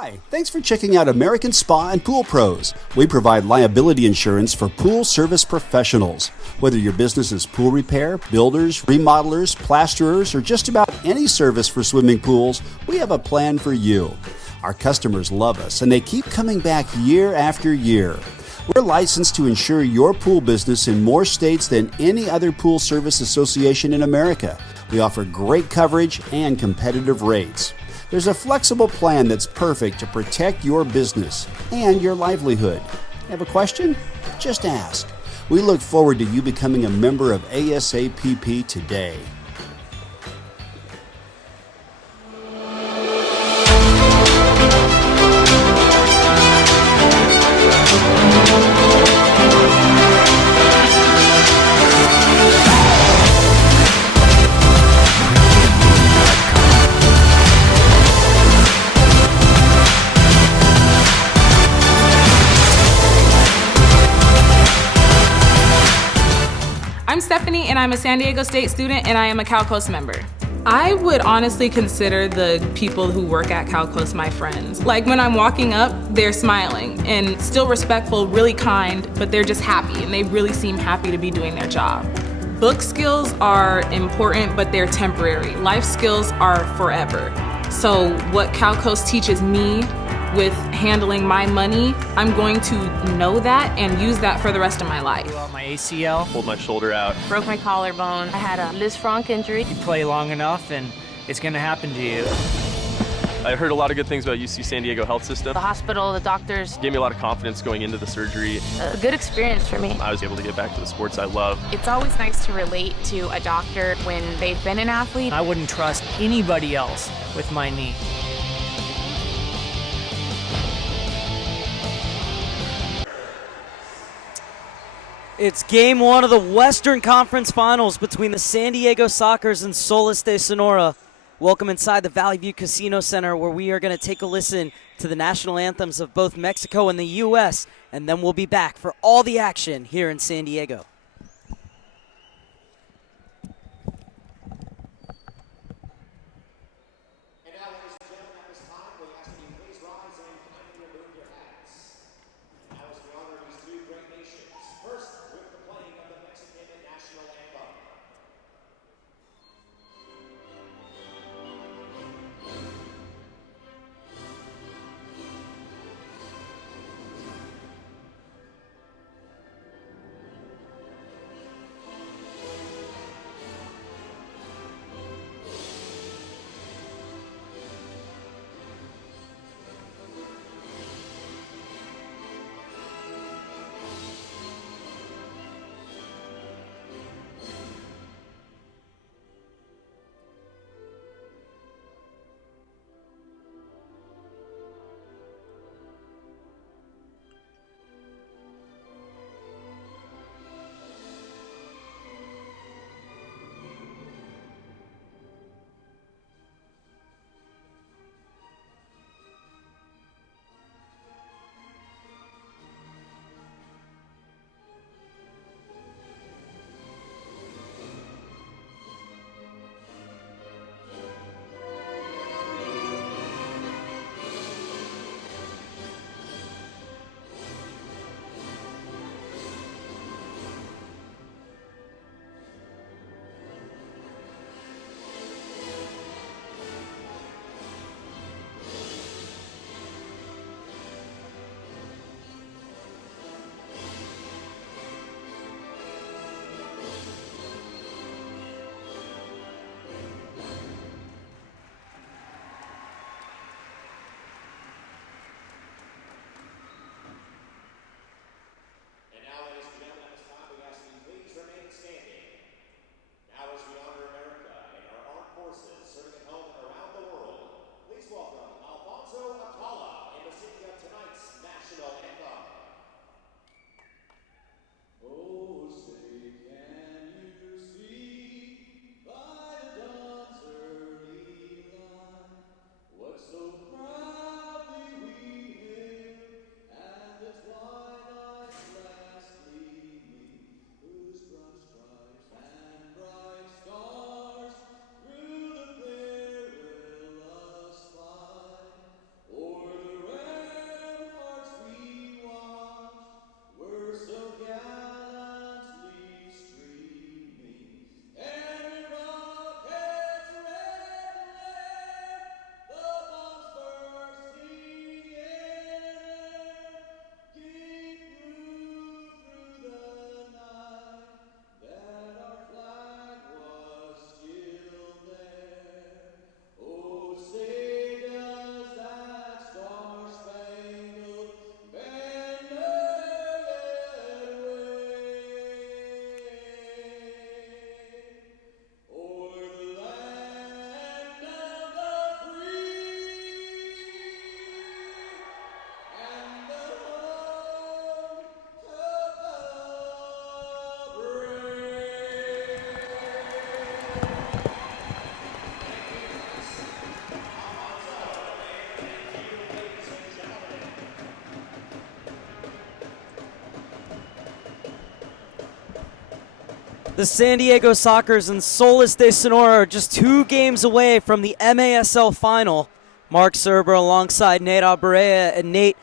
Hi, thanks for checking out American Spa and Pool Pros. We provide liability insurance for pool service professionals. Whether your business is pool repair, builders, remodelers, plasterers, or just about any service for swimming pools, we have a plan for you. Our customers love us and they keep coming back year after year. We're licensed to insure your pool business in more states than any other pool service association in America. We offer great coverage and competitive rates. There's a flexible plan that's perfect to protect your business and your livelihood. Have a question? Just ask. We look forward to you becoming a member of ASAPP today. I'm Stephanie, and I'm a San Diego State student, and I am a CalCoast member. I would honestly consider the people who work at CalCoast my friends. Like when I'm walking up, they're smiling and still respectful, really kind, but they're just happy, and they really seem happy to be doing their job. Book skills are important, but they're temporary. Life skills are forever. So what CalCoast teaches me with handling my money, I'm going to know that and use that for the rest of my life. Blew out my ACL, pulled my shoulder out, broke my collarbone. I had a Lisfranc injury. You play long enough and it's going to happen to you. I heard a lot of good things about UC San Diego health system. The hospital, the doctors. Gave me a lot of confidence going into the surgery. A good experience for me. I was able to get back to the sports I love. It's always nice to relate to a doctor when they've been an athlete. I wouldn't trust anybody else with my knee. It's game one of the Western Conference Finals between the San Diego Sockers and Solis de Sonora. Welcome inside the Valley View Casino Center, where we are going to take a listen to the national anthems of both Mexico and the U.S., and then we'll be back for all the action here in San Diego. O'er the The San Diego Sockers and Solis de Sonora are just 2 games away from the MASL final. Mark Serber alongside Nate Abarea. And Nate,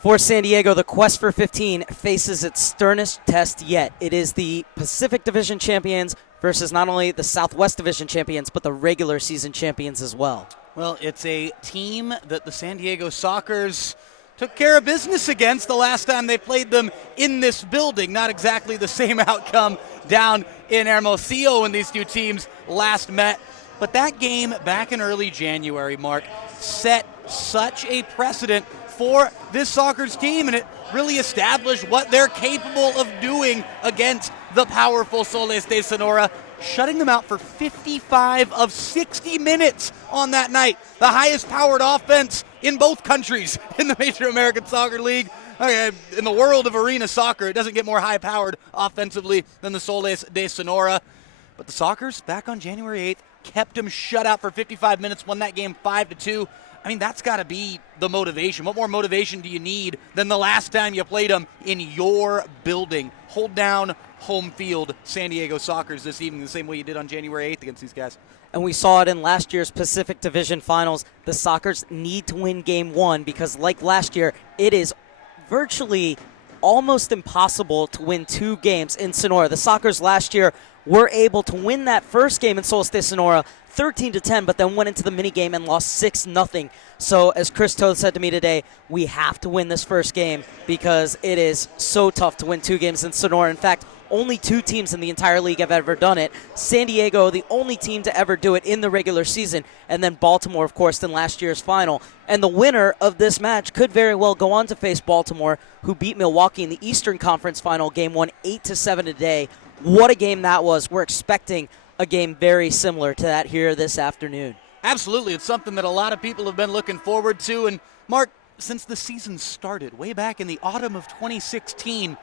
for San Diego, the quest for 15 faces its sternest test yet. It is the Pacific Division champions versus not only the Southwest Division champions, but the regular season champions as well. Well, it's a team that the San Diego Sockers took care of business against the last time they played them in this building. Not exactly the same outcome down in Hermosillo when these two teams last met. But that game back in early January, Mark, set such a precedent for this Sockers team, and it really established what they're capable of doing against the powerful Solis de Sonora, shutting them out for 55 of 60 minutes on that night. The highest powered offense in both countries in the Major American Soccer League. In the world of arena soccer, it doesn't get more high-powered offensively than the Solis de Sonora. But the Sockers, back on January 8th, kept them shut out for 55 minutes, won that game 5-2. I mean, that's got to be the motivation. What more motivation do you need than the last time you played them in your building? Hold down home field San Diego Sockers this evening the same way you did on January 8th against these guys. And we saw it in last year's Pacific Division Finals. The Sockers need to win Game 1 because, like last year, it is virtually almost impossible to win 2 games in Sonora. The Sockers last year were able to win that first game in Solis de Sonora 13-10, but then went into the mini game and lost 6-0. So as Chris Toth said to me today, we have to win this first game because it is so tough to win 2 games in Sonora. In fact, only 2 teams in the entire league have ever done it. San Diego, the only team to ever do it in the regular season, and then Baltimore, of course, in last year's final. And the winner of this match could very well go on to face Baltimore, who beat Milwaukee in the Eastern Conference final, Game 1, 8-7 today. What a game that was. We're expecting a game very similar to that here this afternoon. Absolutely. It's something that a lot of people have been looking forward to. And, Mark, since the season started way back in the autumn of 2016,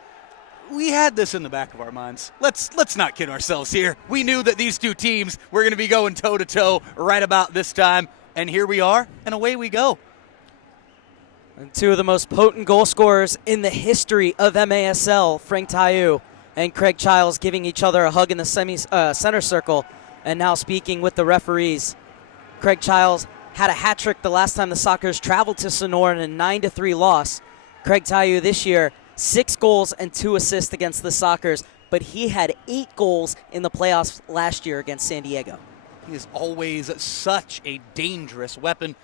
we had this in the back of our minds. Let's not kid ourselves here. We knew that these two teams were going to be going toe-to-toe right about this time. And here we are, and away we go. And 2 of the most potent goal scorers in the history of MASL, Frank Tayu and Craig Childs, giving each other a hug in the center circle. And now speaking with the referees, Craig Childs had a hat trick the last time the Sockers traveled to Sonora in a 9-3 loss. Craig Tayu this year, 6 goals and 2 assists against the Sockers, but he had 8 goals in the playoffs last year against San Diego. He is always such a dangerous weapon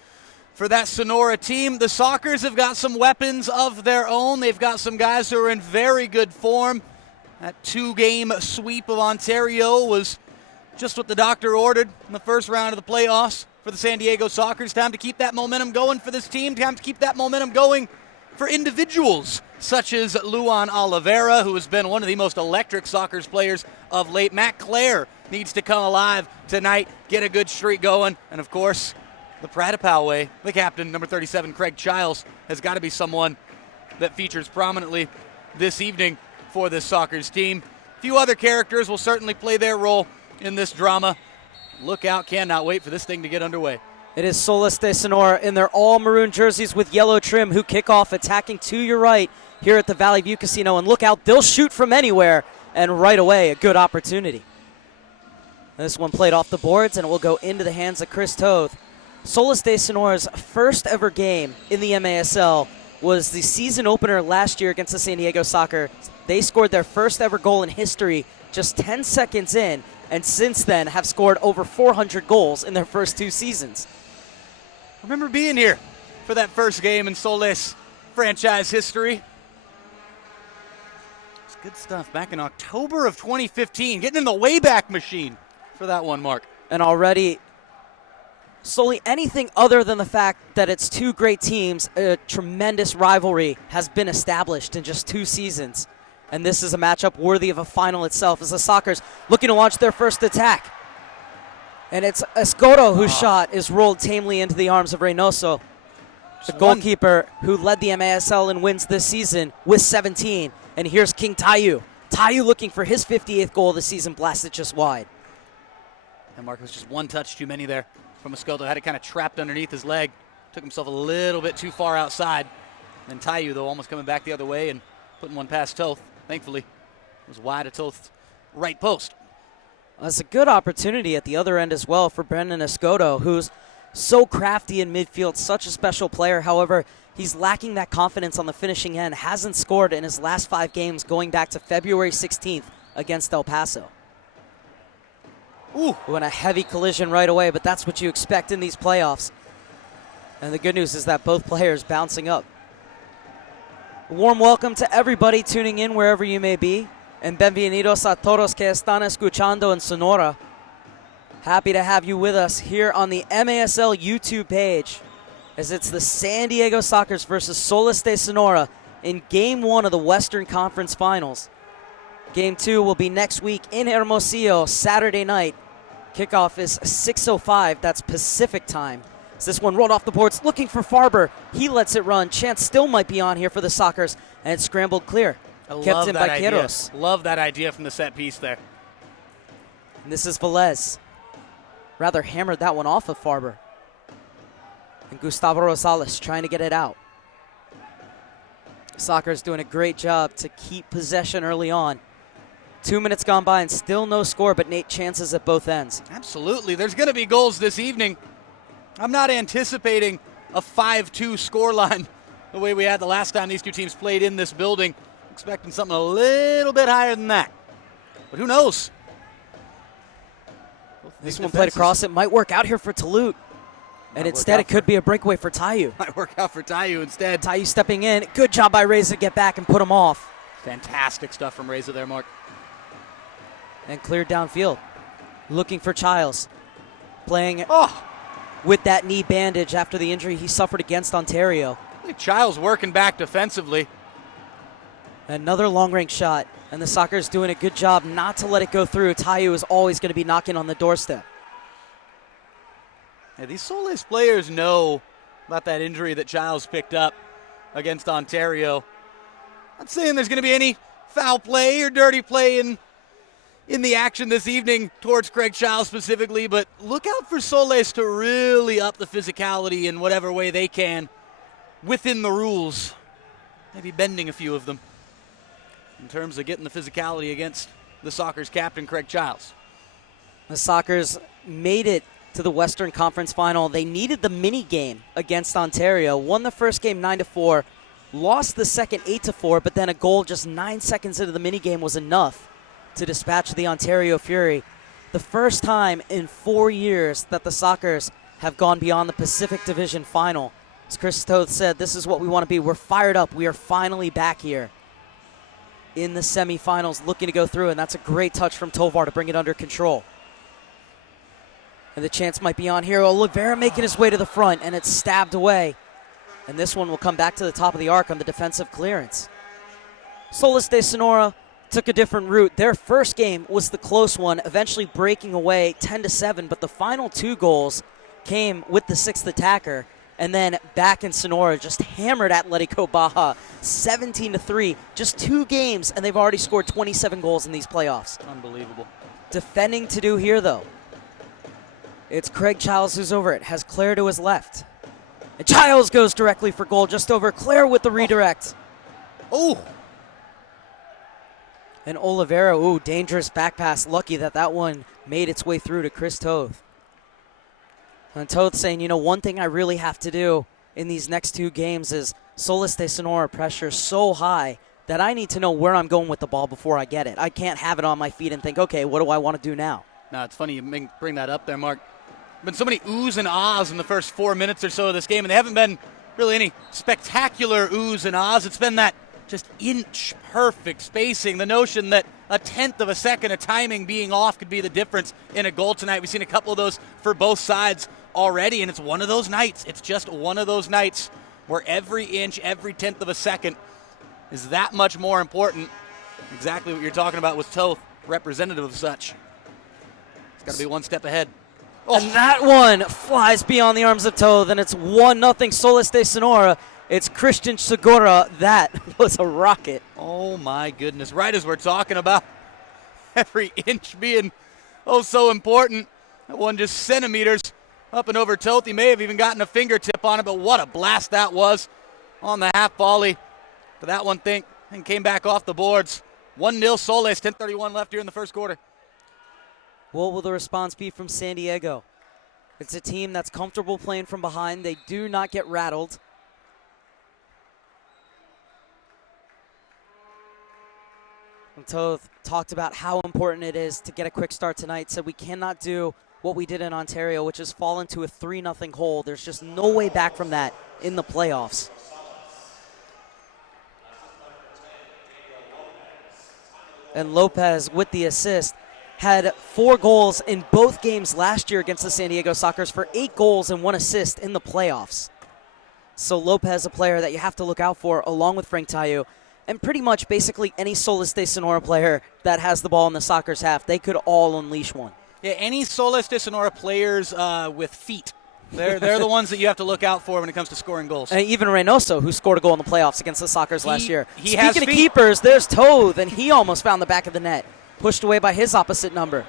for that Sonora team. The Sockers have got some weapons of their own. They've got some guys who are in very good form. That 2-game sweep of Ontario was just what the doctor ordered in the first round of the playoffs for the San Diego Sockers. Time to keep that momentum going for this team. Time to keep that momentum going for individuals such as Luan Oliveira, who has been one of the most electric Sockers players of late. Matt Clare needs to come alive tonight, get a good streak going. And, of course, the Pratapauwe, the captain, number 37, Craig Childs, has got to be someone that features prominently this evening for this Sockers team. A few other characters will certainly play their role in this drama. Look out, cannot wait for this thing to get underway. It is Solis de Sonora in their all-maroon jerseys with yellow trim who kick off attacking to your right here at the Valley View Casino. And look out, they'll shoot from anywhere, and right away, a good opportunity. This one played off the boards, and it will go into the hands of Chris Toth. Solis de Sonora's first ever game in the MASL was the season opener last year against the San Diego Soccer. They scored their first ever goal in history just 10 seconds in, and since then have scored over 400 goals in their first 2 seasons. I remember being here for that first game in Solis franchise history. It's good stuff. Back in October of 2015, getting in the Wayback Machine for that one, Mark. And already, solely anything other than the fact that it's 2 great teams, a tremendous rivalry has been established in just 2 seasons. And this is a matchup worthy of a final itself as the Sockers looking to launch their first attack. And it's Escoto whose shot is rolled tamely into the arms of Reynoso, the goalkeeper who led the MASL in wins this season with 17. And here's King Tayu. Tayu looking for his 58th goal of the season, blasted just wide. And Mark was just 1 touch too many there from Escoto. Had it kind of trapped underneath his leg. Took himself a little bit too far outside. And Tayu, though, almost coming back the other way and putting one past Toth. Thankfully, it was wide of Toth's right post. That's a good opportunity at the other end as well for Brendan Escoto, who's so crafty in midfield, such a special player. However, he's lacking that confidence on the finishing end, hasn't scored in his last 5 games going back to February 16th against El Paso. Ooh. And a heavy collision right away, but that's what you expect in these playoffs. And the good news is that both players bouncing up. A warm welcome to everybody tuning in wherever you may be. And bienvenidos a todos que están escuchando en Sonora. Happy to have you with us here on the MASL YouTube page, as it's the San Diego Sockers versus Solis de Sonora in Game 1 of the Western Conference Finals. Game 2 will be next week in Hermosillo, Saturday night. Kickoff is 6:05, that's Pacific time. As this one rolled off the boards, looking for Farber. He lets it run. Chance still might be on here for the Sockers, and it's scrambled clear. Kept in by Queiroz. Love that idea from the set piece there. And this is Velez. Rather hammered that one off of Farber. And Gustavo Rosales trying to get it out. Sockers doing a great job to keep possession early on. 2 minutes gone by and still no score, but Nate, chances at both ends. Absolutely. There's going to be goals this evening. I'm not anticipating a 5-2 scoreline the way we had the last time these two teams played in this building. Expecting something a little bit higher than that. But who knows? This one played across. It might work out here for Talut. And instead it could be a breakaway for Tayu. Might work out for Tayu instead. Tayu stepping in. Good job by Reza to get back and put him off. Fantastic stuff from Reza there, Mark. And cleared downfield. Looking for Childs. Playing with that knee bandage after the injury he suffered against Ontario. Childs working back defensively. Another long-range shot. And the Sockers doing a good job not to let it go through. Tayu is always going to be knocking on the doorstep. Yeah, these Solis players know about that injury that Childs picked up against Ontario. Not saying there's going to be any foul play or dirty play in the action this evening towards Craig Childs specifically, but look out for Solis to really up the physicality in whatever way they can within the rules. Maybe bending a few of them in terms of getting the physicality against the Sockers captain, Craig Childs. The Sockers made it to the Western Conference Final. They needed the mini game against Ontario. Won the first game 9-4, lost the second 8-4, but then a goal just 9 seconds into the mini game was enough to dispatch the Ontario Fury. The first time in 4 years that the Sockers have gone beyond the Pacific Division Final. As Chris Toth said, this is what we want to be. We're fired up. We are finally back here in the semifinals, looking to go through, and that's a great touch from Tovar to bring it under control. And the chance might be on here. Oliveira making his way to the front, and it's stabbed away. And this one will come back to the top of the arc on the defensive clearance. Solis de Sonora took a different route. Their first game was the close one, eventually breaking away 10-7, but the final 2 goals came with the 6th attacker. And then back in Sonora, just hammered Atletico Baja, 17-3. Just 2 games, and they've already scored 27 goals in these playoffs. Unbelievable. Defending to do here, though. It's Craig Childs who's over it, has Claire to his left. And Childs goes directly for goal, just over Claire with the redirect. Oh! And Oliveira, dangerous back pass. Lucky that one made its way through to Chris Toth. And Toth saying, one thing I really have to do in these next 2 games is Solis de Sonora pressure so high that I need to know where I'm going with the ball before I get it. I can't have it on my feet and think, okay, what do I want to do now? No, it's funny you bring that up there, Mark. Been so many oohs and ahs in the first 4 minutes or so of this game, and they haven't been really any spectacular oohs and ahs. It's been that just inch-perfect spacing, the notion that a 1/10 of a second of timing being off could be the difference in a goal tonight. We've seen a couple of those for both sides already, and it's one of those nights. It's just one of those nights where every inch, every 1/10 of a second is that much more important. Exactly what you're talking about with Toth, representative of such. It's got to be one step ahead. Oh. And that one flies beyond the arms of Toth, and it's 1-0 Solis de Sonora. It's Christian Segura. That was a rocket. Oh, my goodness. Right as we're talking about every inch being so important. That one just centimeters up and over Toth. He may have even gotten a fingertip on it, but what a blast that was on the half volley. But that one thing and came back off the boards. 1-0 Soles, 10:31 left here in the first quarter. What will the response be from San Diego? It's a team that's comfortable playing from behind. They do not get rattled. And Toth talked about how important it is to get a quick start tonight. Said we cannot do what we did in Ontario, which is fall into a 3-0 hole. There's just no way back from that in the playoffs. And Lopez with the assist had 4 goals in both games last year against the San Diego Sockers for 8 goals and 1 assist in the playoffs. So Lopez, a player that you have to look out for, along with Frank Tayu, and pretty much basically any Solis de Sonora player that has the ball in the Sockers half, they could all unleash one. Yeah, any Solis de Sonora players with feet. They're the ones that you have to look out for when it comes to scoring goals. And even Reynoso, who scored a goal in the playoffs against the Sockers last year. Speaking of keepers, there's Toth, and he almost found the back of the net. Pushed away by his opposite number.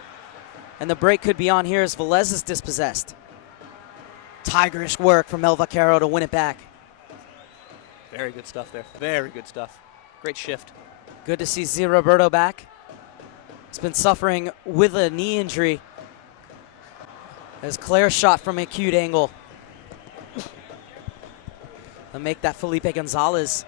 And the break could be on here as Velez is dispossessed. Tigerish work from El Vaquero to win it back. Very good stuff there. Very good stuff. Great shift. Good to see Z. Roberto back. He's been suffering with a knee injury. As Claire shot from an acute angle. And make that Felipe Gonzalez.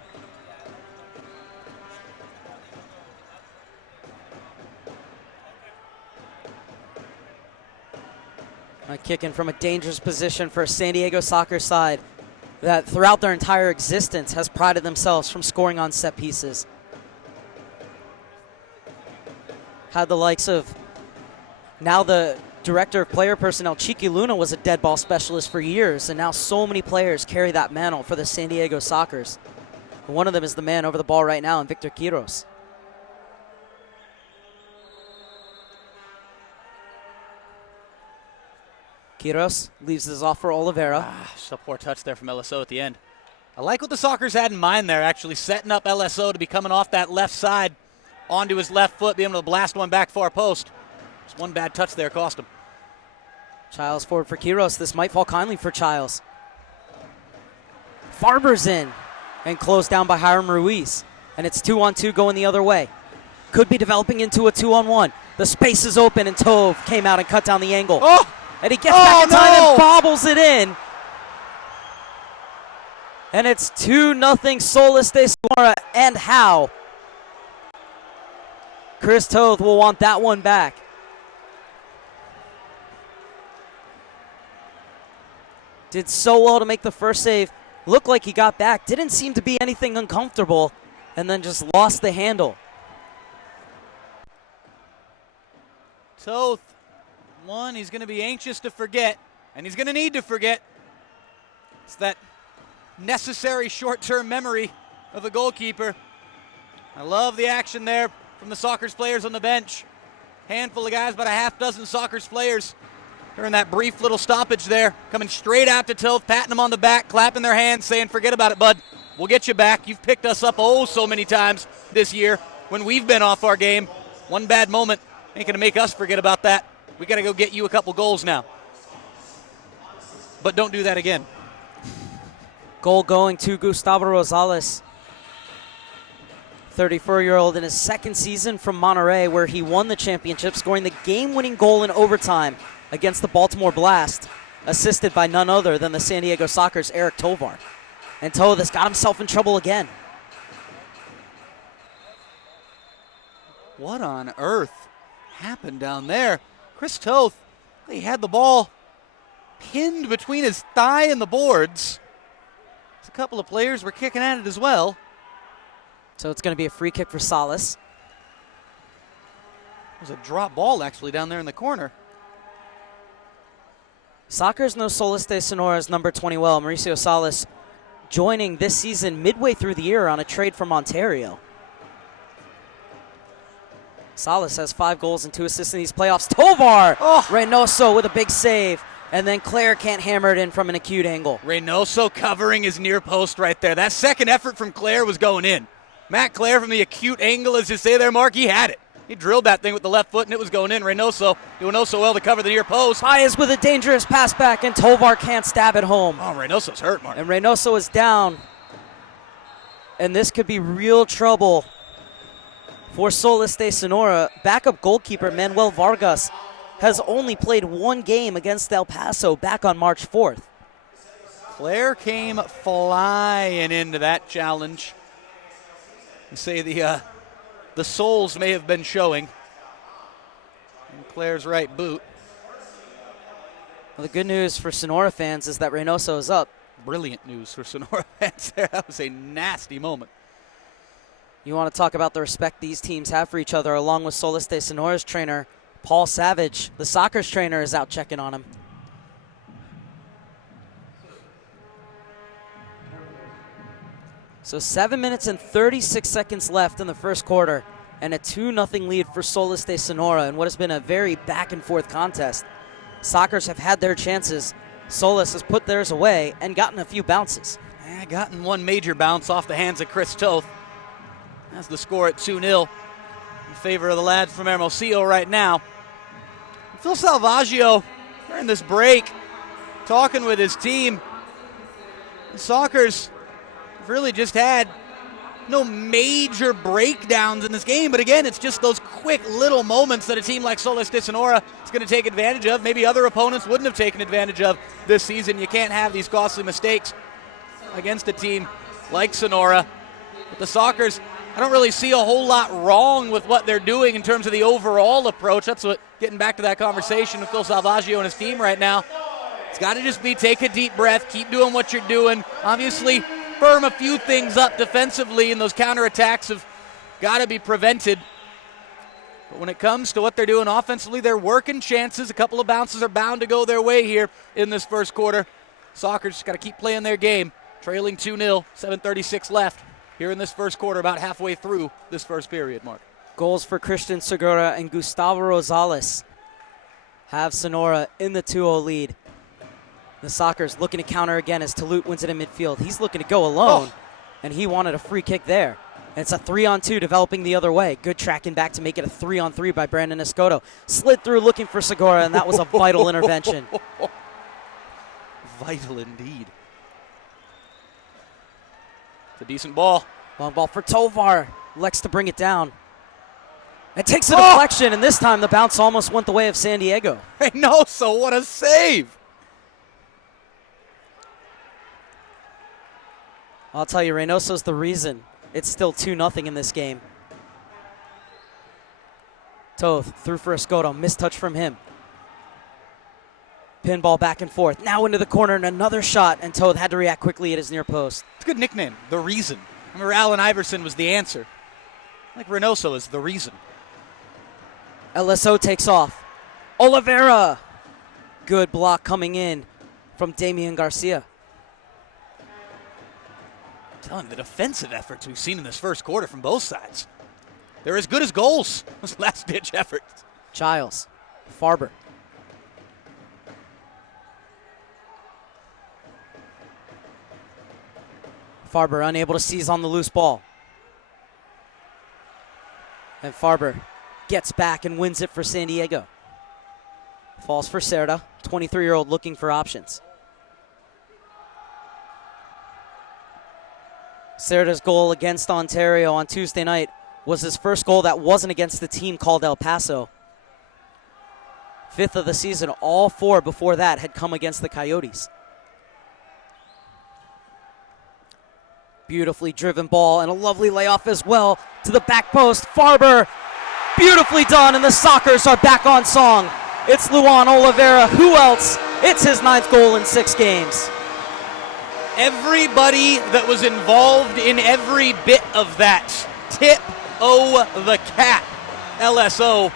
Kicking from a dangerous position for a San Diego Soccer side that throughout their entire existence has prided themselves from scoring on set pieces. Had the likes of, now the director of player personnel, Chiqui Luna, was a dead ball specialist for years, and now so many players carry that mantle for the San Diego Sockers. And one of them is the man over the ball right now, and Victor Quiros. Quiros leaves this off for Oliveira. Just a poor touch there from LSO at the end. I like what the Sockers had in mind there, actually setting up LSO to be coming off that left side onto his left foot, being able to blast one back far post. Just one bad touch there cost him. Childs forward for Quiros. This might fall kindly for Childs. Farber's in and closed down by Hiram Ruiz. And it's 2-on-2 going the other way. Could be developing into a 2-on-1. The space is open and Tove came out and cut down the angle. Oh! And he gets back in time no! and bobbles it in. And it's 2-0 Solis de Sonora, and how? Chris Toth will want that one back. Did so well to make the first save. Looked like he got back. Didn't seem to be anything uncomfortable. And then just lost the handle. Toth, one he's going to be anxious to forget, and he's going to need to forget. It's that necessary short-term memory of a goalkeeper. I love the action there from the Sockers players on the bench. Handful of guys, about a half dozen Sockers players during that brief little stoppage there, coming straight out to Toth, patting him on the back, clapping their hands, saying, forget about it, bud. We'll get you back. You've picked us up oh so many times this year when we've been off our game. One bad moment ain't going to make us forget about that. We got to go get you a couple goals now. But don't do that again. Goal going to Gustavo Rosales. 34-year-old in his second season from Monterrey, where he won the championship, scoring the game-winning goal in overtime against the Baltimore Blast, assisted by none other than the San Diego Sockers' Eric Tovar. And Toth has got himself in trouble again. What on earth happened down there? Chris Toth, he had the ball pinned between his thigh and the boards. A couple of players were kicking at it as well. So it's going to be a free kick for Salas. There's a drop ball actually down there in the corner. Sockers know Solis de Sonora's number 20 well. Mauricio Salas joining this season midway through the year on a trade from Ontario. Salas has 5 goals and 2 assists in these playoffs. Tovar! Reynoso with a big save. And then Claire can't hammer it in from an acute angle. Reynoso covering his near post right there. That second effort from Claire was going in. Matt Claire from the acute angle, as you say there, Mark, he had it. He drilled that thing with the left foot, and it was going in. Reynoso doing oh so well to cover the near post. Baez with a dangerous pass back, and Tovar can't stab it home. Oh, Reynoso's hurt, Mark. And Reynoso is down. And this could be real trouble For Solis de Sonora, backup goalkeeper Manuel Vargas has only played one game against El Paso back on March 4th. Claire came flying into that challenge. You say the soles may have been showing. And Claire's right boot. Well, the good news for Sonora fans is that Reynoso is up. Brilliant news for Sonora fans there. That was a nasty moment. You want to talk about the respect these teams have for each other, along with Solis de Sonora's trainer, Paul Savage. The soccer's trainer is out checking on him. So 7 minutes and 36 seconds left in the first quarter, and a 2-0 lead for Solis de Sonora in what has been a very back-and-forth contest. Sockers have had their chances. Solis has put theirs away and gotten a few bounces. Gotten one major bounce off the hands of Chris Toth. That's the score at 2-0 in favor of the lads from Hermosillo right now. Phil Salvaggio, during this break, talking with his team. The Sockers have really just had no major breakdowns in this game, but again, it's just those quick little moments that a team like Solis de Sonora is going to take advantage of. Maybe other opponents wouldn't have taken advantage of this season. You can't have these costly mistakes against a team like Sonora. But the Sockers, I don't really see a whole lot wrong with what they're doing in terms of the overall approach. That's what, getting back to that conversation with Phil Salvaggio and his team right now, it's got to just be take a deep breath, keep doing what you're doing. Obviously, firm a few things up defensively, and those counterattacks have got to be prevented. But when it comes to what they're doing offensively, they're working chances. A couple of bounces are bound to go their way here in this first quarter. Sockers just got to keep playing their game. Trailing 2-0, 7:36 left here in this first quarter, about halfway through this first period, Mark. Goals for Christian Segura and Gustavo Rosales have Sonora in the 2-0 lead. The Sockers looking to counter again as Talut wins it in midfield. He's looking to go alone, and he wanted a free kick there. And it's a 3-on-2 developing the other way. Good tracking back to make it a 3-on-3 by Brandon Escoto. Slid through looking for Segura, and that was a vital intervention. Vital indeed. It's a decent ball. Long ball for Tovar. Elects to bring it down. It takes a deflection, and this time the bounce almost went the way of San Diego. Reynoso, what a save! I'll tell you, Reynoso's the reason it's still 2-0 in this game. Toth through for Escoto. Missed touch from him. Pinball back and forth. Now into the corner and another shot, and Toth had to react quickly at his near post. It's a good nickname, The Reason. I remember Allen Iverson was the answer. Like Reynoso is The Reason. LSO takes off. Oliveira. Good block coming in from Damian Garcia. I'm telling you, the defensive efforts we've seen in this first quarter from both sides, they're as good as goals. Those last-ditch efforts. Giles. Farber. Farber unable to seize on the loose ball. And Farber gets back and wins it for San Diego. Falls for Cerda, 23-year-old looking for options. Cerda's goal against Ontario on Tuesday night was his first goal that wasn't against the team called El Paso. 5th of the season, all 4 before that had come against the Coyotes. Beautifully driven ball and a lovely layoff as well to the back post. Farber, beautifully done, and the Sockers are back on song. It's Luan Oliveira. Who else? It's his 9th goal in 6 games. Everybody that was involved in every bit of that. Tip o' the cap. LSO,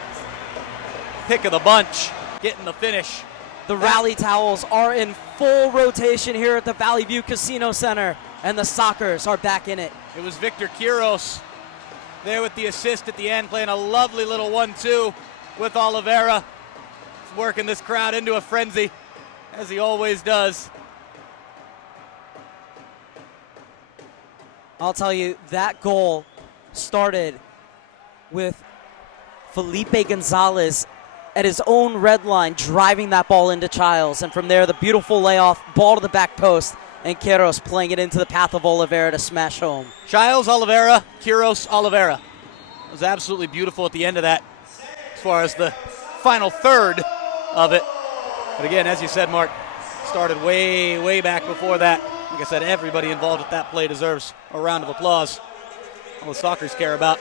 pick of the bunch, getting the finish. The rally towels are in full rotation here at the Valley View Casino Center, and the Sockers are back in it. It was Victor Quiros there with the assist at the end, playing a lovely little 1-2 with Oliveira. He's working this crowd into a frenzy, as he always does. I'll tell you, that goal started with Felipe Gonzalez at his own red line, driving that ball into Childs. And from there, the beautiful layoff, ball to the back post, and Quiros playing it into the path of Oliveira to smash home. Childs, Oliveira, Quiros, Oliveira. was absolutely beautiful at the end of that as far as the final third of it. But again, as you said, Mark, started way, way back before that. Like I said, everybody involved with that play deserves a round of applause. All the Sockers care about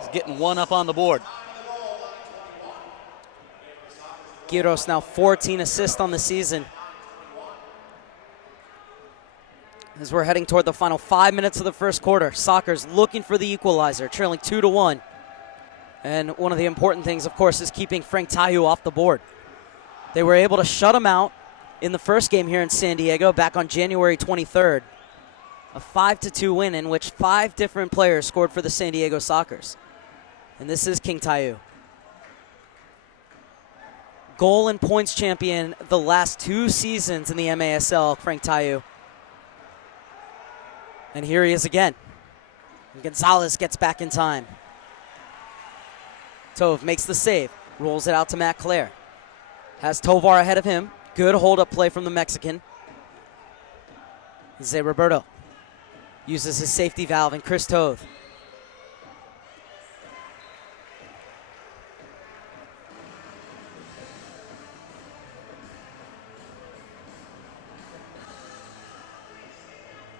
is getting one up on the board. Quiros now 14 assists on the season. As we're heading toward the final 5 minutes of the first quarter, Sockers looking for the equalizer, trailing 2-1. And one of the important things, of course, is keeping Frank Tayu off the board. They were able to shut him out in the first game here in San Diego back on January 23rd. A 5-2 win in which 5 different players scored for the San Diego Sockers. And this is King Tayu. Goal and points champion the last 2 seasons in the MASL, Frank Tayu. And here he is again. And Gonzalez gets back in time. Tove makes the save, rolls it out to Matt Clare. Has Tovar ahead of him. Good hold-up play from the Mexican. Zé Roberto uses his safety valve, and Chris Tove.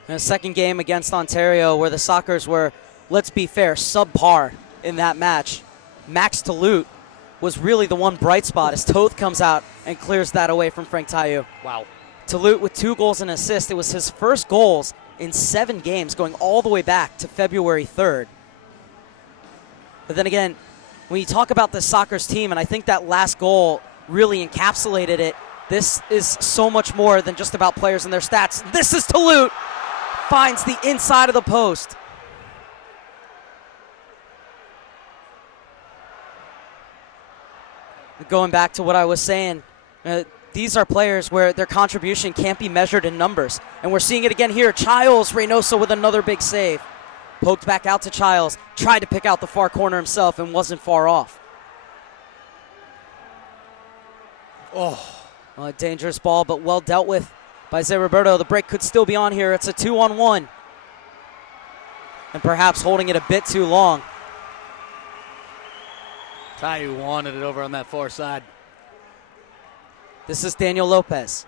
And a second game against Ontario where the Sockers were, let's be fair, subpar in that match. Max Talute was really the one bright spot as Toth comes out and clears that away from Frank Tayu. Wow. Talute with 2 goals and assists. It was his first goals in 7 games going all the way back to February 3rd. But then again, when you talk about the Sockers team, and I think that last goal really encapsulated it, this is so much more than just about players and their stats. This is Talute. Finds the inside of the post. Going back to what I was saying, these are players where their contribution can't be measured in numbers. And we're seeing it again here. Childs Reynoso with another big save. Poked back out to Childs. Tried to pick out the far corner himself and wasn't far off. Oh, a dangerous ball, but well dealt with by Zé Roberto. The break could still be on here. It's a 2-on-1. And perhaps holding it a bit too long. Tayu wanted it over on that far side. This is Daniel Lopez.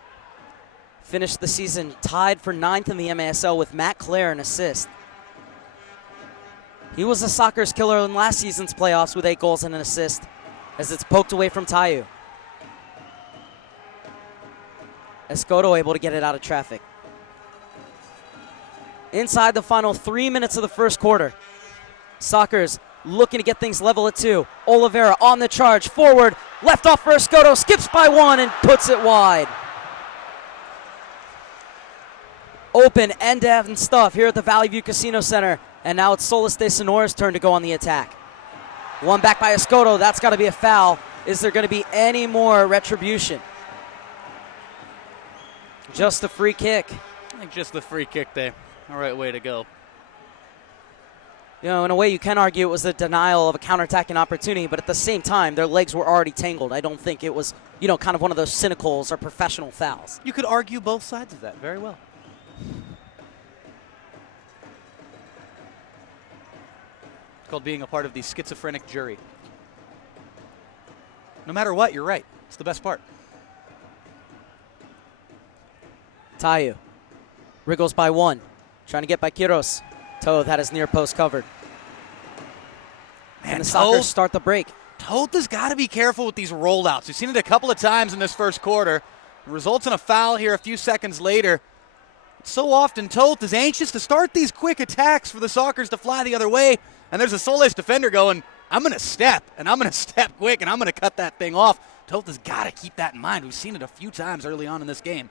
Finished the season tied for 9th in the MASL with Matt Clare in assist. He was a Sockers killer in last season's playoffs with 8 goals and an assist as it's poked away from Tayu. Escoto able to get it out of traffic. Inside the final 3 minutes of the first quarter, Sockers looking to get things level at 2. Oliveira on the charge, forward, left off for Escoto, skips by 1 and puts it wide. Open end-to-end stuff here at the Valley View Casino Center, and now it's Solis de Sonora's turn to go on the attack. One back by Escoto, that's got to be a foul. Is there going to be any more retribution? Just a free kick. I think just the free kick there. All right way to go. You know, in a way you can argue it was the denial of a counterattacking opportunity, but at the same time, their legs were already tangled. I don't think it was, you know, kind of one of those cynicals or professional fouls. You could argue both sides of that very well. It's called being a part of the schizophrenic jury. No matter what, you're right. It's the best part. Tayu wriggles by 1, trying to get by Quiros. Toth had his near post covered. Man, and the Sockers start the break. Toth has got to be careful with these rollouts. We've seen it a couple of times in this first quarter. It results in a foul here a few seconds later. So often Toth is anxious to start these quick attacks for the Sockers to fly the other way, and there's a Solis defender going, I'm going to step, and I'm going to step quick, and I'm going to cut that thing off. Toth has got to keep that in mind. We've seen it a few times early on in this game.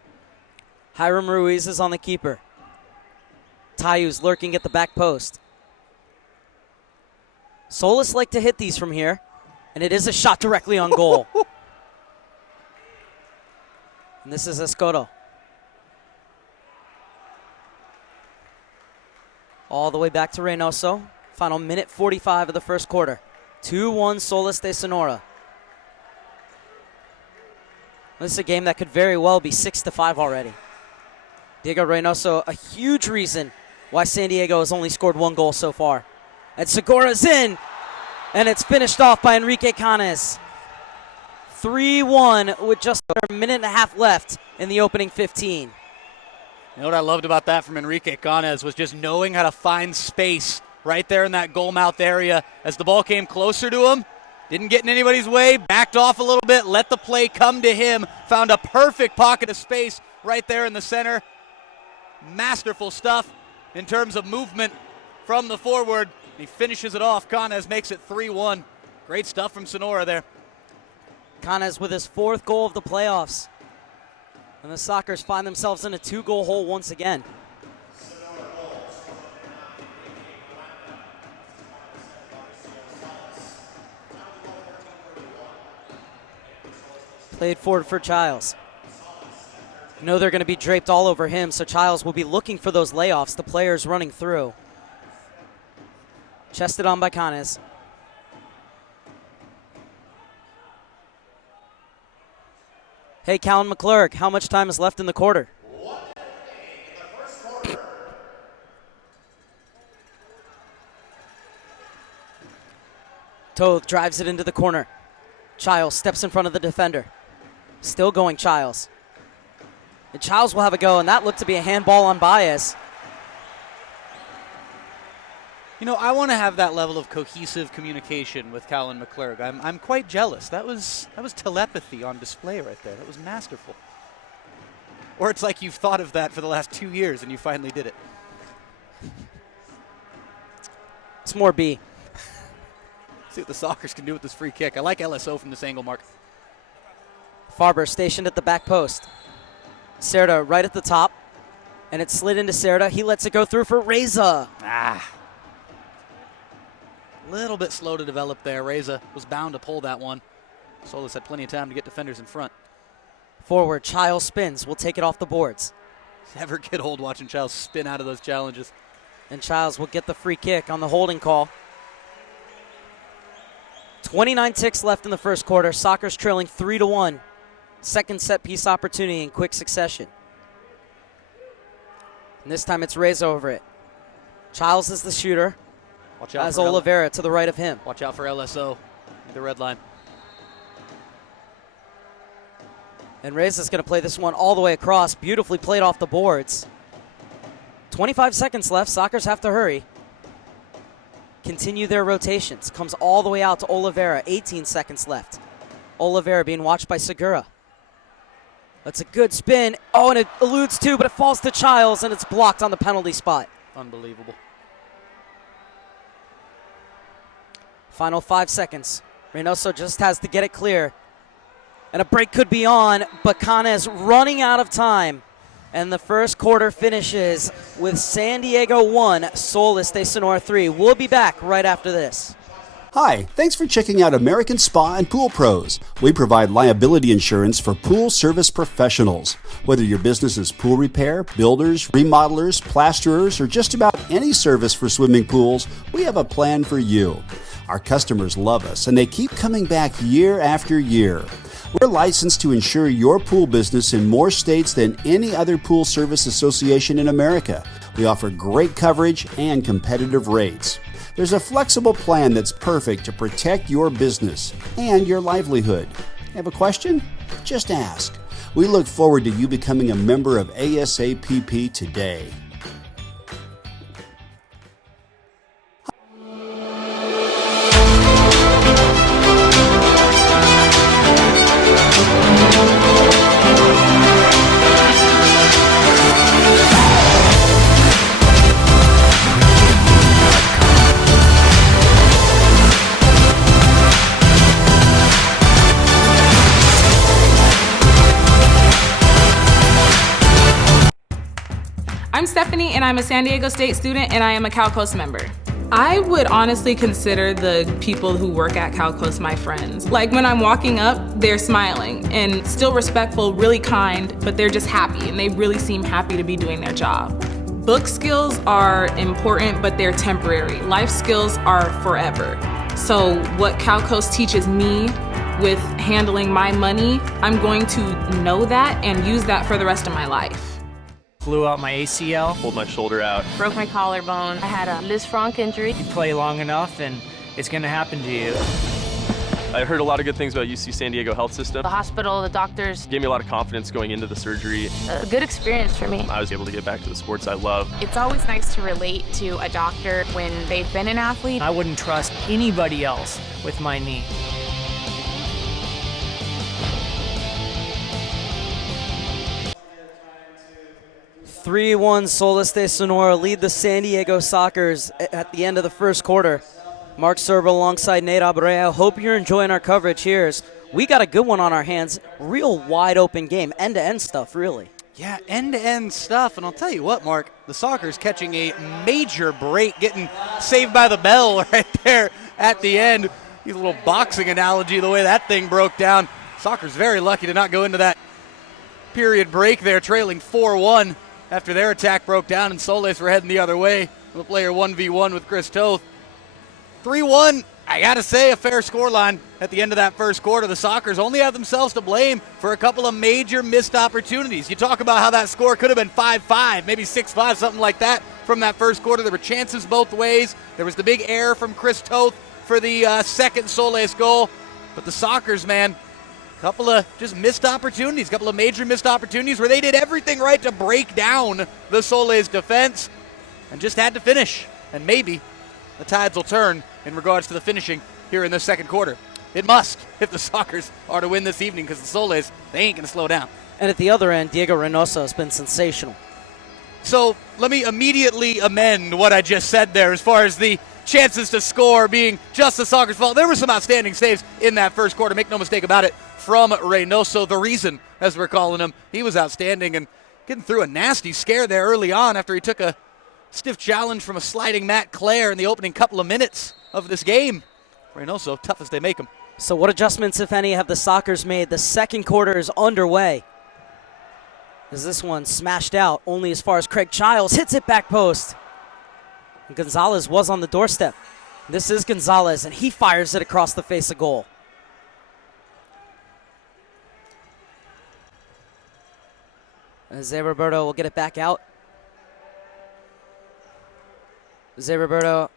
Hiram Ruiz is on the keeper. Tayu's lurking at the back post. Solis like to hit these from here, and it is a shot directly on goal. And this is Escoto. All the way back to Reynoso. Final minute 45 of the first quarter. 2-1 Solis de Sonora. This is a game that could very well be 6-5 already. Diego Reynoso, a huge reason why San Diego has only scored 1 goal so far. And Segura's in, and it's finished off by Enrique Canes. 3-1 with just a minute and a half left in the opening 15. You know what I loved about that from Enrique Canes was just knowing how to find space right there in that goal mouth area. As the ball came closer to him, didn't get in anybody's way, backed off a little bit, let the play come to him, found a perfect pocket of space right there in the center. Masterful stuff in terms of movement from the forward. He finishes it off. Canes makes it 3-1. Great stuff from Sonora there. Canes with his 4th goal of the playoffs. And the Sockers find themselves in a 2-goal hole once again. Played forward for Childs. You know they're going to be draped all over him, so Childs will be looking for those layoffs, the players running through. Chested on by Canes. Hey, Callan McClurg, how much time is left in the quarter? Toth drives it into the corner. Childs steps in front of the defender. Still going Childs. And Childs will have a go, and that looked to be a handball on Baez. You know, I want to have that level of cohesive communication with Callan McClurg. I'm quite jealous. That was telepathy on display right there. That was masterful. Or it's like you've thought of that for the last 2 years and you finally did it. It's more B. See what the Sockers can do with this free kick. I like LSO from this angle, Mark. Farber stationed at the back post. Cerda right at the top, and it slid into Cerda. He lets it go through for Reza. Little bit slow to develop there. Reza was bound to pull that one. Solis had plenty of time to get defenders in front. Forward, Childs spins. We'll take it off the boards. Never get old watching Childs spin out of those challenges. And Childs will get the free kick on the holding call. 29 ticks left in the first quarter. Sockers trailing 3-1. Second set piece opportunity in quick succession. And this time it's Reza over it. Childs is the shooter. Watch out as for Oliveira to the right of him. Watch out for LSO at the red line. And Reza's going to play this one all the way across. Beautifully played off the boards. 25 seconds left. Sockers have to hurry. Continue their rotations. Comes all the way out to Oliveira. 18 seconds left. Oliveira being watched by Segura. That's a good spin. Oh, and it eludes too, but it falls to Childs, and it's blocked on the penalty spot. Unbelievable. Final 5 seconds. Reynoso just has to get it clear. And a break could be on, but Canes running out of time. And the first quarter finishes with San Diego 1, Solis de Sonora 3. We'll be back right after this. Hi, thanks for checking out American Spa and Pool Pros. We provide liability insurance for pool service professionals. Whether your business is pool repair, builders, remodelers, plasterers, or just about any service for swimming pools, we have a plan for you. Our customers love us, and they keep coming back year after year. We're licensed to insure your pool business in more states than any other pool service association in America. We offer great coverage and competitive rates. There's a flexible plan that's perfect to protect your business and your livelihood. Have a question? Just ask. We look forward to you becoming a member of ASAPP today. I'm Stephanie, and I'm a San Diego State student, and I am a Cal Coast member. I would honestly consider the people who work at Cal Coast my friends. Like when I'm walking up, they're smiling and still respectful, really kind, but they're just happy, and they really seem happy to be doing their job. Book skills are important, but they're temporary. Life skills are forever. So what Cal Coast teaches me with handling my money, I'm going to know that and use that for the rest of my life. Blew out my ACL. Pulled my shoulder out. Broke my collarbone. I had a Lisfranc injury. You play long enough and it's going to happen to you. I heard a lot of good things about UC San Diego health system. The hospital, the doctors, Gave me a lot of confidence going into the surgery. a good experience for me. I was able to get back to the sports I love. It's always nice to relate to a doctor when they've been an athlete. I wouldn't trust anybody else with my knee. (3-1) Solis de Sonora lead the San Diego Sockers at the end of the first quarter. Mark Serba alongside Nate Abreu. Hope you're enjoying our coverage here. We got a good one on our hands. Real wide open game. End-to-end stuff, really. Yeah, end-to-end stuff. And I'll tell you what, Mark, the Sockers catching a major break, getting saved by the bell right there at the end. He's a little boxing analogy, the way that thing broke down. Sockers very lucky to not go into that period break there, trailing 4-1 after their attack broke down, and Solis were heading the other way. The player 1v1 with Chris Toth. 3-1, I got to say, a fair scoreline at the end of that first quarter. The Sockers only have themselves to blame for a couple of major missed opportunities. You talk about how that score could have been 5-5, maybe 6-5, something like that from that first quarter. There were chances both ways. There was the big error from Chris Toth for the second Solis goal. But the Sockers, man, a couple of just missed opportunities, a couple of major missed opportunities where they did everything right to break down the Solis defense and just had to finish. And maybe the tides will turn in regards to the finishing here in the second quarter. It must if the Sockers are to win this evening, because the Solis, they ain't going to slow down. And at the other end, Diego Reynoso has been sensational. So let me immediately amend what I just said there as far as the chances to score being just the Sockers' fault. There were some outstanding saves in that first quarter, make no mistake about it, from Reynoso, the reason, as we're calling him. He was outstanding and getting through a nasty scare there early on after he took a stiff challenge from a sliding Matt Clare in the opening couple of minutes of this game. Reynoso, tough as they make him. So what adjustments, if any, have the Sockers made? The second quarter is underway. As this one smashed out only as far as Craig Childs hits it back post. And Gonzalez was on the doorstep. This is Gonzalez, and he fires it across the face of goal. Zé Roberto will get it back out. Zé Roberto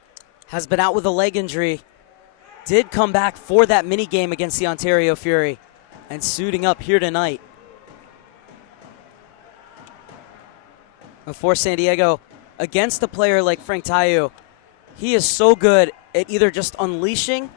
has been out with a leg injury. Did come back for that mini game against the Ontario Fury and suiting up here tonight. And for San Diego, against a player like Frank Tayu, he is so good at either just unleashing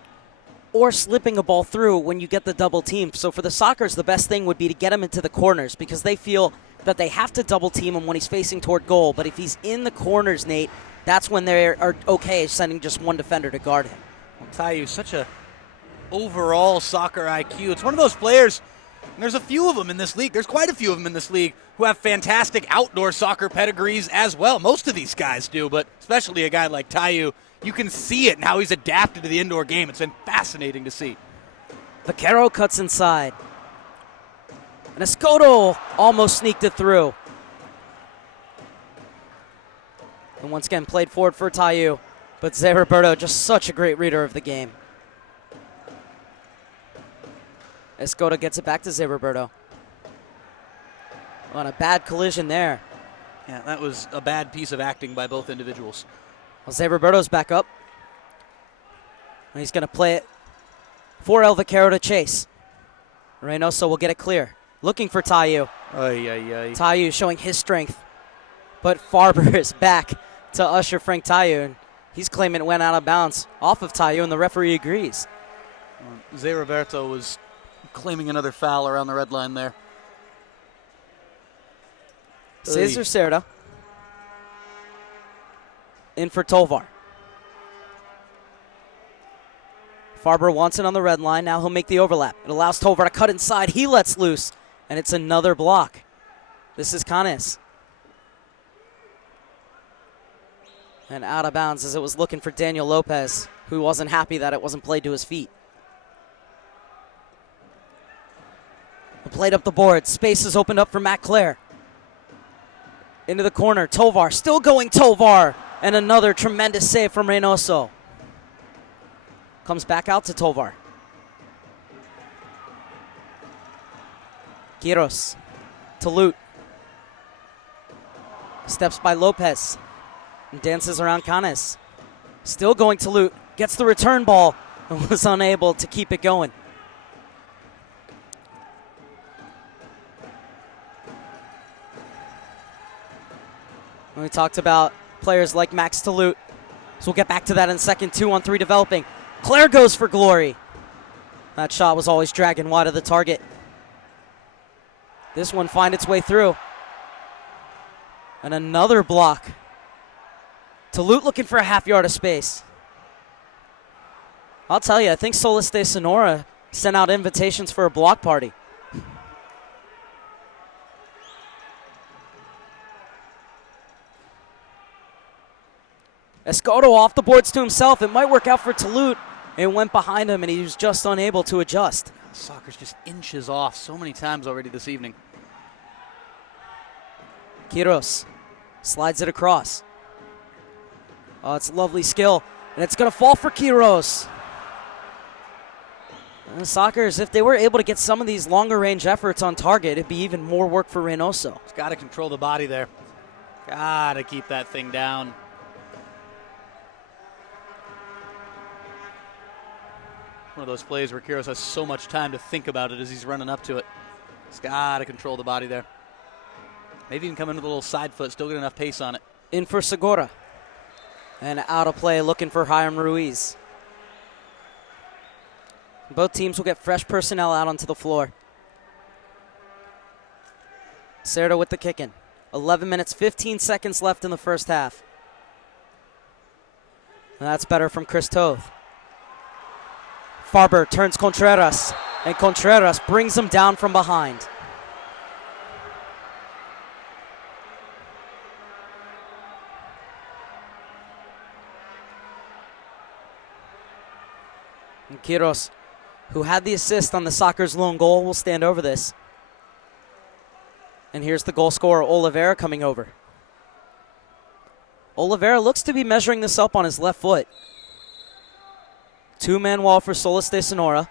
or slipping a ball through when you get the double team. So for the Sockers, the best thing would be to get him into the corners, because they feel that they have to double team him when he's facing toward goal. But if he's in the corners, Nate, that's when they are okay sending just one defender to guard him. I'll tell you, such a overall soccer IQ. It's one of those players, and there's a few of them in this league. There's quite a few of them in this league who have fantastic outdoor soccer pedigrees as well. Most of these guys do, but especially a guy like Tayu, you can see it and how he's adapted to the indoor game. It's been fascinating to see. Vaquero cuts inside. And Escoto almost sneaked it through. And once again, played forward for Tayu. But Zé Roberto, just such a great reader of the game. Escoto gets it back to Zé Roberto. On a bad collision there. Yeah, that was a bad piece of acting by both individuals. Well, Zé Roberto's back up. And he's going to play it for El Vaquero to chase. Reynoso will get it clear. Looking for Tayu. Tayu showing his strength. But Farber is back to usher Frank Tayu. And he's claiming it went out of bounds off of Tayu, and the referee agrees. Zé Roberto was claiming another foul around the red line there. Cesar Cerda in for Tovar. Farber wants it on the red line. Now he'll make the overlap. It allows Tovar to cut inside. He lets loose, and it's another block. This is Canes. And out of bounds as it was looking for Daniel Lopez, who wasn't happy that it wasn't played to his feet. Played up the board. Space is opened up for Matt Clare. Into the corner. Tovar. Still going Tovar. And another tremendous save from Reynoso. Comes back out to Tovar. Quiros. To Lute. Steps by Lopez. And dances around Canes. Still going to Lute. Gets the return ball and was unable to keep it going. We talked about players like Max Talute. So we'll get back to that in a second. 2-on-3 developing. Claire goes for glory. That shot was always dragging wide of the target. This one find its way through. And another block. Talute looking for a half yard of space. I'll tell you, I think Solis de Sonora sent out invitations for a block party. Escoto off the boards to himself. It might work out for Talute. It went behind him, and he was just unable to adjust. Soccer's just inches off so many times already this evening. Quiros slides it across. Oh, it's lovely skill, and it's going to fall for Quiros. The Sockers, if they were able to get some of these longer range efforts on target, it'd be even more work for Reynoso. He's got to control the body there. Got to keep that thing down. One of those plays where Quiros has so much time to think about it as he's running up to it. He's got to control the body there. Maybe even come in with a little side foot, still get enough pace on it. In for Segura. And out of play, looking for Hiram Ruiz. Both teams will get fresh personnel out onto the floor. Cerda with the kicking. 11 minutes, 15 seconds left in the first half. And that's better from Chris Toth. Farber turns Contreras, and Contreras brings him down from behind. And Quiros, who had the assist on the Sockers' lone goal, will stand over this. And here's the goal scorer, Oliveira, coming over. Oliveira looks to be measuring this up on his left foot. Two-man wall for Solis de Sonora.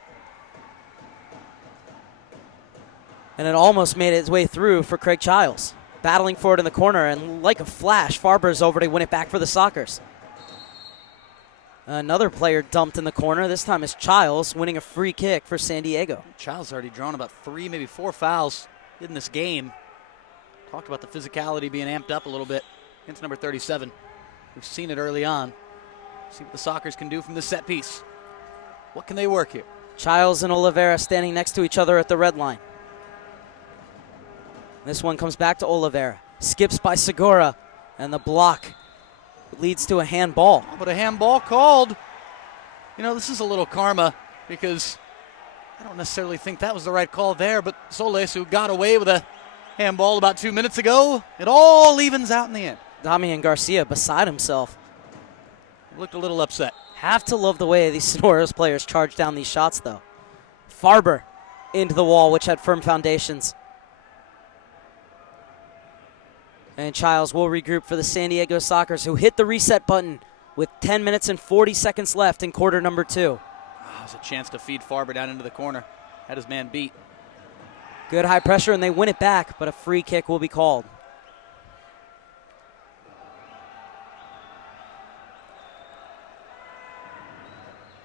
And it almost made its way through for Craig Childs. Battling for it in the corner, and like a flash, Farber's over to win it back for the Sockers. Another player dumped in the corner. This time it's Childs winning a free kick for San Diego. Childs already drawn about 3, maybe 4 fouls in this game. Talked about the physicality being amped up a little bit against number 37. We've seen it early on. See what the Sockers can do from the set piece. What can they work here? Childs and Oliveira standing next to each other at the red line. This one comes back to Oliveira. Skips by Segura, and the block leads to a handball. But a handball called. You know, this is a little karma because I don't necessarily think that was the right call there, but Solis, who got away with a handball about 2 minutes ago, it all evens out in the end. Damian Garcia beside himself. Looked a little upset. Have to love the way these Sonora's players charge down these shots, though. Farber into the wall, which had firm foundations. And Childs will regroup for the San Diego Sockers, who hit the reset button with 10 minutes and 40 seconds left in quarter number 2. That was a chance to feed Farber down into the corner. Had his man beat. Good high pressure, and they win it back, but a free kick will be called.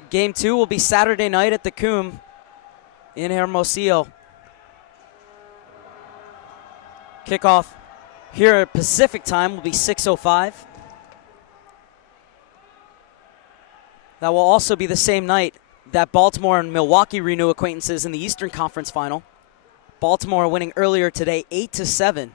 Game 2 will be Saturday night at the Coombe in Hermosillo. Kickoff here at Pacific time will be 6:05. That will also be the same night that Baltimore and Milwaukee renew acquaintances in the Eastern Conference Final. Baltimore winning earlier today 8-7.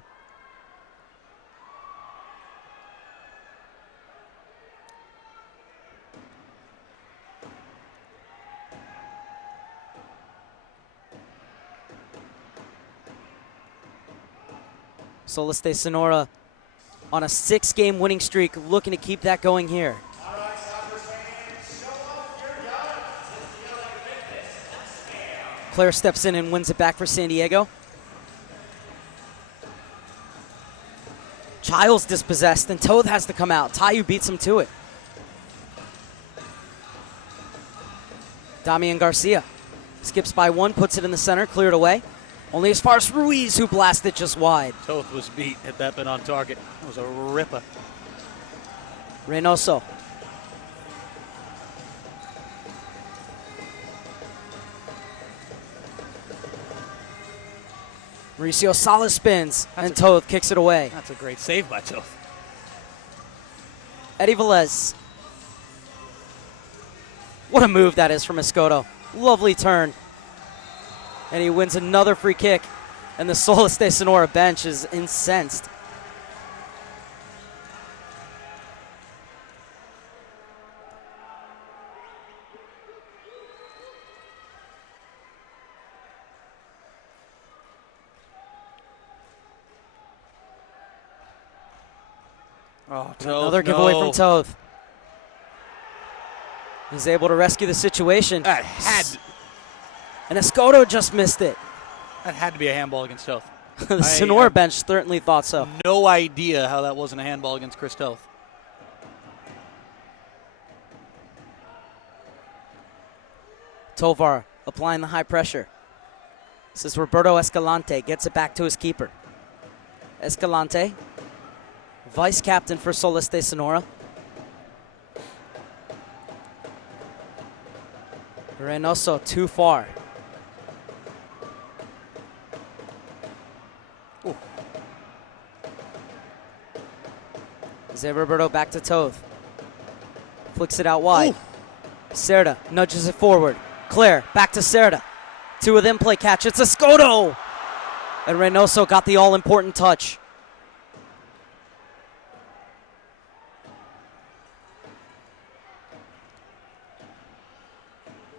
Solis de Sonora on a 6-game winning streak, looking to keep that going here. Claire steps in and wins it back for San Diego. Childs dispossessed, and Toth has to come out. Tayu beats him to it. Damian Garcia skips by one, puts it in the center, cleared away. Only as far as Ruiz, who blasted just wide. Toth was beat. Had that been on target, it was a ripper. Reynoso. Mauricio Salas spins, and Toth kicks it away. That's a great save by Toth. Eddie Velez. What a move that is from Escoto. Lovely turn. And he wins another free kick. And the Solis de Sonora bench is incensed. Oh, Toth, Another giveaway from Toth. He's able to rescue the situation. That had And Escoto just missed it. to be a handball against Toth. The Sonora bench certainly thought so. No idea how that wasn't a handball against Chris Toth. Tovar applying the high pressure. This is Roberto Escalante. Gets it back to his keeper. Escalante, vice captain for Solis de Sonora. Reynoso too far. Ooh. Zé Roberto back to Toth. Flicks it out wide. Ooh. Cerda nudges it forward. Claire back to Cerda. Two of them play catch. It's Escoto! And Reynoso got the all-important touch.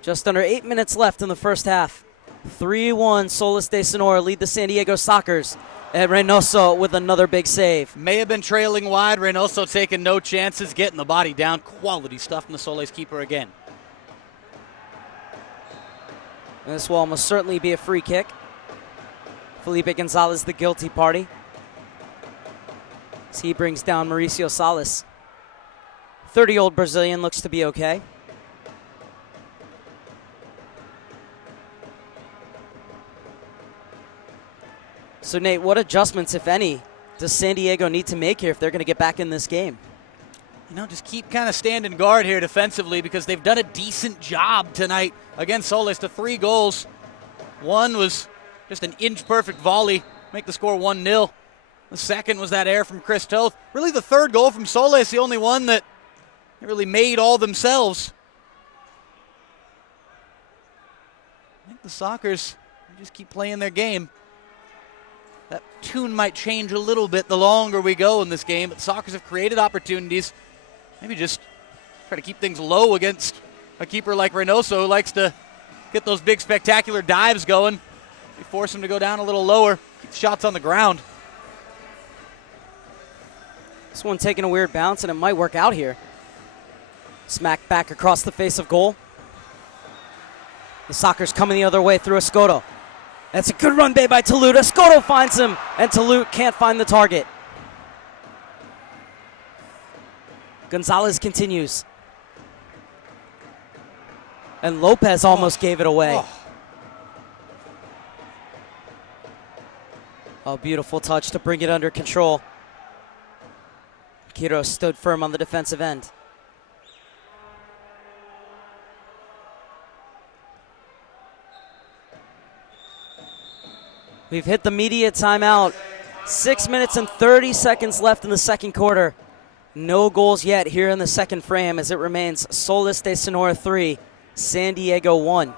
Just under 8 minutes left in the first half. 3-1 Solis de Sonora lead the San Diego Sockers. And Reynoso with another big save. May have been trailing wide. Reynoso taking no chances, getting the body down. Quality stuff from the Solis keeper again. And this will almost certainly be a free kick. Felipe Gonzalez, the guilty party. As he brings down Mauricio Salas. 30-year-old Brazilian looks to be okay. So, Nate, what adjustments, if any, does San Diego need to make here if they're going to get back in this game? You know, just keep kind of standing guard here defensively because they've done a decent job tonight against Solis to 3 goals. One was just an inch-perfect volley, make the score 1-0. The second was that error from Chris Toth. Really the third goal from Solis, the only one that they really made all themselves. I think the Sockers just keep playing their game. That tune might change a little bit the longer we go in this game, but the Sockers have created opportunities. Maybe just try to keep things low against a keeper like Reynoso who likes to get those big spectacular dives going. We force him to go down a little lower, keep shots on the ground. This one taking a weird bounce, and it might work out here. Smack back across the face of goal. The Sockers coming the other way through Escoto. That's a good run bay by Talute. Escoto finds him, and Talute can't find the target. Gonzalez continues. And Lopez almost gave it away. Oh, beautiful touch to bring it under control. Quiroz stood firm on the defensive end. We've hit the media timeout. 6 minutes and 30 seconds left in the second quarter. No goals yet here in the second frame as it remains Solis de Sonora 3, San Diego 1.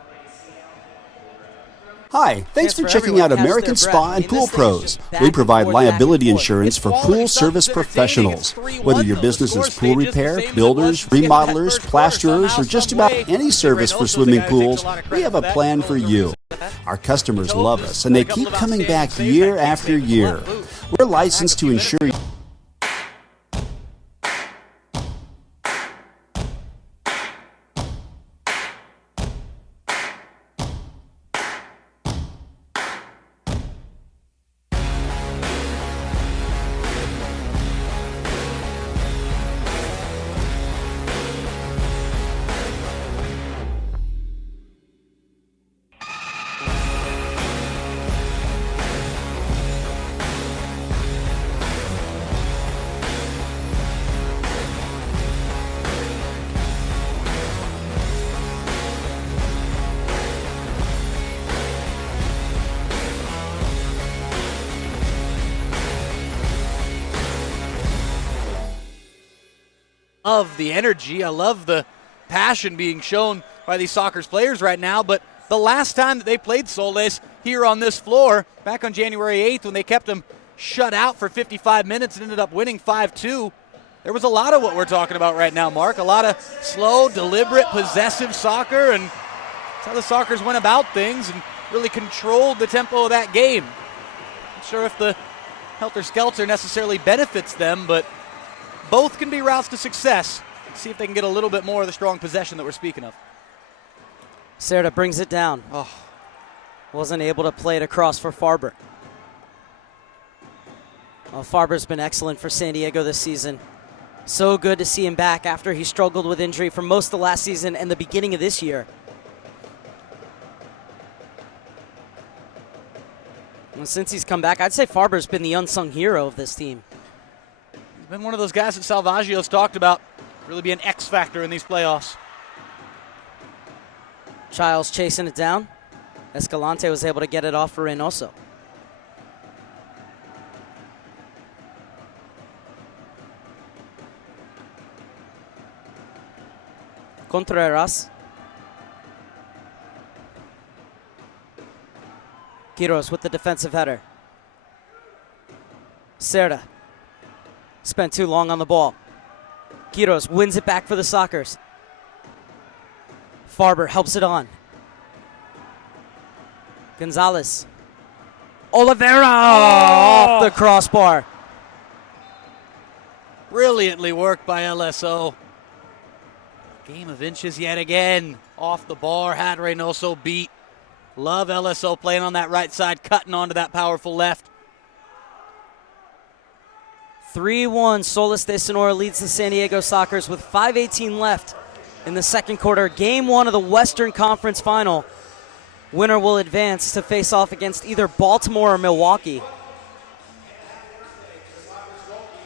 Hi, thanks for checking out American Spa and Pool Pros. We provide liability insurance for pool service professionals. Whether your business is pool repair, builders, remodelers, plasterers, or just about any service for swimming pools, we have a plan for you. Our customers love us, and they keep coming back year after year. We're licensed to insure you. love the energy. I love the passion being shown by these Sockers players right now. But the last time that they played Soles here on this floor, back on January 8th, when they kept them shut out for 55 minutes and ended up winning 5-2, there was a lot of what we're talking about right now, Mark. A lot of slow, deliberate, possessive soccer, and that's how the Sockers went about things and really controlled the tempo of that game. Not sure if the helter-skelter necessarily benefits them, but both can be routes to success. Let's see if they can get a little bit more of the strong possession that we're speaking of. Serta brings it down. Oh. Wasn't able to play it across for Farber. Well, Farber's been excellent for San Diego this season. So good to see him back after he struggled with injury for most of the last season and the beginning of this year. And since he's come back, I'd say Farber's been the unsung hero of this team. He's been one of those guys that Salvaggio's talked about, really be an X factor in these playoffs. Childs chasing it down. Escalante was able to get it off for Reynoso. Contreras. Quiros with the defensive header. Serta spent too long on the ball. Quiros wins it back for the Sockers. Farber helps it on. Gonzalez. Oliveira off the crossbar. Brilliantly worked by LSO. Game of inches yet again. Off the bar, had Reynoso beat. Love LSO playing on that right side, cutting onto that powerful left. 3-1, Solis de Sonora leads the San Diego Sockers with 5:18 left in the second quarter. Game 1 of the Western Conference Final. Winner will advance to face off against either Baltimore or Milwaukee.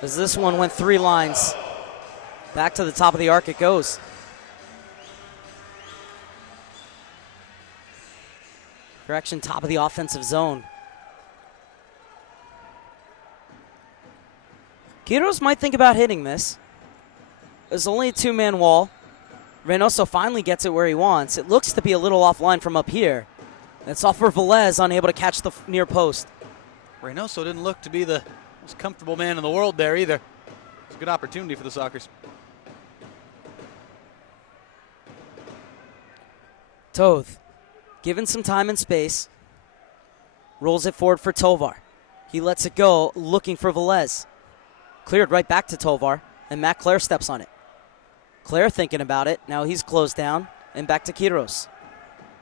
As this one went 3 lines. Back to the top of the arc it goes. Correction, top of the offensive zone. Quiros might think about hitting this. There's only a 2-man wall. Reynoso finally gets it where he wants. It looks to be a little offline from up here. That's off for Velez, unable to catch the near post. Reynoso didn't look to be the most comfortable man in the world there either. It's a good opportunity for the Sockers. Toth, given some time and space, rolls it forward for Tovar. He lets it go, looking for Velez. Cleared right back to Tovar, and Matt Clare steps on it. Clare thinking about it. Now he's closed down, and back to Quiros.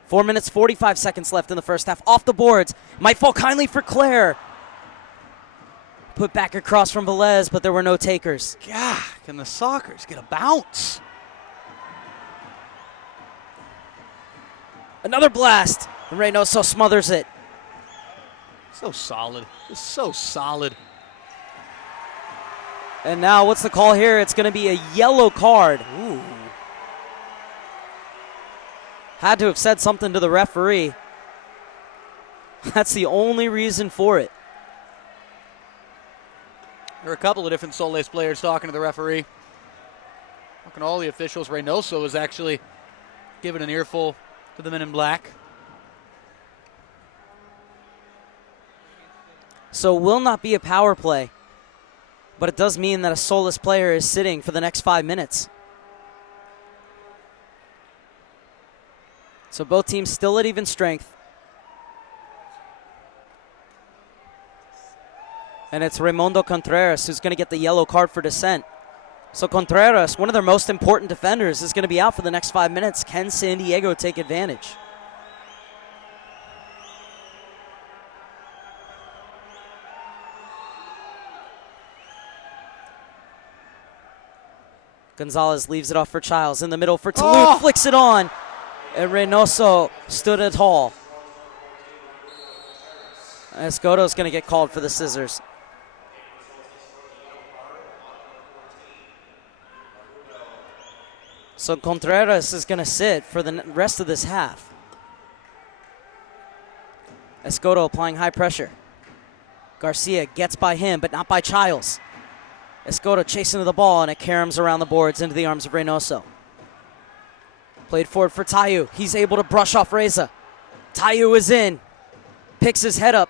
4 minutes, 45 seconds left in the first half. Off the boards. Might fall kindly for Clare. Put back across from Velez, but there were no takers. God, can the Sockers get a bounce? Another blast. And Reynoso smothers it. So solid. Just so solid. And now what's the call here? It's going to be a yellow card. Ooh. Had to have said something to the referee. That's the only reason for it. There are a couple of different Soles players talking to the referee. Talking to all the officials. Reynoso is actually giving an earful to the men in black. So will not be a power play. But it does mean that a Solis player is sitting for the next 5 minutes. So both teams still at even strength. And it's Raimundo Contreras who's going to get the yellow card for dissent. So Contreras, one of their most important defenders, is going to be out for the next 5 minutes. Can San Diego take advantage? Gonzalez leaves it off for Childs. In the middle for Toulouse, flicks it on. And Reynoso stood it tall. Escoto's going to get called for the scissors. So Contreras is going to sit for the rest of this half. Escoto applying high pressure. Garcia gets by him, but not by Childs. Escoto chasing to the ball, and it caroms around the boards into the arms of Reynoso. Played forward for Tayu. He's able to brush off Reza. Tayu is in, picks his head up,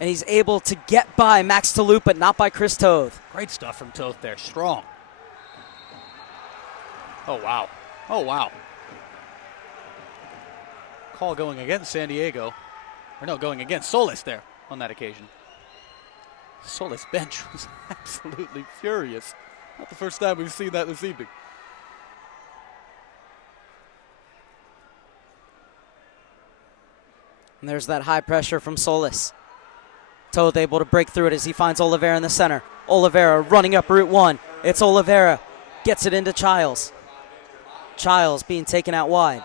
and he's able to get by Max Toulouse, but not by Chris Toth. Great stuff from Toth there, strong. Oh, wow. Oh, wow. Call going against San Diego. Or no, going against Solis there on that occasion. Solis bench was absolutely furious. Not the first time we've seen that this evening. And there's that high pressure from Solis. Toth able to break through it as he finds Oliveira in the center. Oliveira running up Route 1. It's Oliveira. Gets it into Childs. Childs being taken out wide.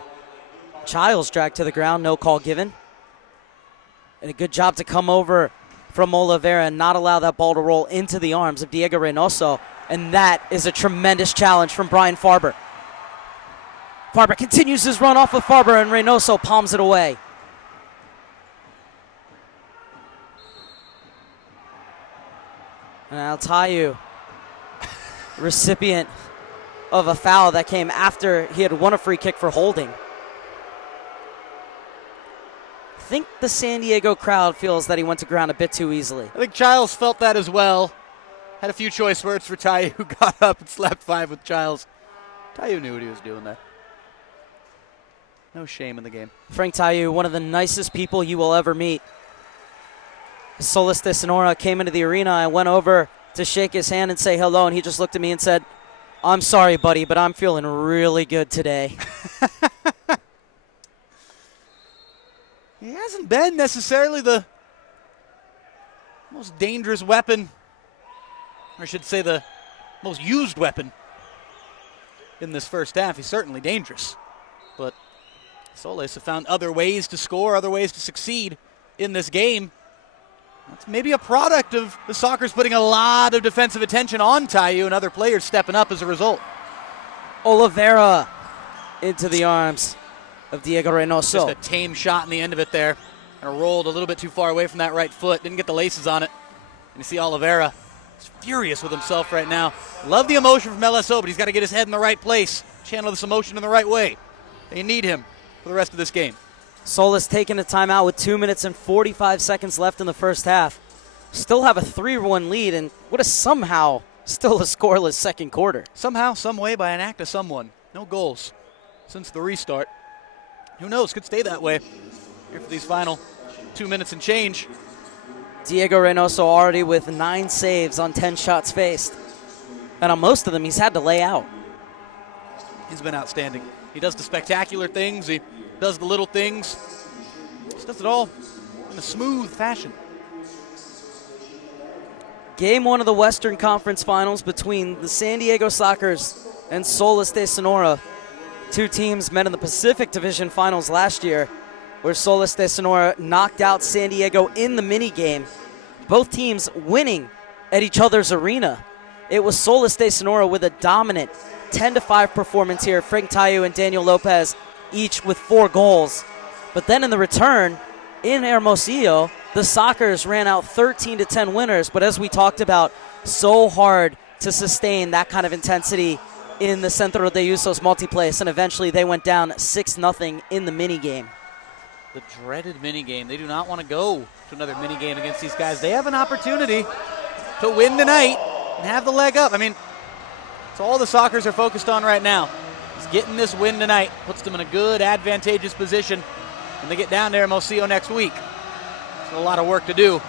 Childs dragged to the ground, no call given. And a good job to come over from Oliveira and not allow that ball to roll into the arms of Diego Reynoso. And that is a tremendous challenge from Brian Farber. Farber continues his run off of Farber, and Reynoso palms it away. And I'll tell you, recipient of a foul that came after he had won a free kick for holding. I think the San Diego crowd feels that he went to ground a bit too easily. I think Childs felt that as well. Had a few choice words for Tayu, who got up and slapped 5 with Childs. Tayu knew what he was doing there. No shame in the game. Frank Tayu, one of the nicest people you will ever meet. Solis de Sonora came into the arena. I went over to shake his hand and say hello, and he just looked at me and said, "I'm sorry, buddy, but I'm feeling really good today." He hasn't been necessarily the most dangerous weapon, or I should say the most used weapon in this first half. He's certainly dangerous, but Solis have found other ways to score, other ways to succeed in this game. That's maybe a product of the Sockers putting a lot of defensive attention on Tayu and other players stepping up as a result. Oliveira into the arms of Diego Reynoso. Just a tame shot in the end of it there. And rolled a little bit too far away from that right foot. Didn't get the laces on it. And you see Oliveira is furious with himself right now. Love the emotion from LSO, but he's got to get his head in the right place. Channel this emotion in the right way. They need him for the rest of this game. Solis taking a timeout with 2 minutes and 45 seconds left in the first half. Still have a 3-1 lead, and what is somehow still a scoreless second quarter. Somehow, some way, by an act of someone. No goals since the restart. Who knows? Could stay that way here for these final 2 minutes and change. Diego Reynoso already with 9 saves on 10 shots faced. And on most of them, he's had to lay out. He's been outstanding. He does the spectacular things. He does the little things. He does it all in a smooth fashion. Game 1 of the Western Conference Finals between the San Diego Sockers and Solis de Sonora. Two teams met in the Pacific Division Finals last year, where Solis de Sonora knocked out San Diego in the mini game. Both teams winning at each other's arena. It was Solis de Sonora with a dominant 10-5 performance here. Frank Tayu and Daniel Lopez each with 4 goals. But then in the return, in Hermosillo, the Sockers ran out 13-10 winners. But as we talked about, so hard to sustain that kind of intensity in the Centro de Usos multiplace, and eventually they went down 6-0 in the mini game. The dreaded mini game. They do not want to go to another mini game against these guys. They have an opportunity to win tonight and have the leg up. I mean, it's all the Sockers are focused on right now. Is getting this win tonight. Puts them in a good, advantageous position when they get down there in Hermosillo next week. There's a lot of work to do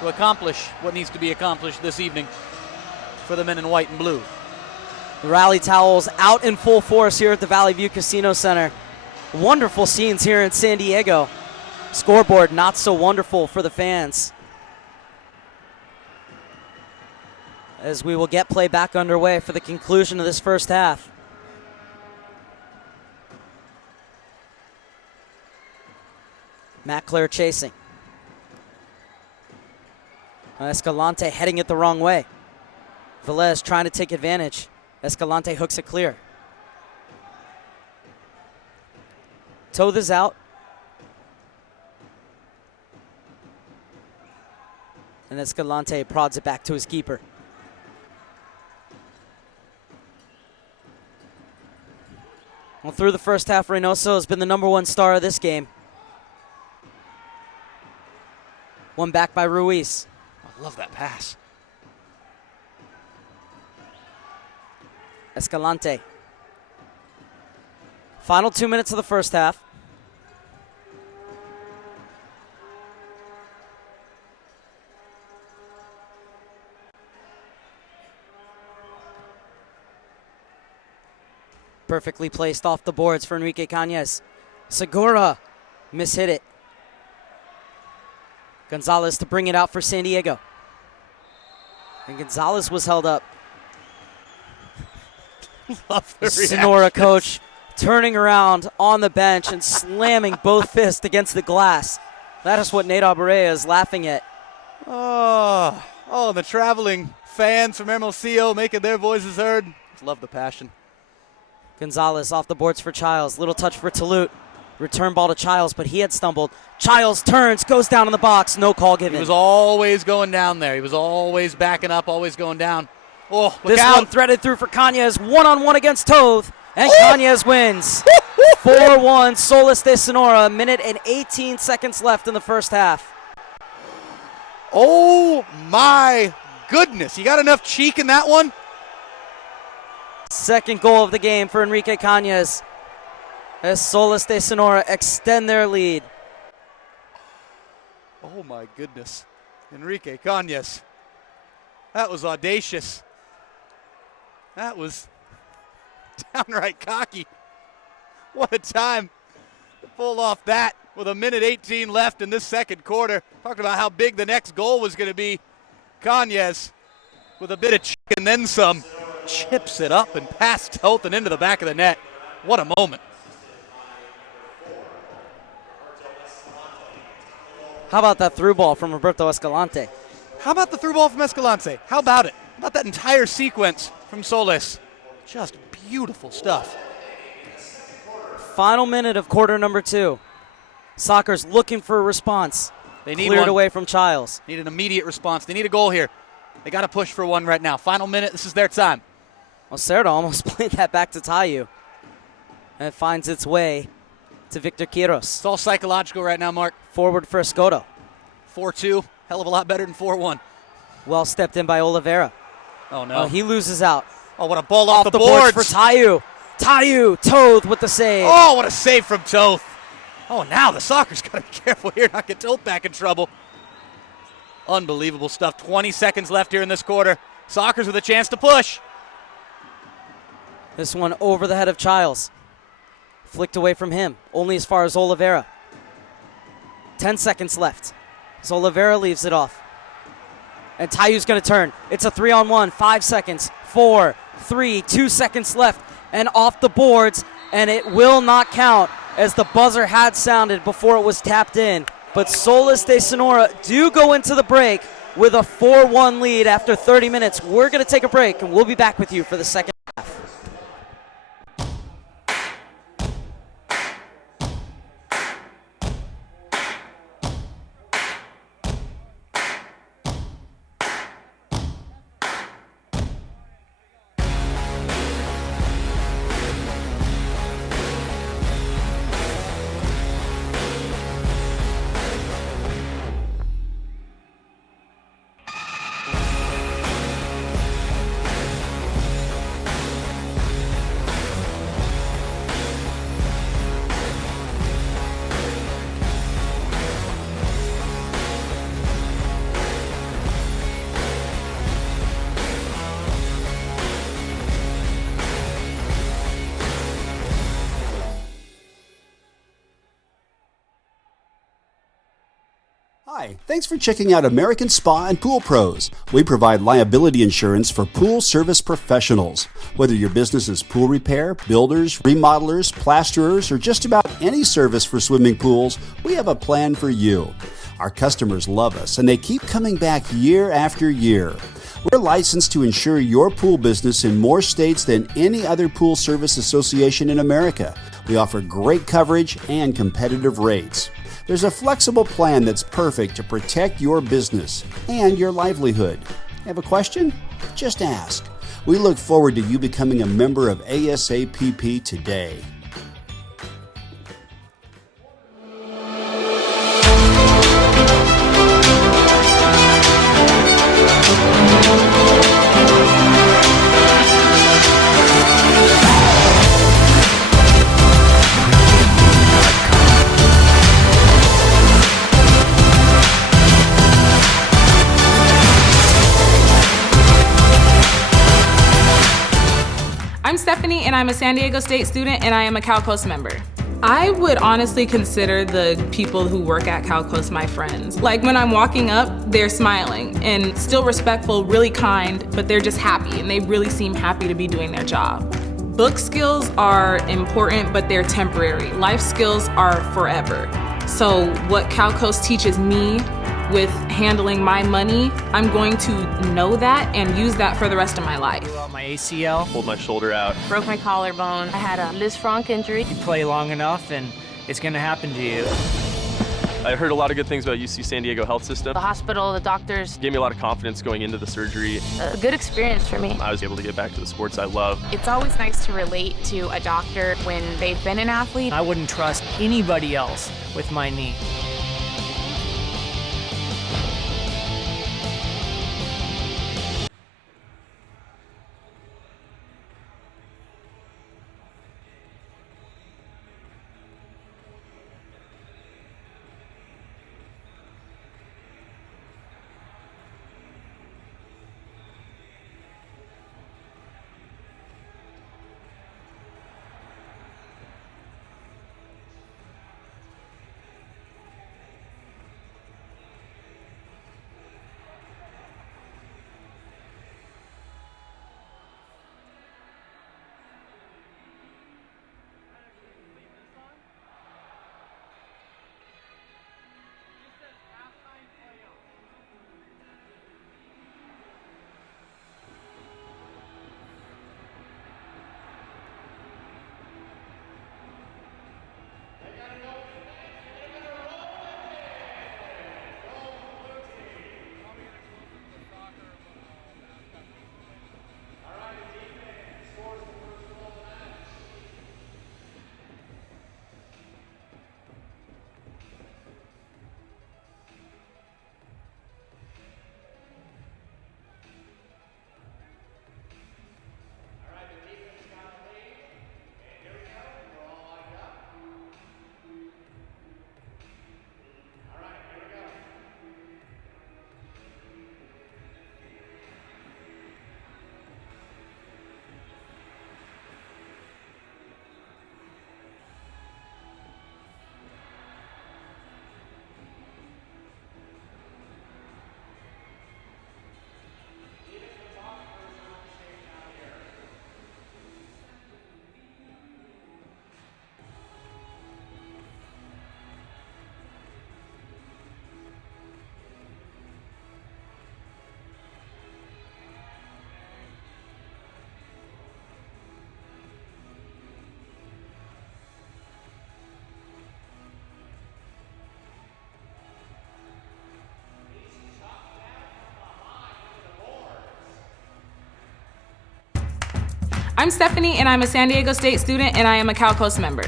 to accomplish what needs to be accomplished this evening for the men in white and blue. The rally towels out in full force here at the Valley View Casino Center. Wonderful scenes here in San Diego. Scoreboard not so wonderful for the fans. As we will get play back underway for the conclusion of this first half. Matt Clare chasing. Escalante heading it the wrong way. Velez trying to take advantage. Escalante hooks it clear. Toth is out. And Escalante prods it back to his keeper. Well, through the first half, Reynoso has been the number one star of this game. One back by Ruiz. I love that pass. Escalante. Final 2 minutes of the first half. Perfectly placed off the boards for Enrique Cañas. Segura mishit it. Gonzalez to bring it out for San Diego. And Gonzalez was held up. Love the Sonora reactions. coach turning around on the bench and slamming both fists against the glass. That is what Nate Aberea is laughing at. Oh, the traveling fans from Hermosillo making their voices heard. Love the passion. Gonzalez off the boards for Childs. Little touch for Talut. Return ball to Childs, but he had stumbled. Childs turns, goes down in the box. No call given. He was always going down there. He was always backing up, always going down. Oh, look This out. one threaded through for Cañas. One-on-one against Toth. And Cañas wins. 4-1, Solis de Sonora. A minute and 18 seconds left in the first half. Oh, my goodness. You got enough cheek in that one? Second goal of the game for Enrique Cañas as Solis de Sonora extend their lead. Oh, my goodness. Enrique Cañas. That was audacious. That was downright cocky. What a time to pull off that with a minute 18 left in this second quarter. Talking about how big the next goal was going to be. Cañas with a bit of chicken, then some, chips it up and past Toth and into the back of the net. What a moment. How about that through ball from Roberto Escalante? How about the through ball from Escalante? How about it? How about that entire sequence from Solis? Just beautiful stuff. Final minute of quarter number 2. Soccer's looking for a response. They need Cleared one. away from Childs. Need an immediate response. They need a goal here. They got to push for one right now. Final minute. This is their time. Well, Cerda almost played that back to Tayu. And it finds its way to Victor Quiros. It's all psychological right now, Mark. Forward for Escoto. 4-2. Hell of a lot better than 4-1. Well stepped in by Oliveira. Oh, no. Oh, he loses out. Oh, what a ball off the boards boards. for Tayu. Tayu, Toth with the save. Oh, what a save from Toth. Oh, now the Soccer's got to be careful here, not get Toth back in trouble. Unbelievable stuff. 20 seconds left here in this quarter. Soccer's with a chance to push. This one over the head of Childs. Flicked away from him, only as far as Oliveira. 10 seconds left. So Oliveira leaves it off. And Tayu's going to turn. It's a 3-on-1. 5 seconds. 4, 3, 2 seconds left. And off the boards. And it will not count as the buzzer had sounded before it was tapped in. But Solis de Sonora do go into the break with a 4-1 lead after 30 minutes. We're going to take a break, and we'll be back with you for the second half. Hi, thanks for checking out American Spa and Pool Pros. We provide liability insurance for pool service professionals. Whether your business is pool repair, builders, remodelers, plasterers, or just about any service for swimming pools, we have a plan for you. Our customers love us and they keep coming back year after year. We're licensed to insure your pool business in more states than any other pool service association in America. We offer great coverage and competitive rates. There's a flexible plan that's perfect to protect your business and your livelihood. Have a question? Just ask. We look forward to you becoming a member of ASAPP today. I'm Stephanie, and I'm a San Diego State student, and I am a Cal Coast member. I would honestly consider the people who work at Cal Coast my friends. Like when I'm walking up, they're smiling and still respectful, really kind, but they're just happy and they really seem happy to be doing their job. Book skills are important, but they're temporary. Life skills are forever. So what Cal Coast teaches me with handling my money, I'm going to know that and use that for the rest of my life. Blew out my ACL. Pulled my shoulder out. Broke my collarbone. I had a Liz Frank injury. You play long enough and it's going to happen to you. I heard a lot of good things about UC San Diego health system. The hospital, the doctors, Gave me a lot of confidence going into the surgery. a good experience for me. I was able to get back to the sports I love. It's always nice to relate to a doctor when they've been an athlete. I wouldn't trust anybody else with my knee. I'm Stephanie, and I'm a San Diego State student, and I am a Cal Coast member.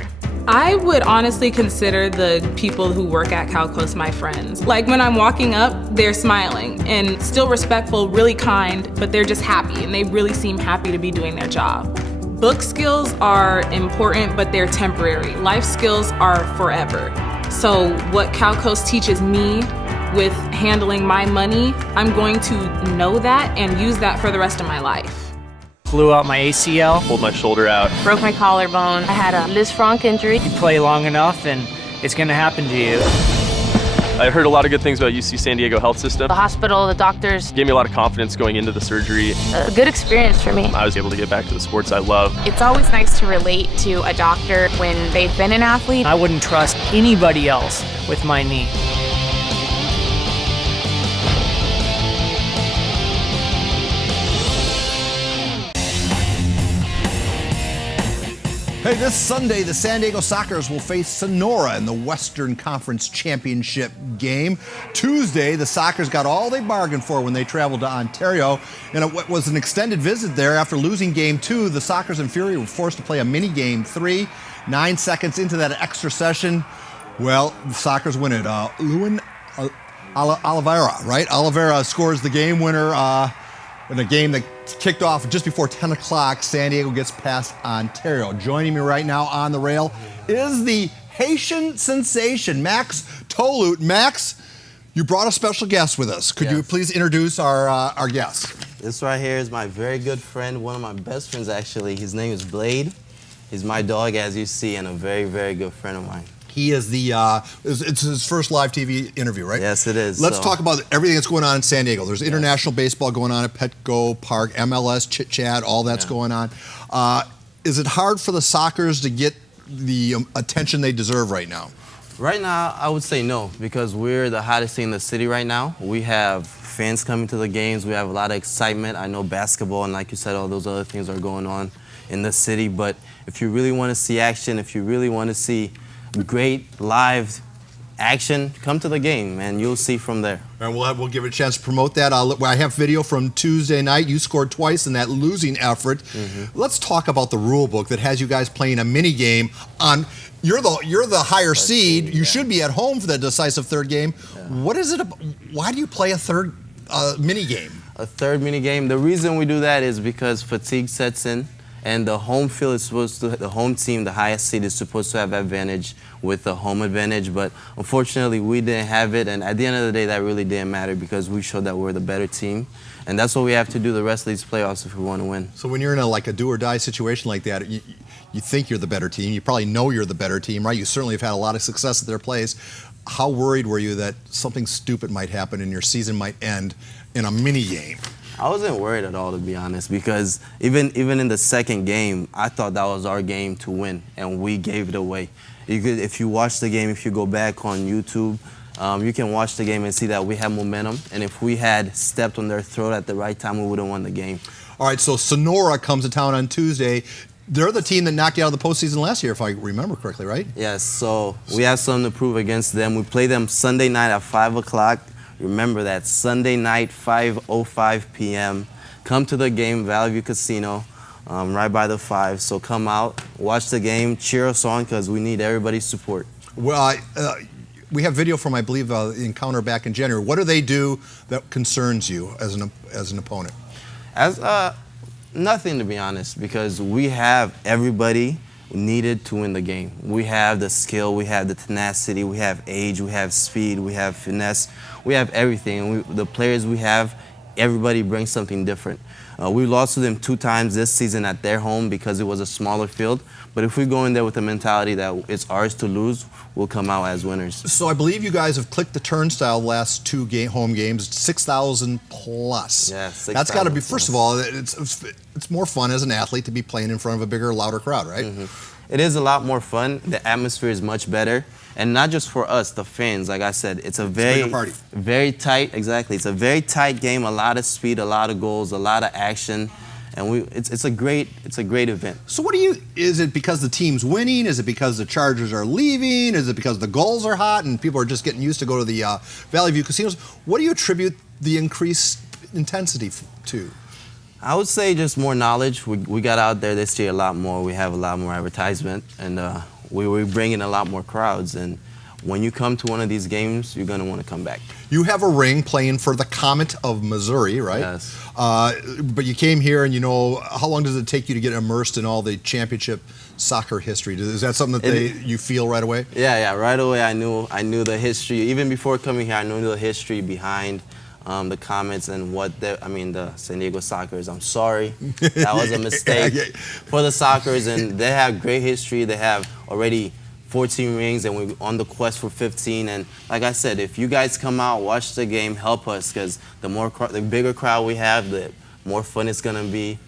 I would honestly consider the people who work at Cal Coast my friends. Like when I'm walking up, they're smiling and still respectful, really kind, but they're just happy and they really seem happy to be doing their job. Book skills are important, but they're temporary. Life skills are forever. So what Cal Coast teaches me with handling my money, I'm going to know that and use that for the rest of my life. Blew out my ACL. Pulled my shoulder out. Broke my collarbone. I had a Liz Frank injury. You play long enough and it's going to happen to you. I heard a lot of good things about UC San Diego health system. The hospital, the doctors, Gave me a lot of confidence going into the surgery. a good experience for me. I was able to get back to the sports I love. It's always nice to relate to a doctor when they've been an athlete. I wouldn't trust anybody else with my knee. Hey, this Sunday, the San Diego Sockers will face Sonora in the Western Conference Championship game. Tuesday, the Sockers got all they bargained for when they traveled to Ontario. And it was an extended visit there. After losing Game 2, the Sockers and Fury were forced to play a mini Game 3. 9 seconds into that extra session, well, the Sockers win it. Luan Oliveira, right? Oliveira scores the game winner in a game that kicked off just before 10 o'clock. San Diego gets past Ontario. Joining me right now on the rail is the Haitian sensation, Max Tolute. Max, you brought a special guest with us. Could you please introduce our guest? This right here is my very good friend, one of my best friends actually. His name is Blade. He's my dog, as you see, and a very, very good friend of mine. He is it's his first live TV interview, right? Yes, it is. Let's talk about everything that's going on in San Diego. There's international baseball going on at Petco Park, MLS, Chit Chat, all that's going on. Is it hard for the Sockers to get the attention they deserve right now? Right now, I would say no, because we're the hottest thing in the city right now. We have fans coming to the games. We have a lot of excitement. I know basketball and, like you said, all those other things are going on in the city. But if you really want to see action, if you really want to see great live action, come to the game, and you'll see from there. And we'll give it a chance to promote that. I have video from Tuesday night. You scored twice in that losing effort. Let's talk about the rule book that has you guys playing a mini game on. You're the higher seed. You should be at home for the decisive third game. What is it? Why do you play a third mini game? A third mini game. The reason we do that is because fatigue sets in, and the home field is supposed to. The home team, the highest seed, is supposed to have advantage with the home advantage. But unfortunately, we didn't have it. And at the end of the day, that really didn't matter because we showed that we're the better team. And that's what we have to do the rest of these playoffs if we want to win. So when you're in a do or die situation like that, you think you're the better team. You probably know you're the better team, right? You certainly have had a lot of success at their plays. How worried were you that something stupid might happen and your season might end in a mini game? I wasn't worried at all, to be honest, because even in the second game, I thought that was our game to win, and we gave it away. If you watch the game, if you go back on YouTube, you can watch the game and see that we have momentum, and if we had stepped on their throat at the right time, we would have won the game. All right, so Sonora comes to town on Tuesday. They're the team that knocked you out of the postseason last year, if I remember correctly, right? Yes, so we have something to prove against them. We play them Sunday night at 5 o'clock. Remember that, Sunday night, 5:05 p.m. Come to the game, Valley View Casino, right by the 5. So come out, watch the game, cheer us on, because we need everybody's support. Well, we have video from, I believe, the encounter back in January. What do they do that concerns you as an opponent? Nothing, to be honest, because we have everybody needed to win the game. We have the skill, we have the tenacity, we have age, we have speed, we have finesse, we have everything. The players we have, everybody brings something different. We lost to them 2 times this season at their home because it was a smaller field. But if we go in there with the mentality that it's ours to lose, we'll come out as winners. So I believe you guys have clicked the turnstile the last 2 home games, 6,000 plus. Yeah, 6,000. That's got to be, first of all, it's more fun as an athlete to be playing in front of a bigger, louder crowd, right? It is a lot more fun. The atmosphere is much better. And not just for us, the fans, like I said, it's a very tight, exactly. It's a very tight game, a lot of speed, a lot of goals, a lot of action. And it's a great event. So is it because the team's winning? Is it because the Chargers are leaving? Is it because the goals are hot and people are just getting used to go to the Valley View casinos? What do you attribute the increased intensity to? I would say just more knowledge. We got out there this year a lot more. We have a lot more advertisement, and we bring in a lot more crowds. And when you come to one of these games, you're going to want to come back. You have a ring playing for the Comet of Missouri, right? Yes. But you came here, and how long does it take you to get immersed in all the championship soccer history? Is that something that you feel right away? Yeah, right away I knew the history. Even before coming here, I knew the history behind the Comets and the San Diego Sockers. I'm sorry, that was a mistake for the Sockers, and they have great history. They have already 14 rings, and we're on the quest for 15. And like I said, if you guys come out, watch the game, help us, because the bigger crowd we have, the more fun it's gonna be.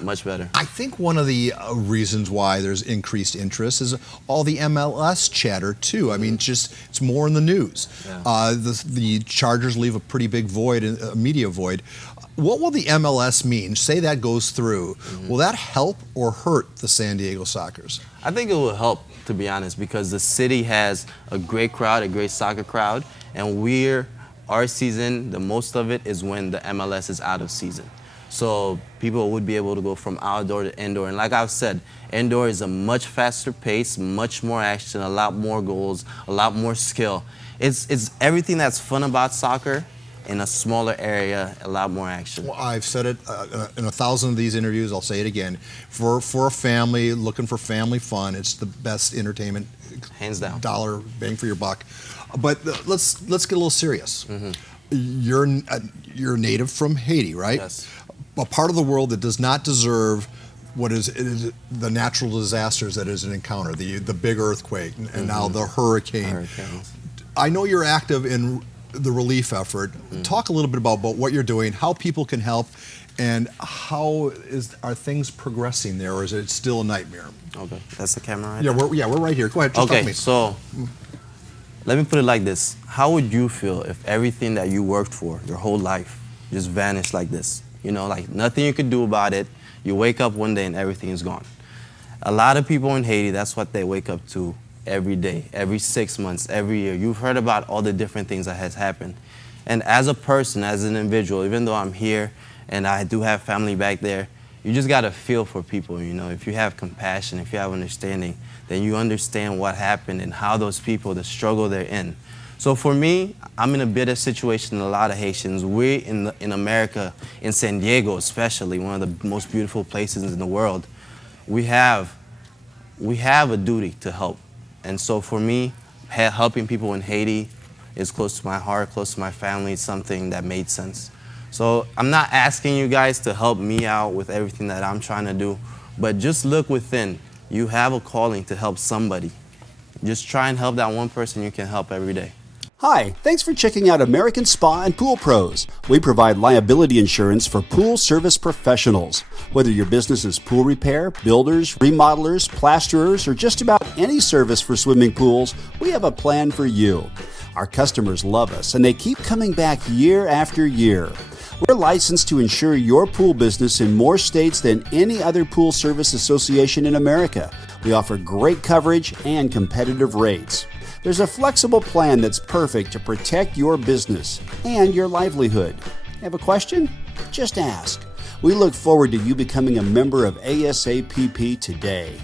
Much better. I think one of the reasons why there's increased interest is all the MLS chatter too. I mean, it's more in the news. Yeah. The Chargers leave a pretty big void, a media void. What will the MLS mean? Say that goes through. Will that help or hurt the San Diego Sockers? I think it will help, to be honest, because the city has a great crowd, a great soccer crowd, and our season, the most of it is when the MLS is out of season. So people would be able to go from outdoor to indoor. And like I've said, indoor is a much faster pace, much more action, a lot more goals, a lot more skill. It's everything that's fun about soccer in a smaller area, a lot more action. Well, I've said it in 1,000 of these interviews, I'll say it again. For a family, looking for family fun, it's the best entertainment. Hands down. Dollar bang for your buck. But let's get a little serious. You're native from Haiti, right? Yes. a part of the world that does not deserve what is the natural disasters that is an encounter, the big earthquake and now the hurricane. I know you're active in the relief effort. Talk a little bit about what you're doing, how people can help, and are things progressing there, or is it still a nightmare? Okay, that's the camera right Yeah, there? we're right here. Go ahead, just talk to me. So let me put it like this. How would you feel if everything that you worked for your whole life just vanished like this? You know, like nothing you could do about it. You wake up one day and everything is gone. A lot of people in Haiti, that's what they wake up to every day, every 6 months, every year. You've heard about all the different things that has happened. And as a person, as an individual, even though I'm here and I do have family back there, you just got to feel for people, you know. If you have compassion, if you have understanding, then you understand what happened and how those people, the struggle they're in. So for me, I'm in a better situation than a lot of Haitians. We're in America, in San Diego especially, one of the most beautiful places in the world. We have a duty to help. And so for me, helping people in Haiti is close to my heart, close to my family. It's something that made sense. So I'm not asking you guys to help me out with everything that I'm trying to do, but just look within. You have a calling to help somebody. Just try and help that one person you can help every day. Hi, thanks for checking out American Spa and Pool Pros. We provide liability insurance for pool service professionals. Whether your business is pool repair, builders, remodelers, plasterers, or just about any service for swimming pools, we have a plan for you. Our customers love us and they keep coming back year after year. We're licensed to insure your pool business in more states than any other pool service association in America. We offer great coverage and competitive rates. There's a flexible plan that's perfect to protect your business and your livelihood. Have a question? Just ask. We look forward to you becoming a member of ASAPP today.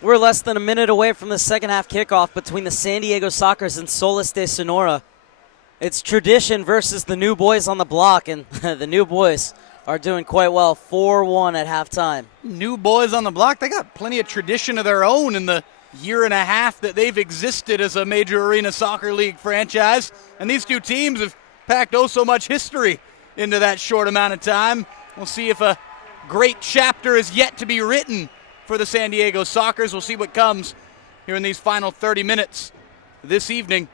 We're less than a minute away from the second half kickoff between the San Diego Sockers and Solis de Sonora. It's tradition versus the new boys on the block, and the new boys are doing quite well, 4-1 at halftime. New boys on the block, they got plenty of tradition of their own in the year and a half that they've existed as a major arena soccer league franchise. And these two teams have packed so much history into that short amount of time. We'll see if a great chapter is yet to be written for the San Diego Sockers. We'll see what comes here in these final 30 minutes this evening.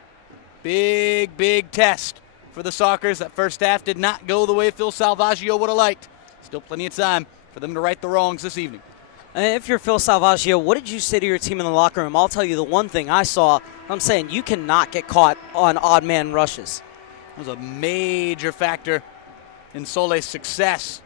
Big test for the Sockers. That first half did not go the way Phil Salvaggio would have liked. Still plenty of time for them to right the wrongs this evening. If you're Phil Salvaggio, what did you say to your team in the locker room? I'll tell you the one thing I saw. I'm saying you cannot get caught on odd man rushes. It was a major factor in Sole's success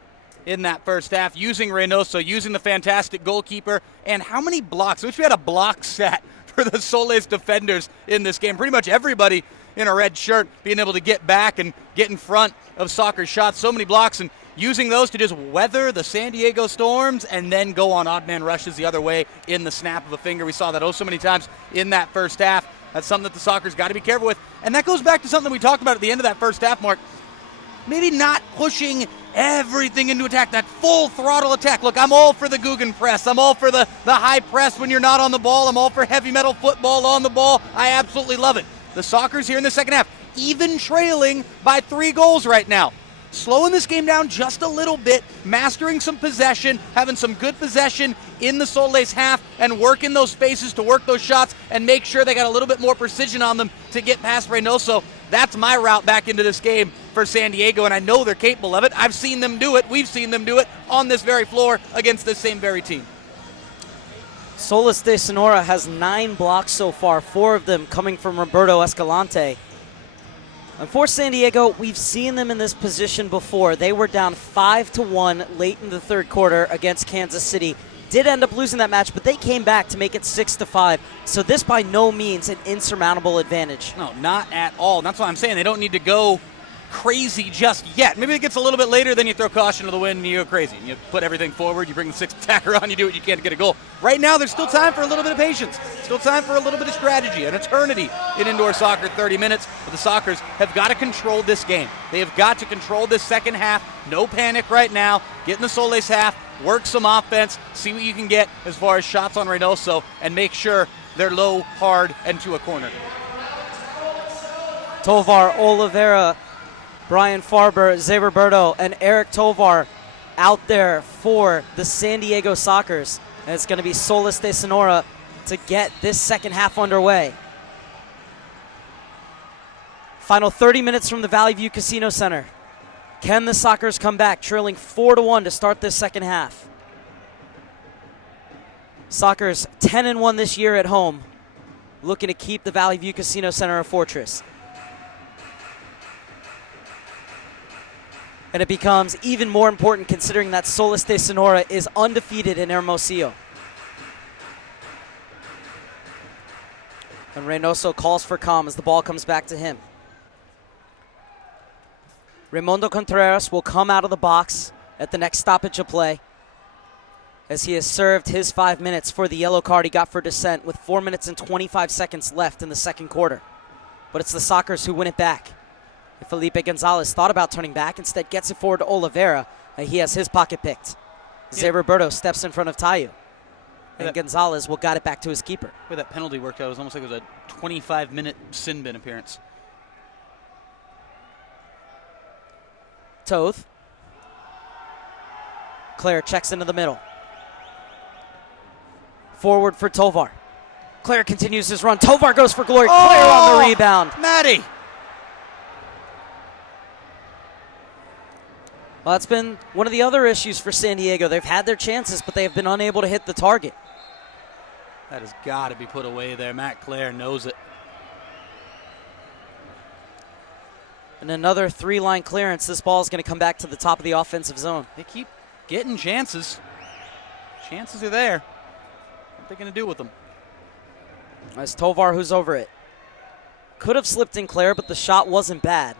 in that first half, using Reynoso, using the fantastic goalkeeper, and how many blocks? I wish we had a block set for the Soles defenders in this game. Pretty much everybody in a red shirt being able to get back and get in front of soccer shots. So many blocks, and using those to just weather the San Diego Storms and then go on odd man rushes the other way in the snap of a finger. We saw that so many times in that first half. That's something that the Sockers got to be careful with. And that goes back to something we talked about at the end of that first half, Mark. Maybe not pushing everything into attack, that full throttle attack. Look, I'm all for the Guggen press. I'm all for the high press when you're not on the ball. I'm all for heavy metal football on the ball. I absolutely love it. The Sockers here in the second half, even trailing by 3 goals right now. Slowing this game down just a little bit, mastering some possession, having some good possession in the Soles half, and working those spaces to work those shots and make sure they got a little bit more precision on them to get past Reynoso. That's my route back into this game for San Diego, and I know they're capable of it. I've seen them do it. We've seen them do it on this very floor against this same very team. Solis de Sonora has 9 blocks so far, 4 of them coming from Roberto Escalante. And for San Diego, we've seen them in this position before. They were down 5-1 late in the third quarter against Kansas City. did end up losing that match, but they came back to make it 6-5. So this by no means an insurmountable advantage. No, not at all. That's why I'm saying they don't need to go crazy just yet. Maybe it gets a little bit later, then you throw caution to the wind and you go crazy. You put everything forward, you bring the sixth attacker on, you do what you can to get a goal. Right now, there's still time for a little bit of patience. Still time for a little bit of strategy. An eternity in indoor soccer, 30 minutes. But the Sockers have got to control this game. They have got to control this second half. No panic right now. Get in the Solis half, work some offense, see what you can get as far as shots on Reynoso, and make sure they're low, hard, and to a corner. Tovar, Oliveira, Brian Farber, Zé Roberto, and Eric Tovar out there for the San Diego Sockers. And it's going to be Solis de Sonora to get this second half underway. Final 30 minutes from the Valley View Casino Center. Can the Sockers come back, trailing 4-1 to start this second half? Sockers 10-1 this year at home, looking to keep the Valley View Casino Center a fortress. And it becomes even more important considering that Solis de Sonora is undefeated in Hermosillo. And Reynoso calls for calm as the ball comes back to him. Raimundo Contreras will come out of the box at the next stoppage of play as he has served his 5 minutes for the yellow card he got for dissent with 4 minutes and 25 seconds left in the second quarter. But it's the Sockers who win it back. Felipe Gonzalez thought about turning back, instead gets it forward to Oliveira. He has his pocket picked. Zé Roberto steps in front of Tayu. And Gonzalez will got it back to his keeper. The way that penalty worked out, it was almost like it was a 25-minute sin bin appearance. Toth. Claire checks into the middle. Forward for Tovar. Claire continues his run. Tovar goes for glory. Claire on the rebound. Maddie! Well, that's been one of the other issues for San Diego. They've had their chances, but they have been unable to hit the target. That has got to be put away there. Matt Clare knows it. And another three-line clearance. This ball is going to come back to the top of the offensive zone. They keep getting chances. Chances are there. What are they going to do with them? That's Tovar who's over it. Could have slipped in Claire, but the shot wasn't bad.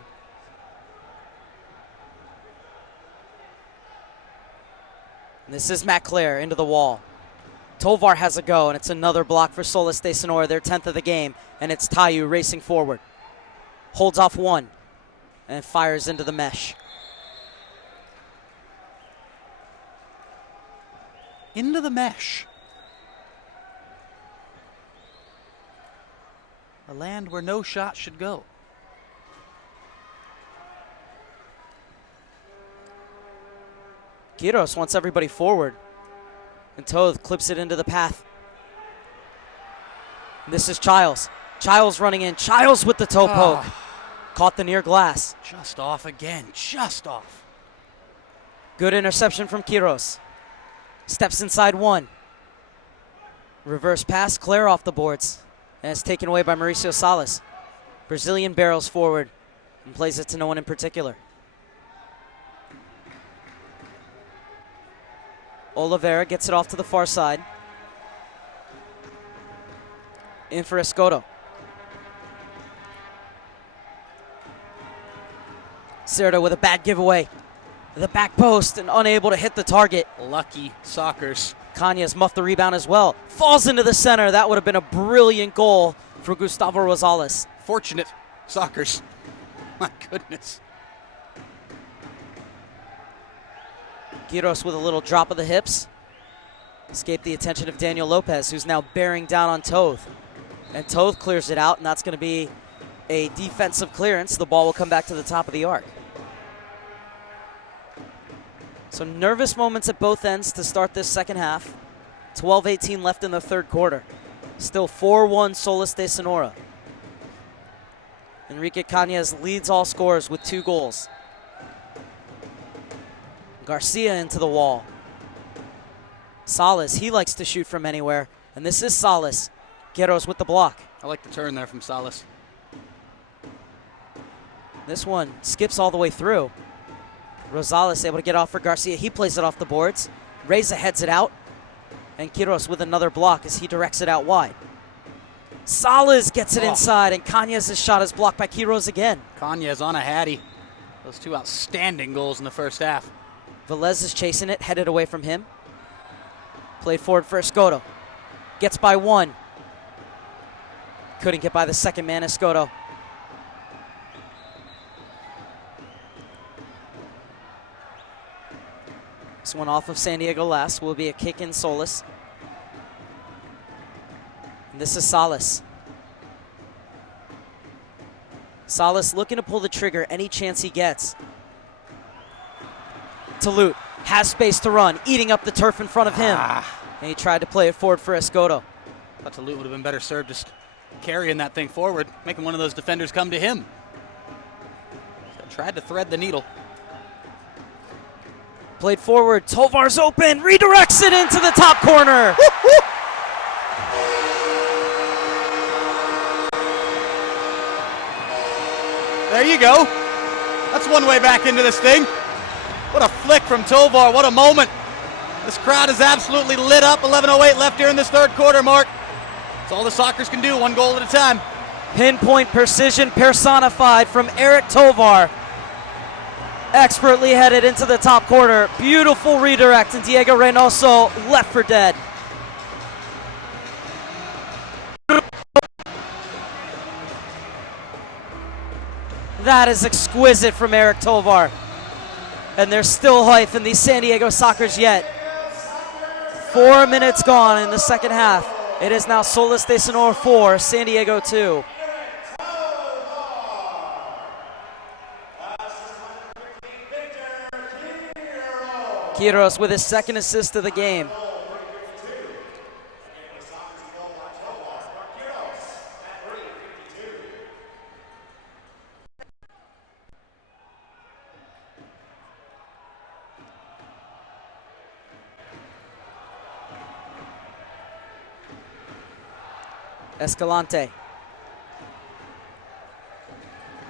This is Matt Clare into the wall. Tovar has a go, and it's another block for Solis de Sonora, their 10th of the game, and it's Tayu racing forward. Holds off one, and fires into the mesh. Into the mesh. A land where no shot should go. Quiros wants everybody forward, and Toth clips it into the path. And this is Childs. Childs running in. Childs with the toe poke. Caught the near glass. Just off again. Just off. Good interception from Quiros. Steps inside one. Reverse pass. Claire off the boards. And it's taken away by Mauricio Salas. Brazilian barrels forward and plays it to no one in particular. Oliveira gets it off to the far side. In for Escoto. Cerda with a bad giveaway. The back post and unable to hit the target. Lucky Sockers. Cañas muffed the rebound as well. Falls into the center. That would have been a brilliant goal for Gustavo Rosales. Fortunate Sockers. My goodness. Quiros with a little drop of the hips. Escaped the attention of Daniel Lopez, who's now bearing down on Toth. And Toth clears it out, and that's going to be a defensive clearance. The ball will come back to the top of the arc. So nervous moments at both ends to start this second half. 12:18 left in the third quarter. Still 4-1 Solis de Sonora. Enrique Cañas leads all scorers with 2 goals. Garcia into the wall. Salas, he likes to shoot from anywhere. And this is Salas. Quiros with the block. I like the turn there from Salas. This one skips all the way through. Rosales able to get off for Garcia. He plays it off the boards. Reza heads it out. And Quiros with another block as he directs it out wide. Salas gets it inside, and Cañas' shot is blocked by Quiros again. Cañas on a hattie. Those two outstanding goals in the first half. Velez is chasing it, headed away from him. Played forward for Escoto. Gets by one. Couldn't get by the second man, Escoto. This one off of San Diego last will be a kick in Solis. And this is Salas. Salas looking to pull the trigger any chance he gets. Talute has space to run, eating up the turf in front of him. And he tried to play it forward for Escoto. Thought Talute would have been better served just carrying that thing forward, making one of those defenders come to him. Tried to thread the needle. Played forward, Tovar's open, redirects it into the top corner. There you go. That's one way back into this thing. What a flick from Tovar, what a moment. This crowd is absolutely lit up. 11:08 left here in this third quarter, Mark. That's all the Sockers can do, one goal at a time. Pinpoint precision personified from Eric Tovar. Expertly headed into the top corner. Beautiful redirect, and Diego Reynoso left for dead. That is exquisite from Eric Tovar. And there's still life in these San Diego Sockers yet. 4 minutes gone in the second half. It is now Solis de Sonora 4, San Diego 2. Quiros with his second assist of the game. Escalante.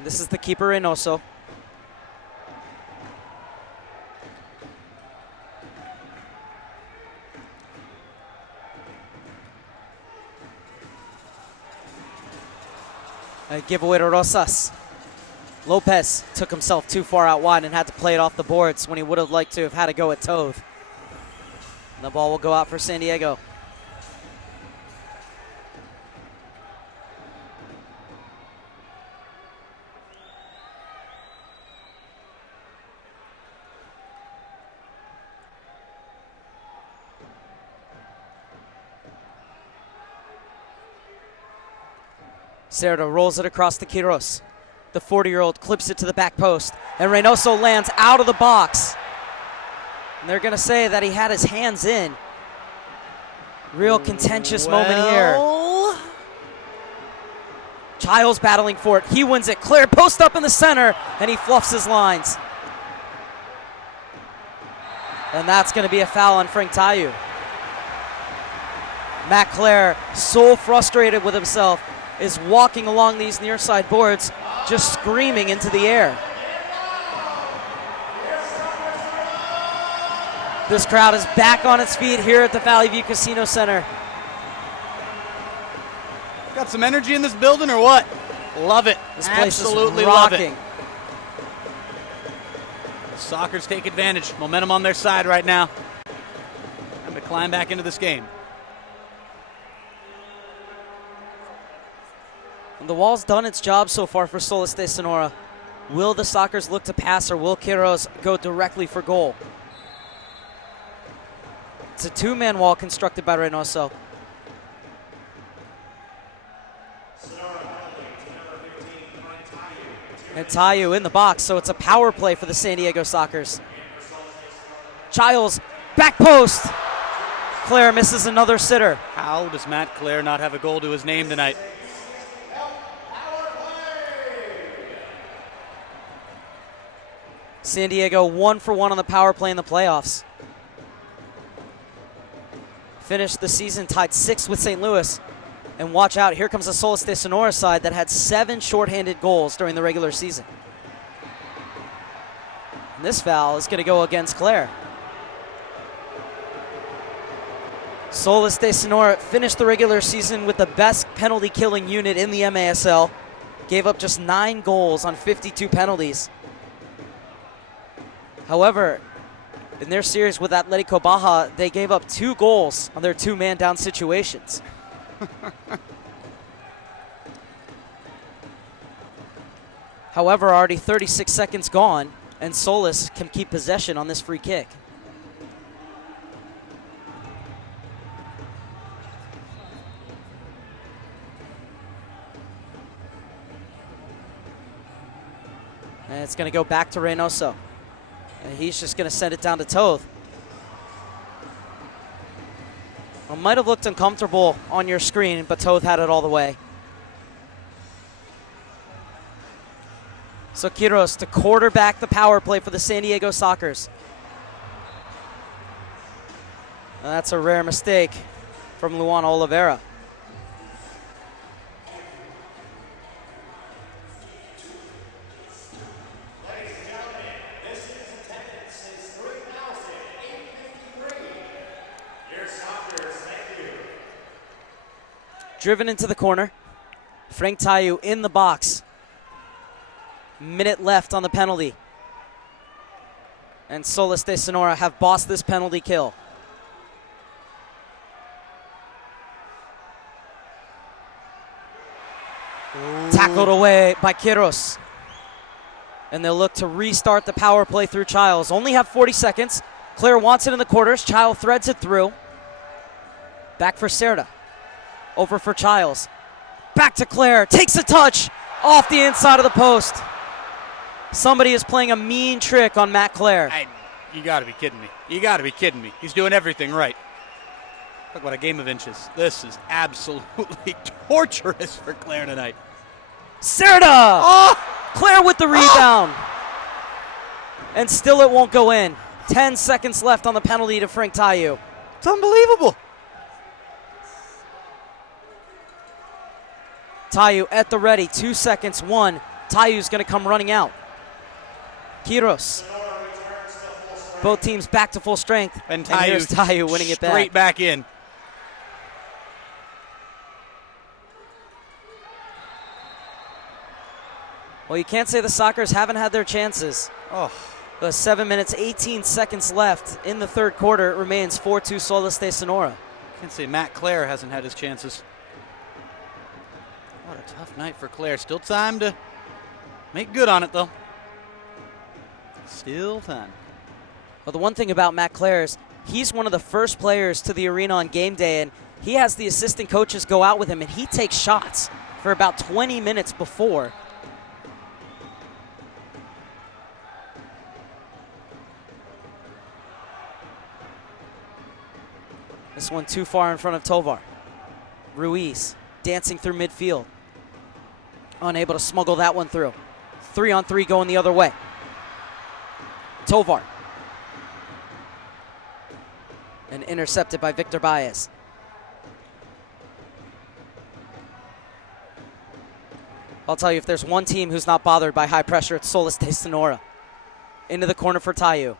This is the keeper, Reynoso. A giveaway to Rosas. Lopez took himself too far out wide and had to play it off the boards when he would have liked to have had a go at Toth. And the ball will go out for San Diego. Cerda rolls it across to Quiros. The 40-year-old clips it to the back post, and Reynoso lands out of the box. And they're going to say that he had his hands in. Real contentious moment here. Childs battling for it. He wins it. Claire post up in the center, and he fluffs his lines. And that's going to be a foul on Frank Tayu. Matt Claire, so frustrated with himself, is walking along these near side boards, just screaming into the air. This crowd is back on its feet here at the Valley View Casino Center. Got some energy in this building or what? Love it. This place absolutely is love rocking. it. Sockers take advantage. Momentum on their side right now. Time to climb back into this game. And the wall's done its job so far for Solis de Sonora. Will the Sockers look to pass, or will Quiros go directly for goal? It's a two-man wall constructed by Reynoso. And Tayu in the box, so it's a power play for the San Diego Sockers. Childs, back post. Claire misses another sitter. How does Matt Claire not have a goal to his name tonight? San Diego 1-for-1 on the power play in the playoffs. Finished the season tied 6th with St. Louis. And watch out, here comes the Solis de Sonora side that had 7 shorthanded goals during the regular season. And this foul is going to go against Claire. Solis de Sonora finished the regular season with the best penalty killing unit in the MASL. Gave up just 9 goals on 52 penalties. However, in their series with Atletico Baja, they gave up 2 goals on their 2-man down situations. However, already 36 seconds gone, and Solis can keep possession on this free kick. And it's going to go back to Reynoso. And he's just going to send it down to Toth. Well, might have looked uncomfortable on your screen, but Toth had it all the way. So Quiros to quarterback the power play for the San Diego Sockers. And that's a rare mistake from Luan Oliveira. Driven into the corner. Frank Tayu in the box. Minute left on the penalty. And Solis de Sonora have bossed this penalty kill. Ooh. Tackled away by Quiros. And they'll look to restart the power play through Childs. Only have 40 seconds. Claire wants it in the quarters. Child threads it through. Back for Cerda. Over for Childs. Back to Claire. Takes a touch off the inside of the post. Somebody is playing a mean trick on Matt Claire. You got to be kidding me. You got to be kidding me. He's doing everything right. Talk about a game of inches. This is absolutely torturous for Claire tonight. Cerda! Oh! Claire with the rebound. Oh! And still it won't go in. 10 seconds left on the penalty to Frank Tayu. It's unbelievable. Tayu at the ready. 2 seconds. 1. Tayu's going to come running out. Quiros. Both teams back to full strength. And here's Tayu winning it back. Straight back in. Well, you can't say the Sockers haven't had their chances. Oh. 7 minutes, 18 seconds left in the third quarter. It remains 4-2 Solis de Sonora. Can't say Matt Claire hasn't had his chances. What a tough night for Claire. Still time to make good on it, though. Still time. Well, the one thing about Matt Claire is he's one of the first players to the arena on game day, and he has the assistant coaches go out with him, and he takes shots for about 20 minutes before. This one too far in front of Tovar. Ruiz dancing through midfield. Unable to smuggle that one through. 3-on-3 going the other way. Tovar. And intercepted by Victor Baez. I'll tell you, if there's one team who's not bothered by high pressure, it's Solis de Sonora. Into the corner for Tayu.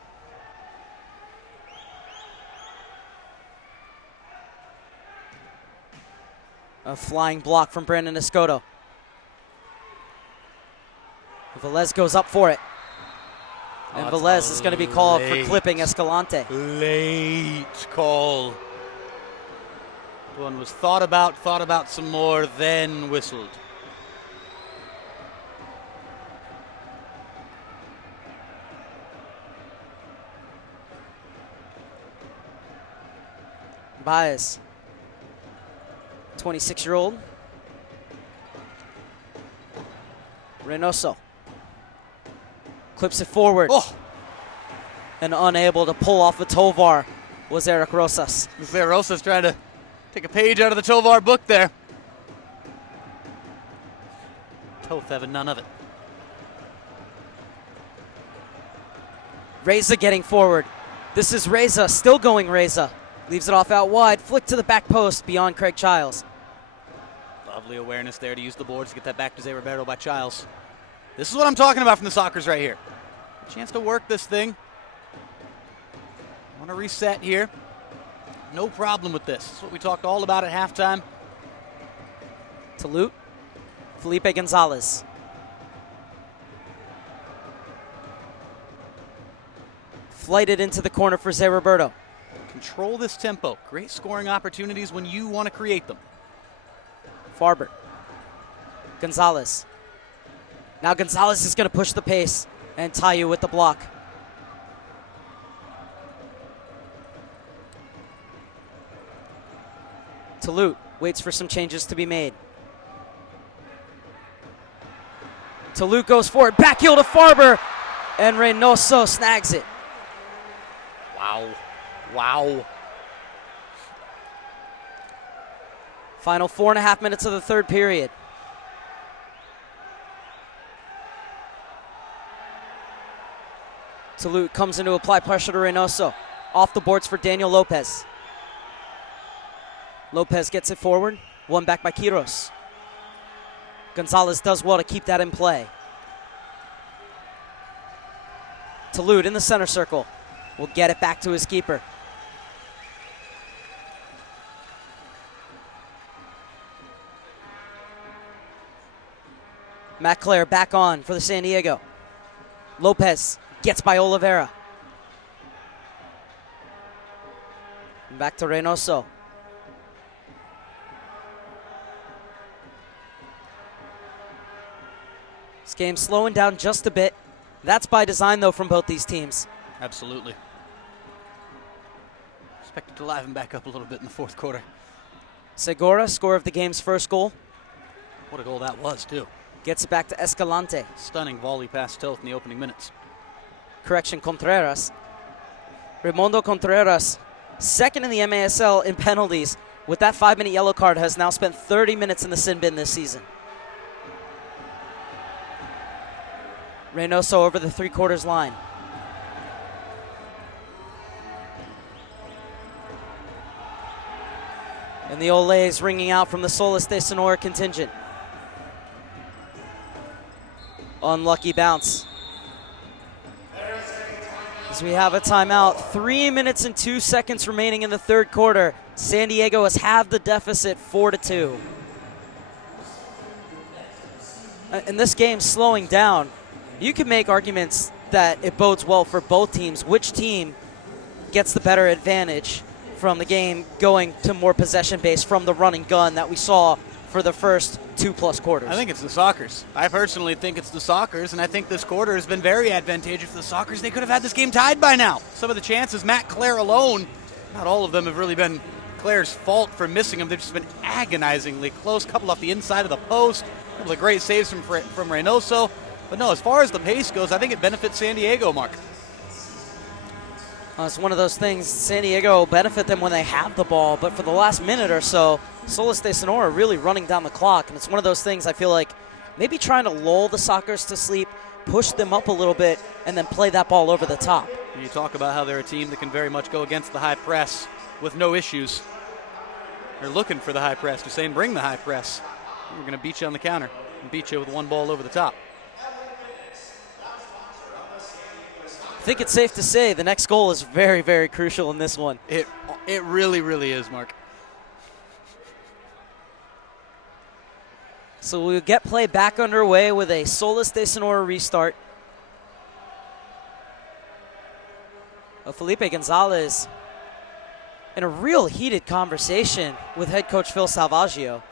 A flying block from Brandon Escoto. Velez goes up for it. And Velez is going to be called for clipping Escalante. Late call. One was thought about some more, then whistled. Baez. 26-year-old. Reynoso. Clips it forward. Oh. And unable to pull off a Tovar was Eric Rosas. Rosas trying to take a page out of the Tovar book there. Toth having none of it. Reza getting forward. This is Reza, still going Reza. Leaves it off out wide, flick to the back post beyond Craig Childs. Lovely awareness there to use the boards to get that back to Zé Roberto by Childs. This is what I'm talking about from the Sockers right here. A chance to work this thing. Want to reset here. no problem with this. That's what we talked all about at halftime. Tulute, Felipe Gonzalez. Flighted into the corner for Zé Roberto. Control this tempo. Great scoring opportunities when you want to create them. Farber. Gonzalez. Now Gonzalez is going to push the pace and tie you with the block. Tulute waits for some changes to be made. Tulute goes forward, back heel to Farber, and Reynoso snags it. Wow. Wow. Final 4.5 minutes of the third period. Tulute comes in to apply pressure to Reynoso. Off the boards for Daniel Lopez. Lopez gets it forward. Won back by Quiros. Gonzalez does well to keep that in play. Tulute in the center circle. Will get it back to his keeper. Matt Clare back on for the San Diego. Lopez gets by Oliveira. Back to Reynoso. This game's slowing down just a bit. That's by design, though, from both these teams. Absolutely. Expected to liven back up a little bit in the fourth quarter. Segura, score of the game's first goal. What a goal that was, too. Gets it back to Escalante. Stunning volley past Tilth in the opening minutes. Correction, Contreras. Raimundo Contreras, second in the MASL in penalties. With that 5-minute yellow card, has now spent 30 minutes in the sin bin this season. Reynoso over the three-quarters line. And the Olays ringing out from the Solis de Sonora contingent. Unlucky bounce. As we have a timeout, 3 minutes and 2 seconds remaining in the third quarter. San Diego has halved the deficit 4-2. And this game's slowing down. You can make arguments that it bodes well for both teams. Which team gets the better advantage from the game going to more possession-based from the run and gun that we saw for the first 2+ quarters? I think it's the Sockers. I personally think it's the Sockers, and I think this quarter has been very advantageous for the Sockers. They could have had this game tied by now. Some of the chances, Matt Clare alone, not all of them have really been Clare's fault for missing them. They've just been agonizingly close. Couple off the inside of the post. A couple of great saves from Reynoso. But no, as far as the pace goes, I think it benefits San Diego, Mark. It's one of those things, San Diego will benefit them when they have the ball, but for the last minute or so, Solis de Sonora really running down the clock, and it's one of those things I feel like maybe trying to lull the Sockers to sleep, push them up a little bit, and then play that ball over the top. You talk about how they're a team that can very much go against the high press with no issues. They're looking for the high press. They're saying, bring the high press. We're going to beat you on the counter and beat you with one ball over the top. I think it's safe to say the next goal is very, very crucial in this one. It really, really is, Mark. So we'll get play back underway with a Solis de Sonora restart. Felipe Gonzalez in a real heated conversation with head coach Phil Salvaggio.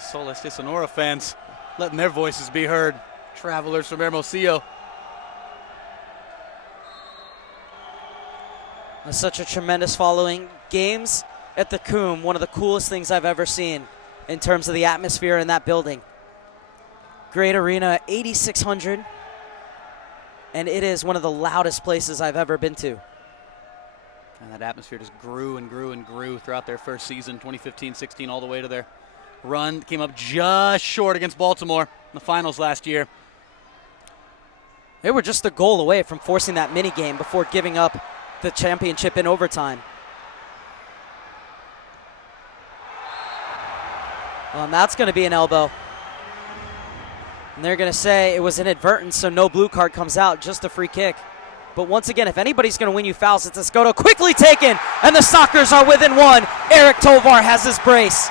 Solis de Sonora fans letting their voices be heard. Travelers from Hermosillo. Such a tremendous following. Games at the Coombe, one of the coolest things I've ever seen in terms of the atmosphere in that building. Great arena, 8,600. And it is one of the loudest places I've ever been to. And that atmosphere just grew and grew and grew throughout their first season, 2015-16, all the way to their run. Came up just short against Baltimore in the finals last year. They were just a goal away from forcing that mini game before giving up the championship in overtime. Well, and that's going to be an elbow. And they're going to say it was inadvertent, so no blue card comes out, just a free kick. But once again, if anybody's going to win you fouls, it's Escoto. Quickly taken, and the Sockers are within one. Eric Tovar has his brace.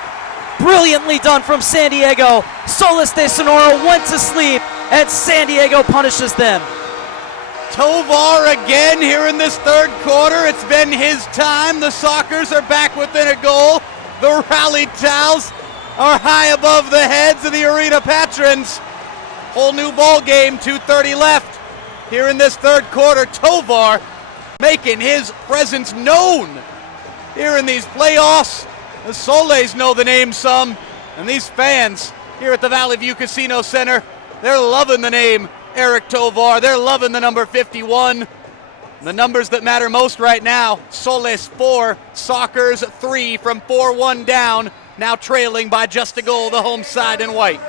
Brilliantly done from San Diego. Solis de Sonora went to sleep, and San Diego punishes them. Tovar again here in this third quarter. It's been his time. The Sockers are back within a goal. The rally towels are high above the heads of the arena patrons. Whole new ball game, 2:30 left. Here in this third quarter, Tovar making his presence known here in these playoffs. The Soles know the name some, and these fans here at the Valley View Casino Center, they're loving the name Eric Tovar. They're loving the number 51. The numbers that matter most right now, Soles 4, Sockers 3 from 4-1 down, now trailing by just a goal, the home side in white.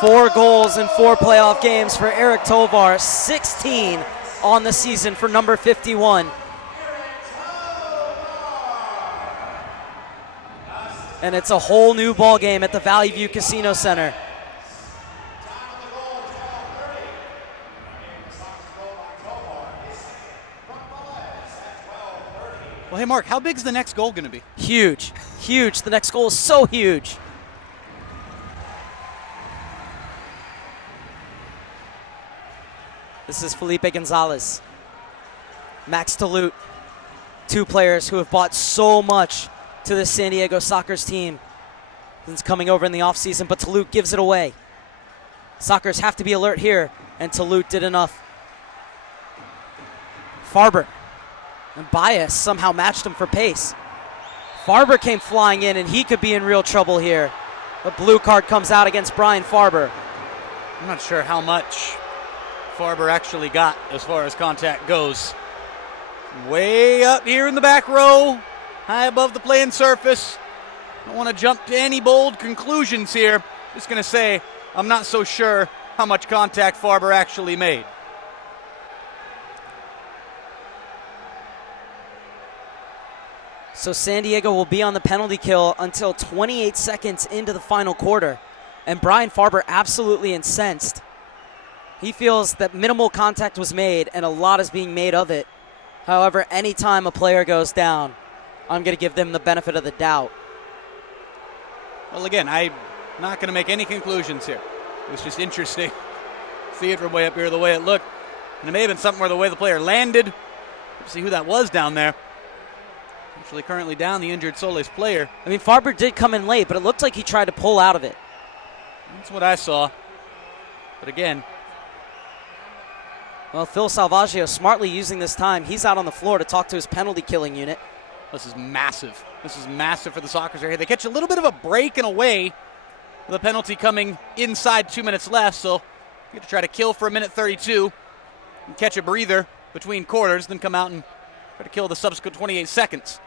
4 goals in 4 playoff games for Eric Tovar, 16 on the season for number 51. And it's a whole new ball game at the Valley View Casino Center. Well, hey, Mark, how big's the next goal going to be? Huge, huge. The next goal is so huge. This is Felipe Gonzalez. Max Talute, 2 players who have bought so much to the San Diego Sockers team since coming over in the offseason, but Talute gives it away. Sockers have to be alert here, and Talute did enough. Farber and Baez somehow matched him for pace. Farber came flying in, and he could be in real trouble here. The blue card comes out against Brian Farber. I'm not sure how much Farber actually got as far as contact goes. Way up here in the back row, high above the playing surface. Don't want to jump to any bold conclusions here. Just going to say I'm not so sure how much contact Farber actually made. So San Diego will be on the penalty kill until 28 seconds into the final quarter. And Brian Farber absolutely incensed. He feels that minimal contact was made and a lot is being made of it. However, anytime a player goes down, I'm going to give them the benefit of the doubt. Well, again, I'm not going to make any conclusions here. It was just interesting. See it from way up here, the way it looked. And it may have been something where the way the player landed. Let's see who that was down there. Actually currently down, the injured Solis player. I mean, Farber did come in late, but it looked like he tried to pull out of it. That's what I saw. But again, well, Phil Salvaggio smartly using this time. He's out on the floor to talk to his penalty killing unit. this is massive. This is massive for the Sockers right here. They catch a little bit of a break and away. The penalty coming inside 2 minutes left, so you get to try to kill for a minute 32 and catch a breather between quarters, then come out and try to kill the subsequent 28 seconds.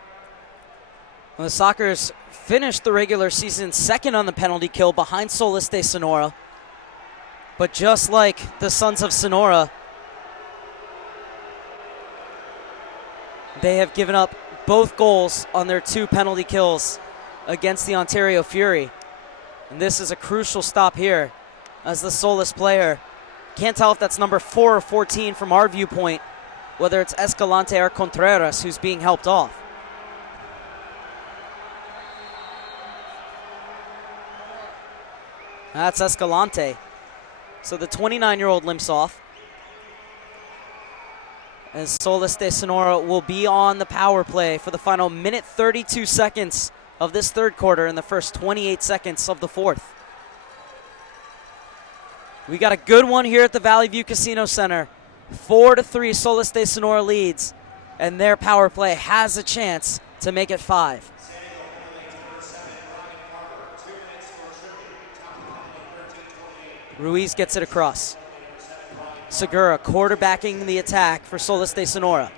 Well, the Sockers finished the regular season second on the penalty kill behind Solis de Sonora. But just like the Sons of Sonora, they have given up both goals on their 2 penalty kills against the Ontario Fury. And this is a crucial stop here as the Solis player. Can't tell if that's number 4 or 14 from our viewpoint, whether it's Escalante or Contreras who's being helped off. That's Escalante. So the 29-year-old limps off. As Solis de Sonora will be on the power play for the final minute 32 seconds of this third quarter and the first 28 seconds of the fourth. We got a good one here at the Valley View Casino Center. 4-3 Solis de Sonora leads, and their power play has a chance to make it 5. Ruiz gets it across. Segura quarterbacking the attack for Solis de Sonora.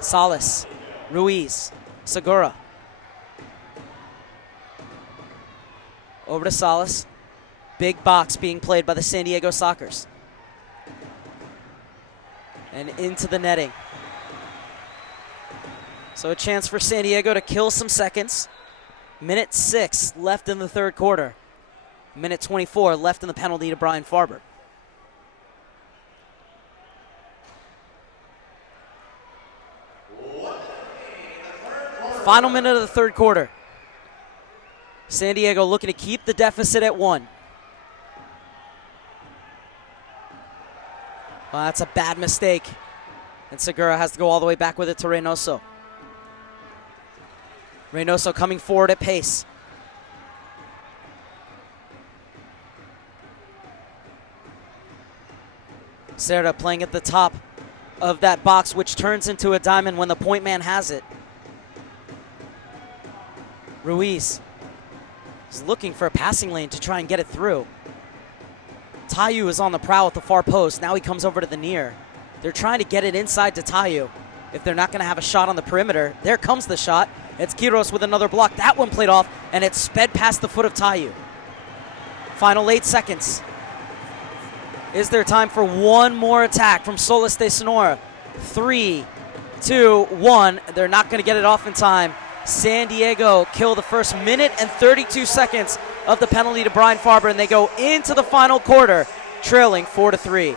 Salas, Ruiz, Segura. Over to Salas. Big box being played by the San Diego Sockers. And into the netting. So a chance for San Diego to kill some seconds. Minute 6 left in the third quarter. Minute 24 left in the penalty to Brian Farber. Final minute of the third quarter. San Diego looking to keep the deficit at 1. Well, that's a bad mistake. And Segura has to go all the way back with it to Reynoso. Reynoso coming forward at pace. Cerda playing at the top of that box, which turns into a diamond when the point man has it. Ruiz is looking for a passing lane to try and get it through. Tayu is on the prowl at the far post. Now he comes over to the near. They're trying to get it inside to Tayu. If they're not going to have a shot on the perimeter, there comes the shot. It's Quiros with another block. That one played off, and it sped past the foot of Tayu. Final 8 seconds. Is there time for one more attack from Solis de Sonora? 3, 2, 1. They're not going to get it off in time. San Diego kill the first minute and 32 seconds of the penalty to Brian Farber, and they go into the final quarter, trailing 4-3.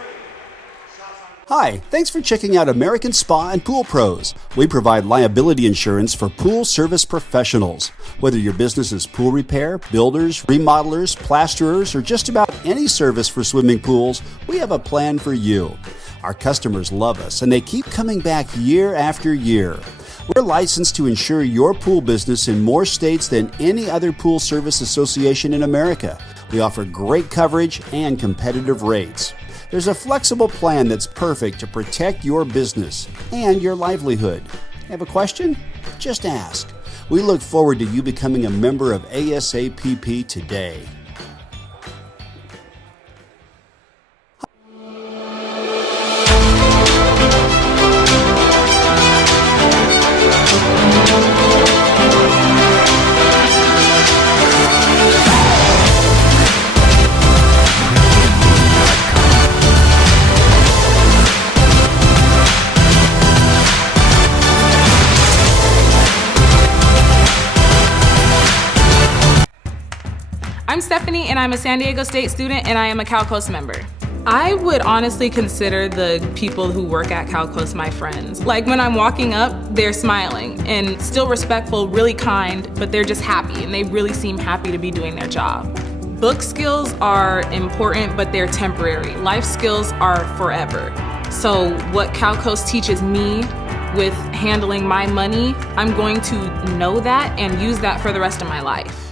Hi, thanks for checking out American Spa and Pool Pros. We provide liability insurance for pool service professionals. Whether your business is pool repair, builders, remodelers, plasterers, or just about any service for swimming pools, we have a plan for you. Our customers love us, and they keep coming back year after year. We're licensed to insure your pool business in more states than any other pool service association in America. We offer great coverage and competitive rates. There's a flexible plan that's perfect to protect your business and your livelihood. Have a question? Just ask. We look forward to you becoming a member of ASAPP today. I'm Stephanie, and I'm a San Diego State student, and I am a Cal Coast member. I would honestly consider the people who work at Cal Coast my friends. Like when I'm walking up, they're smiling and still respectful, really kind, but they're just happy, and they really seem happy to be doing their job. Book skills are important, but they're temporary. Life skills are forever. So what Cal Coast teaches me with handling my money, I'm going to know that and use that for the rest of my life.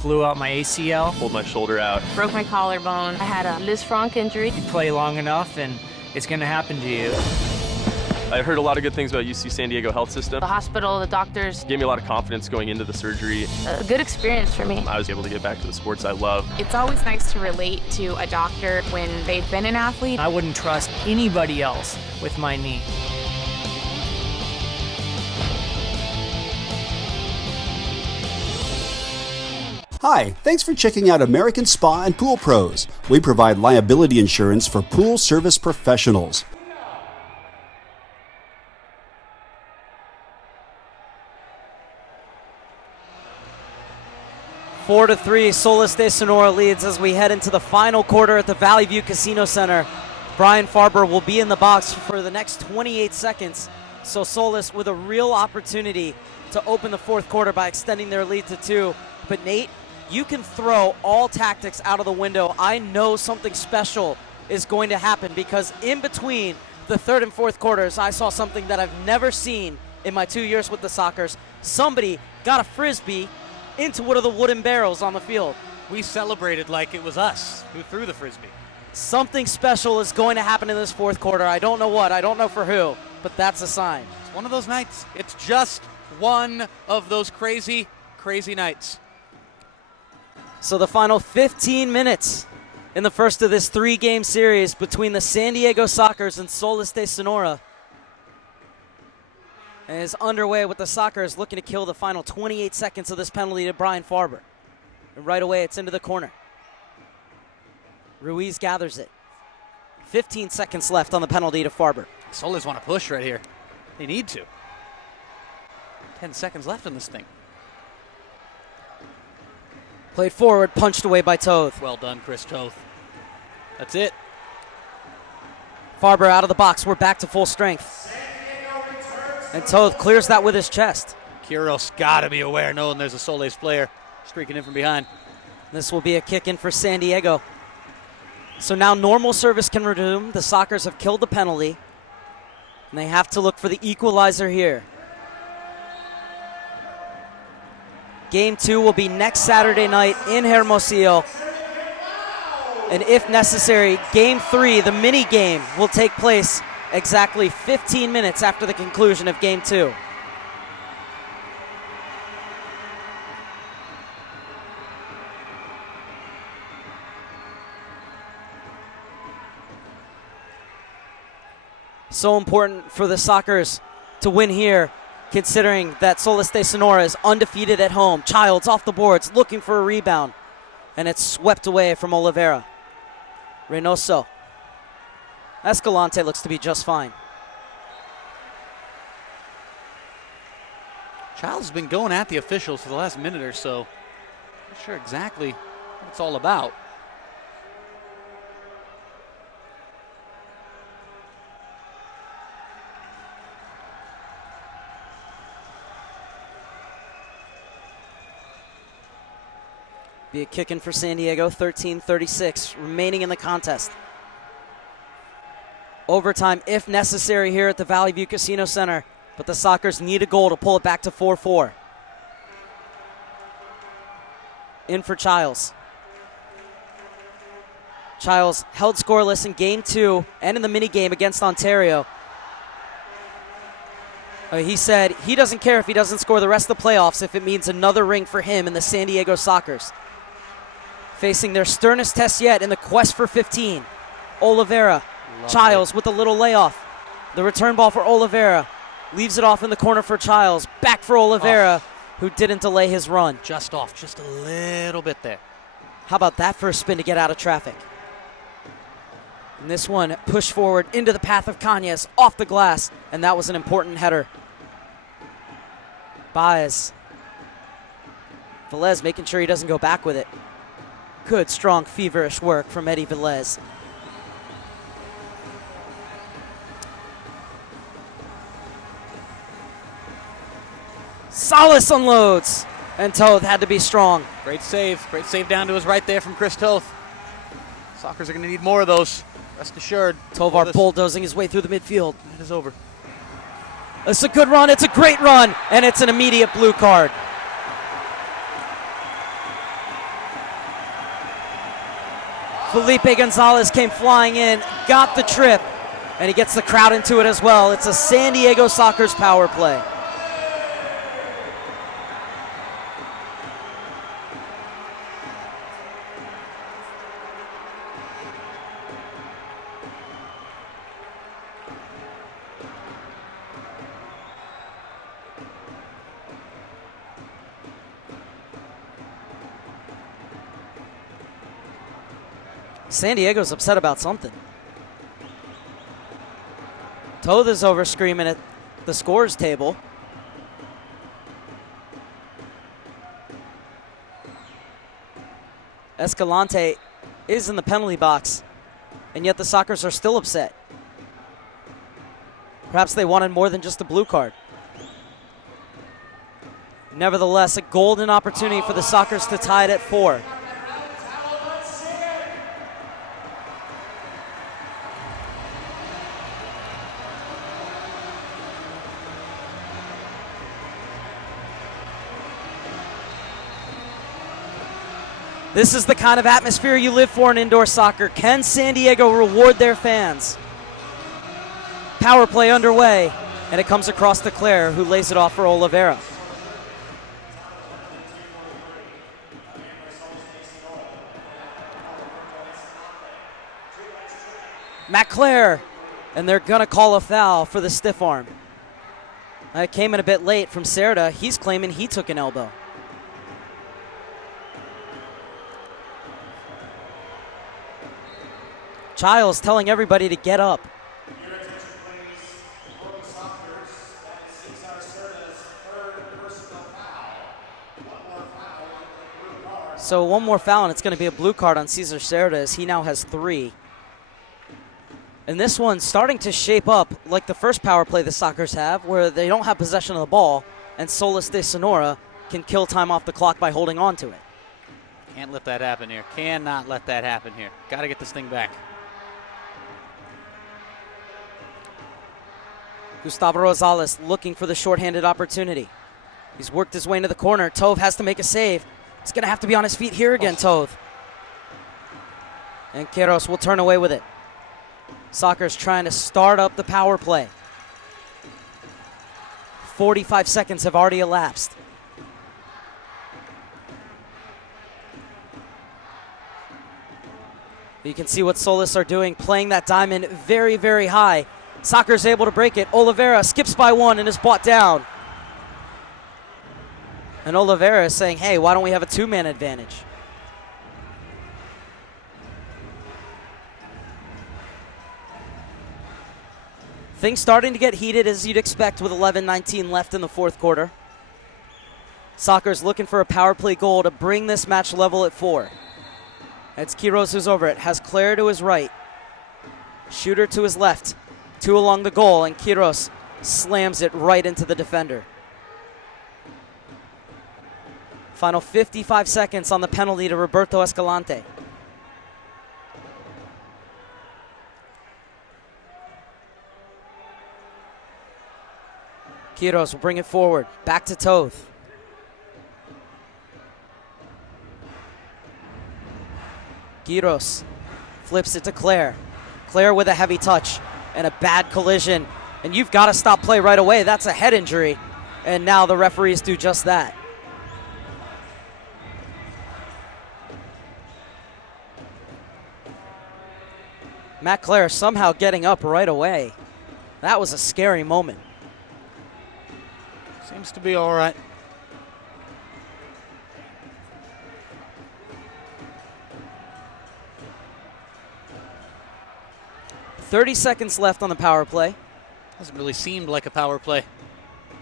Blew out my ACL. Pulled my shoulder out. Broke my collarbone. I had a Liz Frank injury. You play long enough and it's going to happen to you. I heard a lot of good things about UC San Diego health system. The hospital, the doctors. Gave me a lot of confidence going into the surgery. A good experience for me. I was able to get back to the sports I love. It's always nice to relate to a doctor when they've been an athlete. I wouldn't trust anybody else with my knee. Hi, thanks for checking out American Spa and Pool Pros. We provide liability insurance for pool service professionals. Four to 3, Solis de Sonora leads as we head into the final quarter at the Valley View Casino Center. Brian Farber will be in the box for the next 28 seconds. So Solis with a real opportunity to open the fourth quarter by extending their lead to 2. But Nate, you can throw all tactics out of the window. I know something special is going to happen because in between the third and fourth quarters, I saw something that I've never seen in my 2 years with the Sockers. Somebody got a Frisbee into one of the wooden barrels on the field. We celebrated like it was us who threw the Frisbee. Something special is going to happen in this fourth quarter. I don't know what, I don't know for who, but that's a sign. It's one of those nights. It's just one of those crazy, crazy nights. So the final 15 minutes in the first of this 3-game series between the San Diego Sockers and Solis de Sonora is underway with the Sockers looking to kill the final 28 seconds of this penalty to Brian Farber. And right away, it's into the corner. Ruiz gathers it. 15 seconds left on the penalty to Farber. Solis want to push right here. They need to. 10 seconds left in this thing. Played forward, punched away by Toth. Well done, Chris Toth. That's it. Farber out of the box. We're back to full strength. And Toth clears that with his chest. Quiros got to be aware, knowing there's a Soles player streaking in from behind. This will be a kick in for San Diego. So now normal service can resume. The Sockers have killed the penalty, and they have to look for the equalizer here. Game 2 will be next Saturday night in Hermosillo. And if necessary, Game 3, the mini game, will take place exactly 15 minutes after the conclusion of Game 2. So important for the Sockers to win here, considering that Solis de Sonora is undefeated at home. Childs off the boards, looking for a rebound, and it's swept away from Oliveira. Reynoso. Escalante looks to be just fine. Childs has been going at the officials for the last minute or so. Not sure exactly what it's all about. Be a kick in for San Diego, 13:36 remaining in the contest. Overtime if necessary here at the Valley View Casino Center, but the Sockers need a goal to pull it back to 4-4. In for Childs. Childs held scoreless in Game 2 and in the mini game against Ontario. He said he doesn't care if he doesn't score the rest of the playoffs if it means another ring for him and the San Diego Sockers. Facing their sternest test yet in the quest for 15. Oliveira. Childs with a little layoff. The return ball for Oliveira. Leaves it off in the corner for Childs. Back for Oliveira, who didn't delay his run. Just off, just a little bit there. How about that for a spin to get out of traffic? And this one pushed forward into the path of Cañas, off the glass, and that was an important header. Baez. Velez making sure he doesn't go back with it. Good, strong, feverish work from Eddie Velez. Salas unloads, and Toth had to be strong. Great save down to his right there from Chris Toth. Sockers are going to need more of those, rest assured. Tovar bulldozing his way through the midfield. It is over. It's a good run, it's a great run, and it's an immediate blue card. Felipe Gonzalez came flying in, got the trip, and he gets the crowd into it as well. It's a San Diego Sockers power play. San Diego's upset about something. Toth is over screaming at the scores table. Escalante is in the penalty box, and yet the Sockers are still upset. Perhaps they wanted more than just a blue card. Nevertheless, a golden opportunity for the Sockers to tie it at 4. This is the kind of atmosphere you live for in indoor soccer. Can San Diego reward their fans? Power play underway, and it comes across to Claire, who lays it off for Oliveira. Matt Claire, and they're going to call a foul for the stiff arm. It came in a bit late from Cerda. He's claiming he took an elbow. Childs telling everybody to get up. So one more foul, and it's going to be a blue card on Cesar Cerda, as he now has 3. And this one's starting to shape up like the first power play the Sockers have, where they don't have possession of the ball, and Solis de Sonora can kill time off the clock by holding on to it. Can't let that happen here. Cannot let that happen here. Got to get this thing back. Gustavo Rosales looking for the shorthanded opportunity. He's worked his way into the corner. Tove has to make a save. He's going to have to be on his feet here again, Tove. And Queiroz will turn away with it. Soccer's trying to start up the power play. 45 seconds have already elapsed. You can see what Solis are doing, playing that diamond very, very high. Soccer's able to break it. Oliveira skips by one and is brought down. And Oliveira is saying, hey, why don't we have a two-man advantage? Things starting to get heated as you'd expect with 11:19 left in the fourth quarter. Soccer's looking for a power play goal to bring this match level at 4. It's Queiroz who's over it, has Claire to his right, Shooter to his left, 2 along the goal, and Queiroz slams it right into the defender. Final 55 seconds on the penalty to Roberto Escalante. Queiroz will bring it forward, back to Toth. Queiroz flips it to Claire. Claire with a heavy touch and a bad collision. And you've got to stop play right away. That's a head injury. And now the referees do just that. Matt Claire somehow getting up right away. That was a scary moment. Seems to be all right. 30 seconds left on the power play. Hasn't really seemed like a power play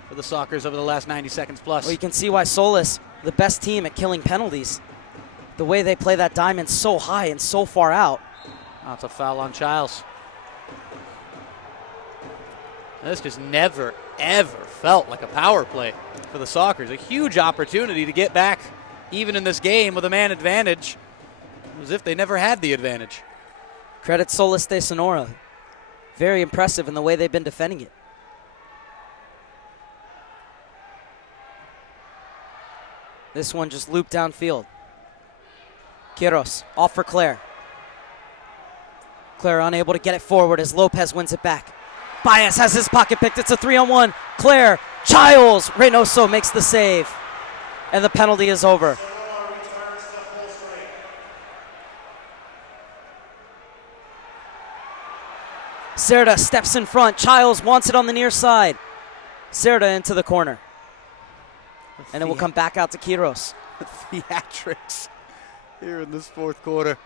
for the Sockers over the last 90 seconds plus. Well, you can see why Solis, the best team at killing penalties, the way they play that diamond so high and so far out. That's a foul on Childs. This just never, ever felt like a power play for the Sockers. A huge opportunity to get back even in this game with a man advantage, as if they never had the advantage. Credit Solis de Sonora. Very impressive in the way they've been defending it. This one just looped downfield. Queiroz off for Claire. Claire unable to get it forward as Lopez wins it back. Baez has his pocket picked. It's a 3-on-1. Claire, Childs, Reynoso makes the save. And the penalty is over. Cerda steps in front. Childs wants it on the near side. Cerda into the corner. And it will come back out to Queiroz. Theatrics here in this fourth quarter.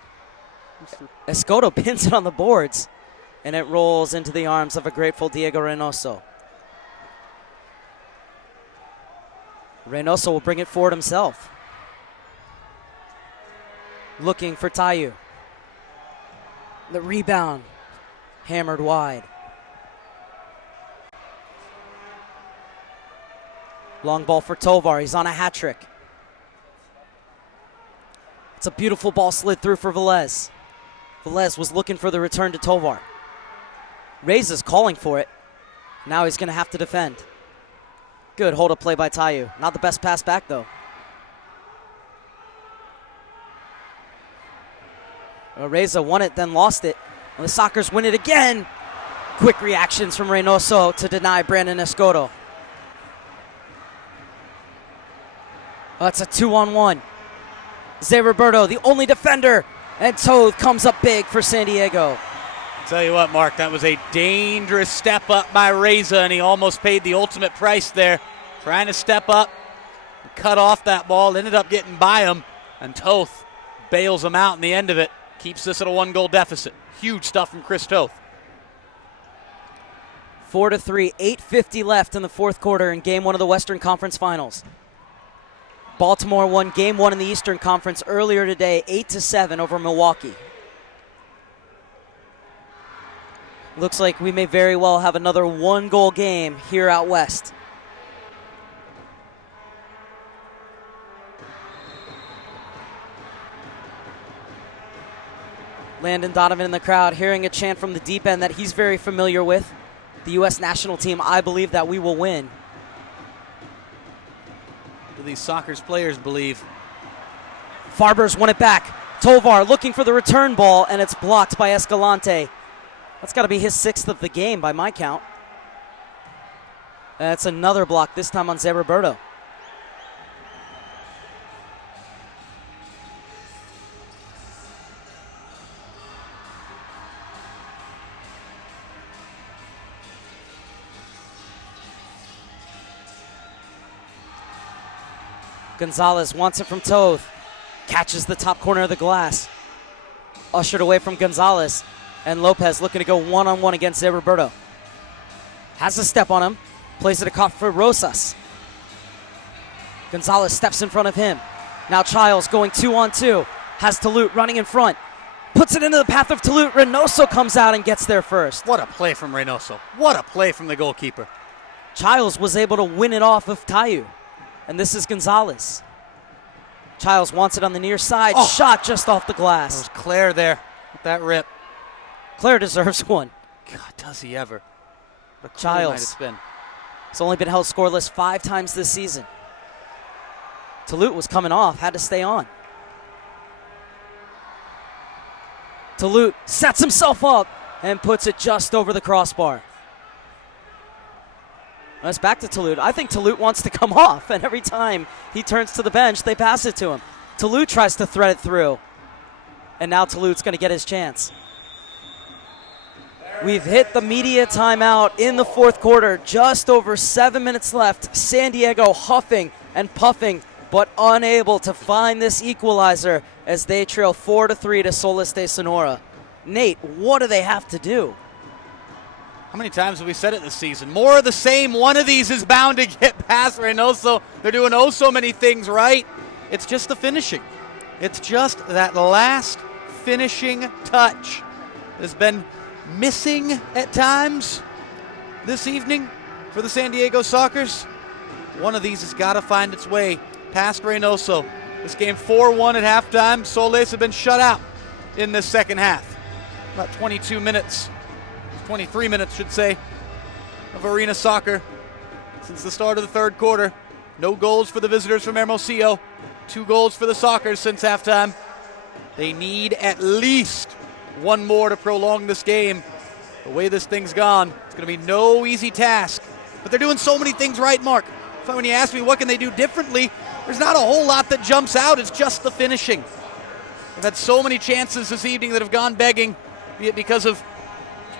Escoto pins it on the boards, and it rolls into the arms of a grateful Diego Reynoso. Reynoso will bring it forward himself. Looking for Tayu. The rebound, hammered wide. Long ball for Tovar, he's on a hat trick. It's a beautiful ball slid through for Velez. Velez was looking for the return to Tovar. Reza's calling for it. Now he's going to have to defend. Good hold-up play by Tayu. Not the best pass back, though. Reza won it, then lost it. And the Sockers win it again. Quick reactions from Reynoso to deny Brandon Escoto. Oh, it's a 2-on-1. Zé Roberto, the only defender. And Toth comes up big for San Diego. I'll tell you what, Mark, that was a dangerous step up by Reza, and he almost paid the ultimate price there. Trying to step up, cut off that ball, ended up getting by him, and Toth bails him out in the end of it. Keeps this at a 1-goal deficit. Huge stuff from Chris Toth. 4-3, 8:50 left in the fourth quarter in Game 1 of the Western Conference Finals. Baltimore won Game 1 in the Eastern Conference earlier today, 8-7 over Milwaukee. Looks like we may very well have another 1-goal game here out west. Landon Donovan in the crowd hearing a chant from the deep end that he's very familiar with. The U.S. national team, I believe that we will win. Do these Sockers players believe? Farber's won it back. Tovar looking for the return ball, and it's blocked by Escalante. That's got to be his 6th of the game by my count. That's another block, this time on Zé Roberto. Gonzalez wants it from Toth. Catches the top corner of the glass. Ushered away from Gonzalez. And Lopez looking to go one-on-one against Zé Roberto. Has a step on him. Plays it across for Rosas. Gonzalez steps in front of him. Now Childs going 2-on-2. Has Talut running in front. Puts it into the path of Talut. Reynoso comes out and gets there first. What a play from Reynoso. What a play from the goalkeeper. Childs was able to win it off of Tayu. And this is Gonzalez. Childs wants it on the near side. Oh. Shot just off the glass. That was Claire there with that rip. Claire deserves one. God, does he ever. What a cool Childs. night it's been. He's only been held scoreless 5 times this season. Talut was coming off, had to stay on. Talut sets himself up and puts it just over the crossbar. That's back to Talut. I think Talut wants to come off, and every time he turns to the bench, they pass it to him. Talut tries to thread it through, and now Talut's going to get his chance. We've hit the media timeout in the 4th quarter. Just over 7 minutes left. San Diego huffing and puffing, but unable to find this equalizer as they trail 4-3 to Solis de Sonora. Nate, what do they have to do? How many times have we said it this season? More of the same. One of these is bound to get past Reynoso. They're doing oh so many things right. It's just the finishing. It's just that last finishing touch has been missing at times this evening for the San Diego Sockers. One of these has got to find its way past Reynoso. This game 4-1 at halftime. Solis have been shut out in this second half. About 22 minutes. 23 minutes, should say, of arena soccer since the start of the 3rd quarter. No goals for the visitors from Hermosillo. 2 goals for the Sockers since halftime. They need at least one more to prolong this game. The way this thing's gone, it's going to be no easy task. But they're doing so many things right, Mark. So when you ask me what can they do differently, there's not a whole lot that jumps out. It's just the finishing. They've had so many chances this evening that have gone begging, be it because of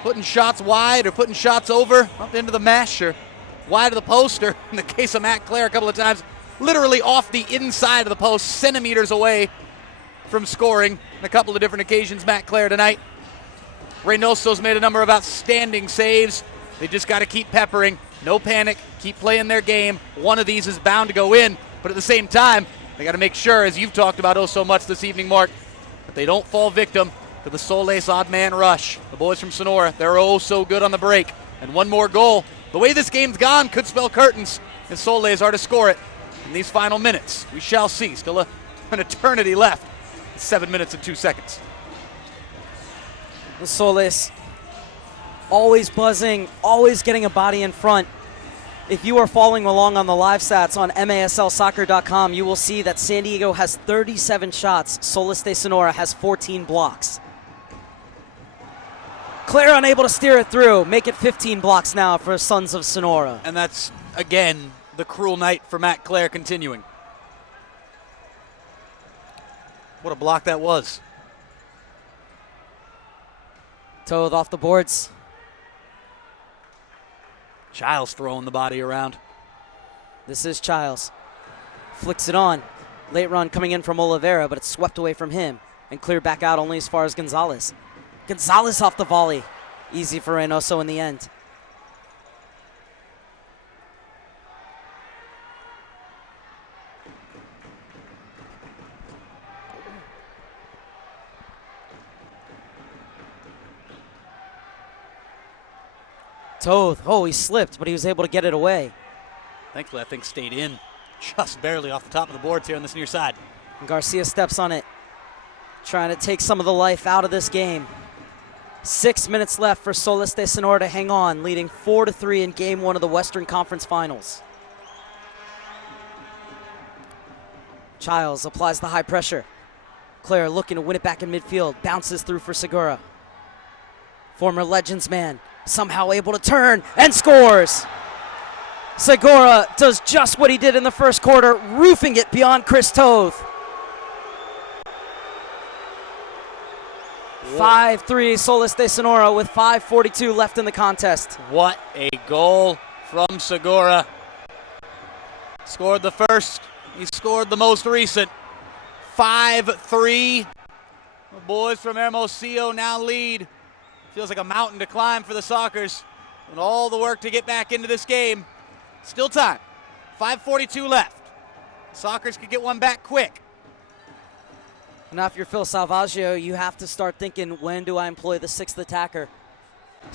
putting shots wide or putting shots over, up into the mesh or wide of the post, or in the case of Matt Clare a couple of times, literally off the inside of the post, centimeters away from scoring on a couple of different occasions. Matt Clare tonight. Reynoso's made a number of outstanding saves. They just got to keep peppering. No panic. Keep playing their game. One of these is bound to go in, but at the same time, they got to make sure, as you've talked about oh so much this evening, Mark, that they don't fall victim to the Solis odd man rush. The boys from Sonora, they're oh so good on the break. And one more goal. The way this game's gone could spell curtains, and Solis are to score it in these final minutes. We shall see. Still an eternity left. 7 minutes and 2 seconds. The Solis always buzzing, always getting a body in front. If you are following along on the live stats on MASLsoccer.com, you will see that San Diego has 37 shots. Solis de Sonora has 14 blocks. Claire unable to steer it through. Make it 15 blocks now for Sons of Sonora. And that's, again, the cruel night for Matt Clare continuing. What a block that was. Toth off the boards. Childs throwing the body around. This is Childs. Flicks it on. Late run coming in from Oliveira, but it's swept away from him and cleared back out only as far as Gonzalez. Gonzalez off the volley. Easy for Reynoso in the end. Toth, oh, he slipped, but he was able to get it away. Thankfully, that thing stayed in just barely off the top of the boards here on this near side. And Garcia steps on it. trying to take some of the life out of this game. 6 minutes left for Solis de Sonora to hang on, leading 4-3 in Game 1 of the Western Conference Finals. Childs applies the high pressure. Claire looking to win it back in midfield, bounces through for Segura. Former Legends man, somehow able to turn and scores. Segura does just what he did in the first quarter, roofing it beyond Chris Toth. 5-3 Solis de Sonora with 5:42 left in the contest. What a goal from Segura. Scored the first. He scored the most recent. 5-3. The boys from Hermosillo now lead. Feels like a mountain to climb for the Sockers. And all the work to get back into this game. Still time. 5:42 left. Sockers could get one back quick. Now if you're Phil Salvaggio, you have to start thinking, when do I employ the sixth attacker?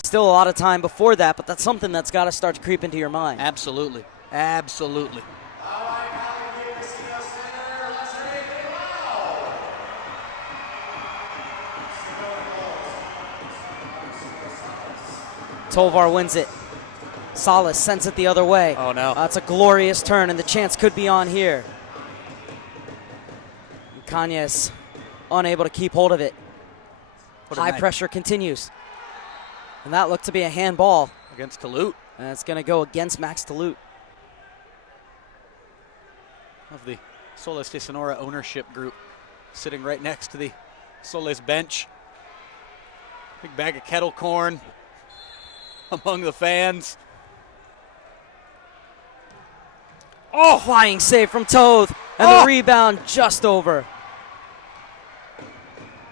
Still a lot of time before that, but that's something that's got to start to creep into your mind. Absolutely. Absolutely. Tovar wins it. Salas sends it the other way. Oh, no. That's a glorious turn, and the chance could be on here. Cañas unable to keep hold of it. High pressure continues. And that looked to be a handball. Against Toulouse. And it's going to go against Max Toulouse. Of the Solis de Sonora ownership group, sitting right next to the Solis bench. Big bag of kettle corn among the fans. Oh, flying save from Toth, and the rebound just over.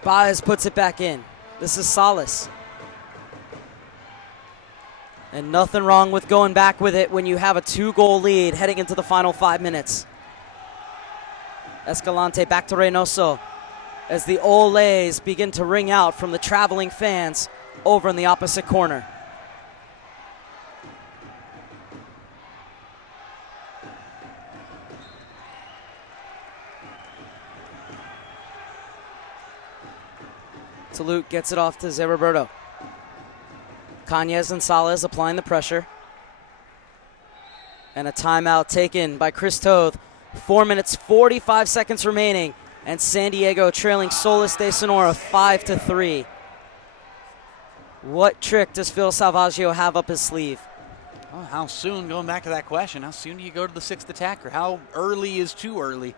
Baez puts it back in. This is Salas. And nothing wrong with going back with it when you have a 2-goal lead heading into the final 5 minutes. Escalante back to Reynoso as the Olays begin to ring out from the traveling fans over in the opposite corner. Toulouse gets it off to Zé Roberto. Cañas and Salas applying the pressure. And a timeout taken by Chris Toth. 4 minutes, 45 seconds remaining. And San Diego trailing Solis de Sonora 5-3. What trick does Phil Salvaggio have up his sleeve? Well, how soon, going back to that question, how soon do you go to the sixth attacker? How early is too early?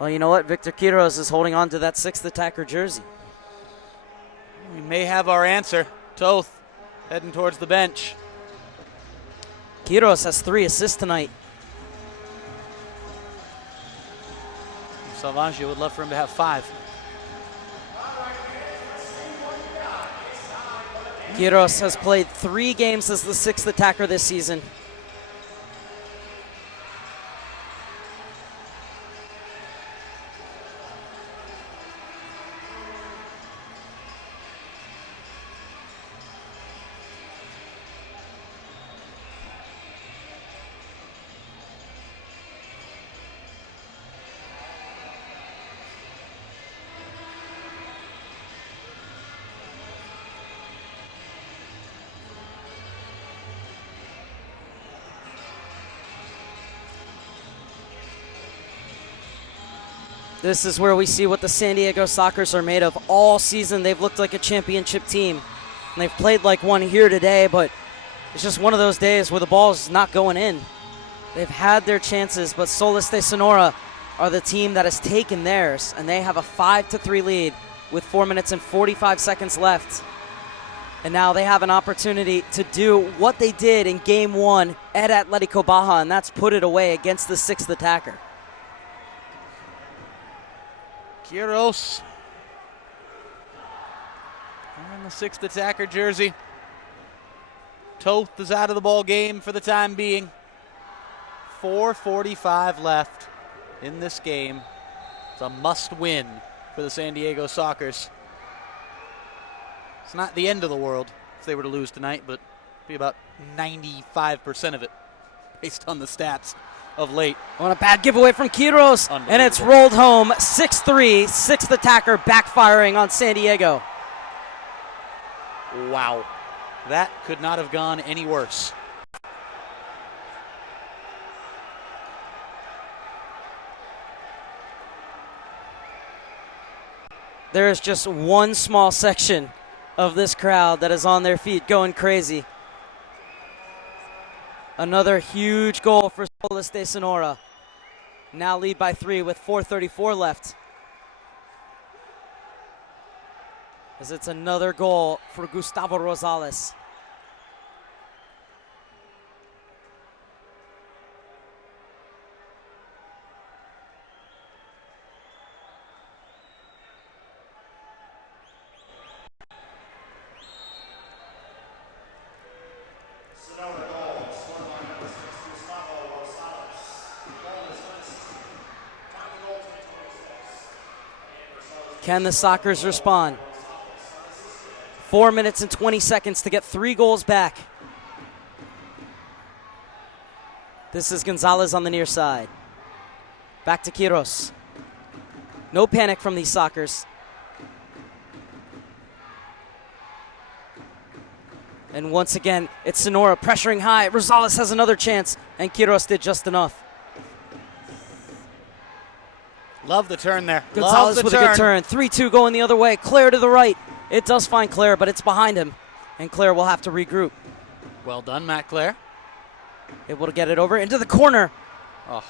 Well, you know what? Victor Quiros is holding on to that sixth attacker jersey. We may have our answer. Toth heading towards the bench. Quiros has 3 assists tonight. Salvaggio would love for him to have 5. Quiros has played 3 games as the sixth attacker this season. This is where we see what the San Diego Sockers are made of. All season, they've looked like a championship team. And they've played like one here today, but it's just one of those days where the ball's not going in. They've had their chances, but Solis de Sonora are the team that has taken theirs, and they have a 5-3 lead with 4 minutes and 45 seconds left. And now they have an opportunity to do what they did in Game 1 at Atletico Baja, and that's put it away against the sixth attacker. Quiros wearing the sixth attacker jersey. Toth is out of the ball game for the time being. 4:45 left in this game. It's a must-win for the San Diego Sockers. It's not the end of the world if they were to lose tonight, but it'd be about 95% of it based on the stats of late. On a bad giveaway from Quiros, and it's rolled home 6-3, sixth attacker backfiring on San Diego. Wow. That could not have gone any worse. There is just one small section of this crowd that is on their feet going crazy. Another huge goal for Solis de Sonora. Now lead by 3 with 4:34 left. As it's another goal for Gustavo Rosales. Can the Sockers respond? 4 minutes and 20 seconds to get 3 goals back. This is Gonzalez on the near side. Back to Quiros. No panic from these Sockers. And once again, it's Sonora pressuring high. Rosales has another chance, and Quiros did just enough. Love the turn there. Gonzalez with a good turn. 3-2 going the other way. Claire to the right. It does find Claire, but it's behind him. And Claire will have to regroup. Well done, Matt Claire. Able to get it over into the corner. Oh.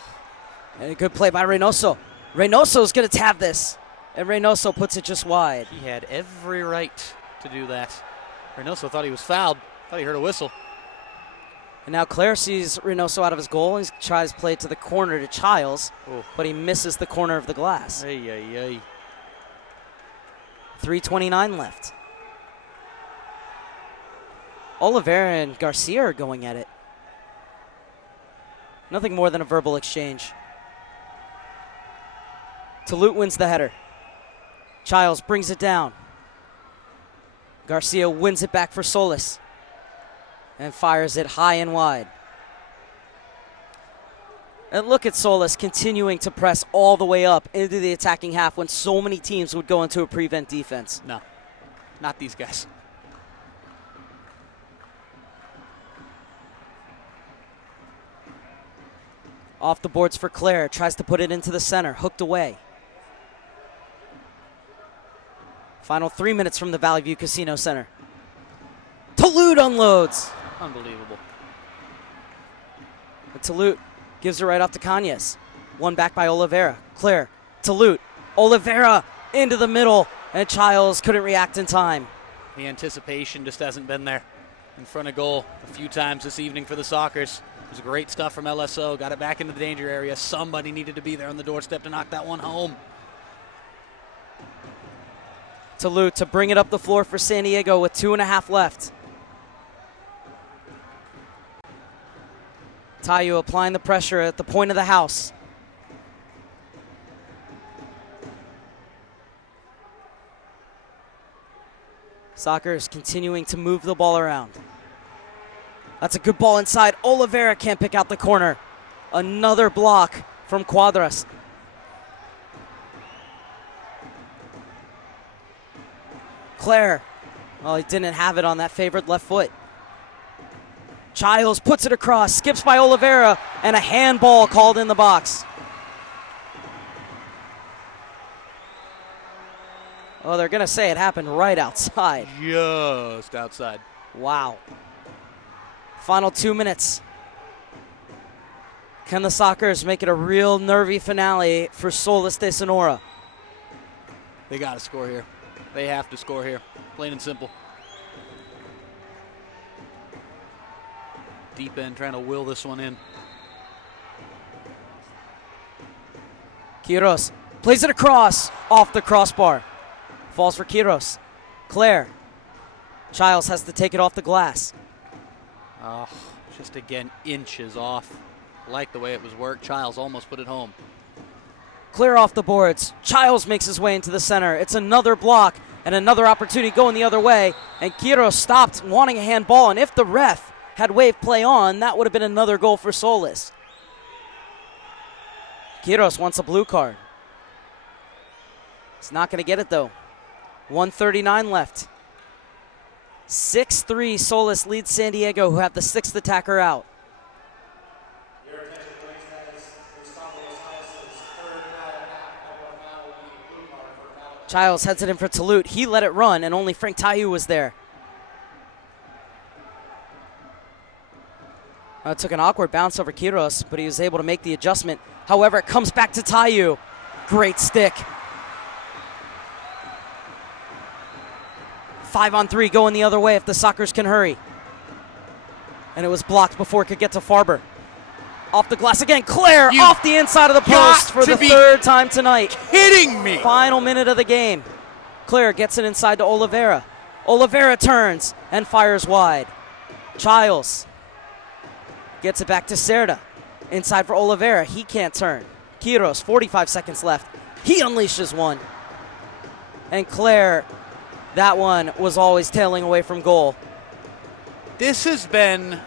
And a good play by Reynoso. Reynoso's going to tab this. And Reynoso puts it just wide. He had every right to do that. Reynoso thought he was fouled. Thought he heard a whistle. And now Claire sees Reynoso out of his goal. He tries to play it to the corner to Childs, but he misses the corner of the glass. 3:29 left. Oliveira and Garcia are going at it. Nothing more than a verbal exchange. Toulouse wins the header. Childs brings it down. Garcia wins it back for Solis and fires it high and wide. And look at Solis continuing to press all the way up into the attacking half when so many teams would go into a prevent defense. No, not these guys. Off the boards for Claire, tries to put it into the center, hooked away. Final 3 minutes from the Valley View Casino Center. Toulouse unloads. Unbelievable. And Toulouse gives it right off to Cañas. One back by Oliveira. Claire, Toulouse, Oliveira into the middle, and Childs couldn't react in time. The anticipation just hasn't been there in front of goal a few times this evening for the Sockers. It was great stuff from LSO. Got it back into the danger area. Somebody needed to be there on the doorstep to knock that one home. Toulouse to bring it up the floor for San Diego with 2.5 left. Tayu applying the pressure at the point of the house. Sockers continuing to move the ball around. That's a good ball inside. Oliveira can't pick out the corner. Another block from Cuadras. Claire. Oh, he didn't have it on that favored left foot. Childs puts it across, skips by Oliveira, and a handball called in the box. Oh, they're going to say it happened right outside. Just outside. Wow. Final 2 minutes. Can the Sockers make it a real nervy finale for Solis de Sonora? They got to score here. They have to score here. Plain and simple. Deep end trying to will this one in. Quiros plays it across, off the crossbar. Falls for Quiros. Claire. Childs has to take it off the glass. Oh, just again inches off. Like the way it was worked. Childs almost put it home. Clear off the boards. Childs makes his way into the center. It's another block and another opportunity going the other way. And Quiros stopped wanting a handball. And if the ref had waved play on, that would have been another goal for Solis. Quiros wants a blue card. He's not going to get it, though. 1:39 left. 6-3 Solis leads San Diego, who have the 6th attacker out. Childs heads it in for Talut. He let it run, and only Frank Tayu was there. It took an awkward bounce over Quiros, but he was able to make the adjustment. However, it comes back to Tayu. Great stick. 5-on-3 going the other way if the Sockers can hurry. And it was blocked before it could get to Farber. Off the glass again. Claire off the inside of the post for the 3rd time tonight. Kidding me. Final minute of the game. Claire gets it inside to Oliveira. Oliveira turns and fires wide. Childs gets it back to Cerda. Inside for Oliveira. He can't turn. Quiros, 45 seconds left. He unleashes one. And Claire, that one was always tailing away from goal. This has been,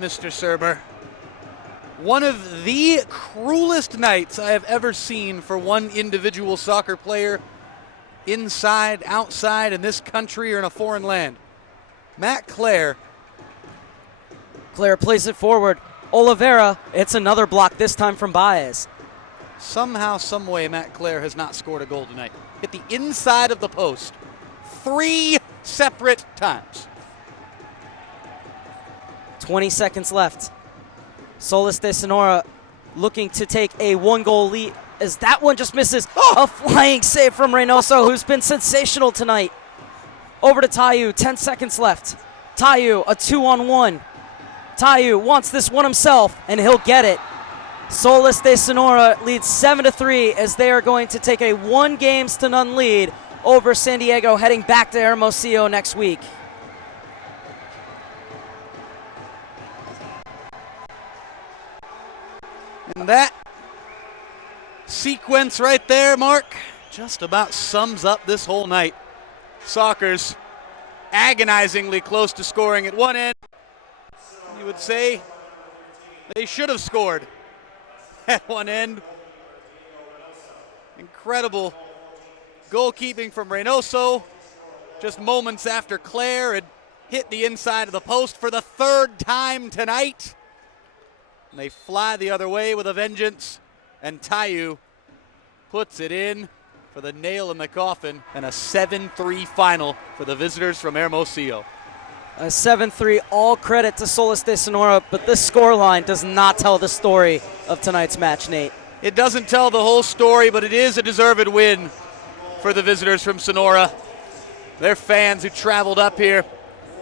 Mr. Serber, one of the cruelest nights I have ever seen for one individual soccer player, inside, outside, in this country or in a foreign land. Matt Claire. Claire plays it forward. Oliveira, it's another block, this time from Baez. Somehow, someway, Matt Claire has not scored a goal tonight. Hit the inside of the post 3 separate times. 20 seconds left. Solis de Sonora looking to take a 1-goal lead as that one just misses. A flying save from Reynoso, who's been sensational tonight. Over to Tayu, 10 seconds left. Tayu, a 2-on-1. Tayu wants this one himself, and he'll get it. Solis de Sonora leads 7-3 as they are going to take a 1-0 lead over San Diego, heading back to Hermosillo next week. And that sequence right there, Mark, just about sums up this whole night. Sockers agonizingly close to scoring at one end. You would say they should have scored at one end. Incredible goalkeeping from Reynoso just moments after Claire had hit the inside of the post for the 3rd time tonight. And they fly the other way with a vengeance, and Tayu puts it in for the nail in the coffin, and a 7-3 final for the visitors from Hermosillo. A 7-3, all credit to Solis de Sonora, but this scoreline does not tell the story of tonight's match, Nate. It doesn't tell the whole story, but it is a deserved win for the visitors from Sonora. Their fans who traveled up here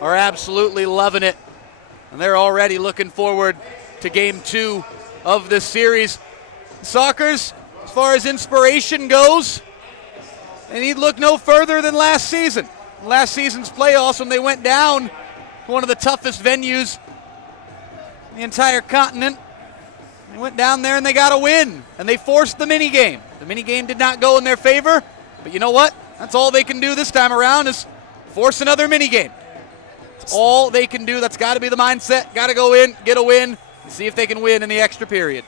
are absolutely loving it, and they're already looking forward to Game 2 of this series. Sockers, as far as inspiration goes, they need look no further than last season. Last season's playoffs, when they went down to one of the toughest venues in the entire continent. They went down there and they got a win, and they forced the minigame. The minigame did not go in their favor, but you know what? That's all they can do this time around is force another minigame. That's all they can do. That's got to be the mindset. Got to go in, get a win, and see if they can win in the extra period.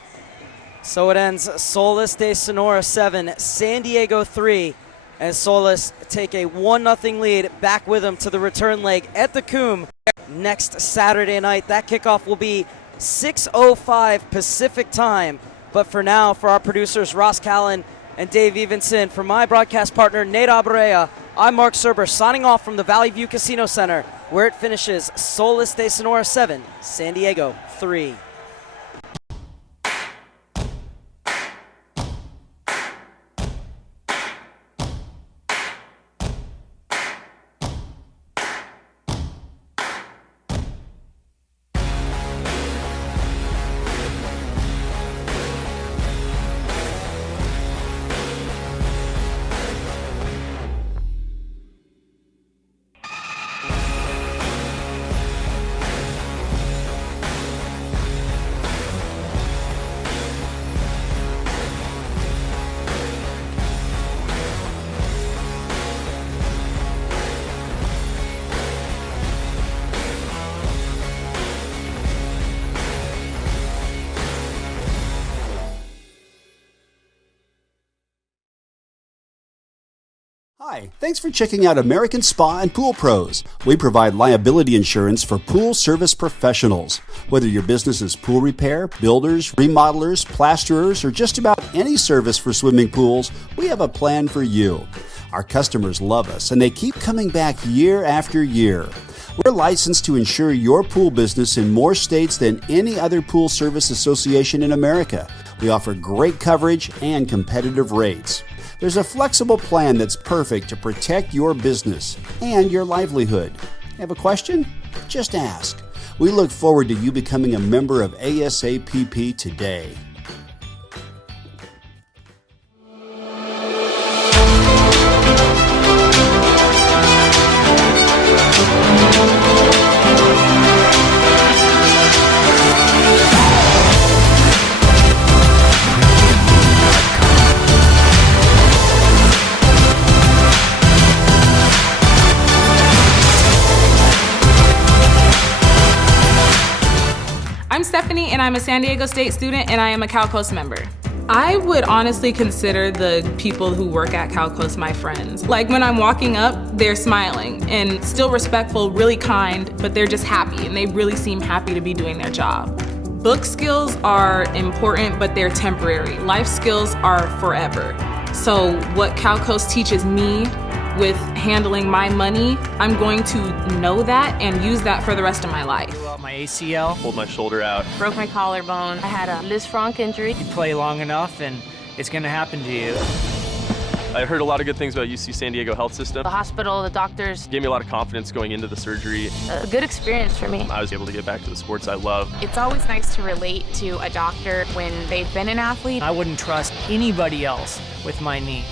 So it ends Solis de Sonora 7, San Diego 3, as Solis take a 1-0 lead back with them to the return leg at the Coombe next Saturday night. That kickoff will be 6:05 Pacific time. But for now, for our producers Ross Callan and Dave Evenson, for my broadcast partner Nate Abrea, I'm Mark Serber signing off from the Valley View Casino Center, where it finishes Solis de Sonora 7, San Diego 3. Hi, thanks for checking out American Spa and Pool Pros. We provide liability insurance for pool service professionals. Whether your business is pool repair, builders, remodelers, plasterers, or just about any service for swimming pools, we have a plan for you. Our customers love us and they keep coming back year after year. We're licensed to insure your pool business in more states than any other pool service association in America. We offer great coverage and competitive rates. There's a flexible plan that's perfect to protect your business and your livelihood. Have a question? Just ask. We look forward to you becoming a member of ASAPP today. I'm Stephanie, and I'm a San Diego State student, and I am a Cal Coast member. I would honestly consider the people who work at Cal Coast my friends. Like when I'm walking up, they're smiling and still respectful, really kind, but they're just happy and they really seem happy to be doing their job. Book skills are important, but they're temporary. Life skills are forever. So what Cal Coast teaches me with handling my money, I'm going to know that and use that for the rest of my life. Blew out my ACL. Pulled my shoulder out. Broke my collarbone. I had a Liz Frank injury. You play long enough and it's going to happen to you. I heard a lot of good things about UC San Diego health system. The hospital, the doctors, Gave me a lot of confidence going into the surgery. a good experience for me. I was able to get back to the sports I love. It's always nice to relate to a doctor when they've been an athlete. I wouldn't trust anybody else with my knee.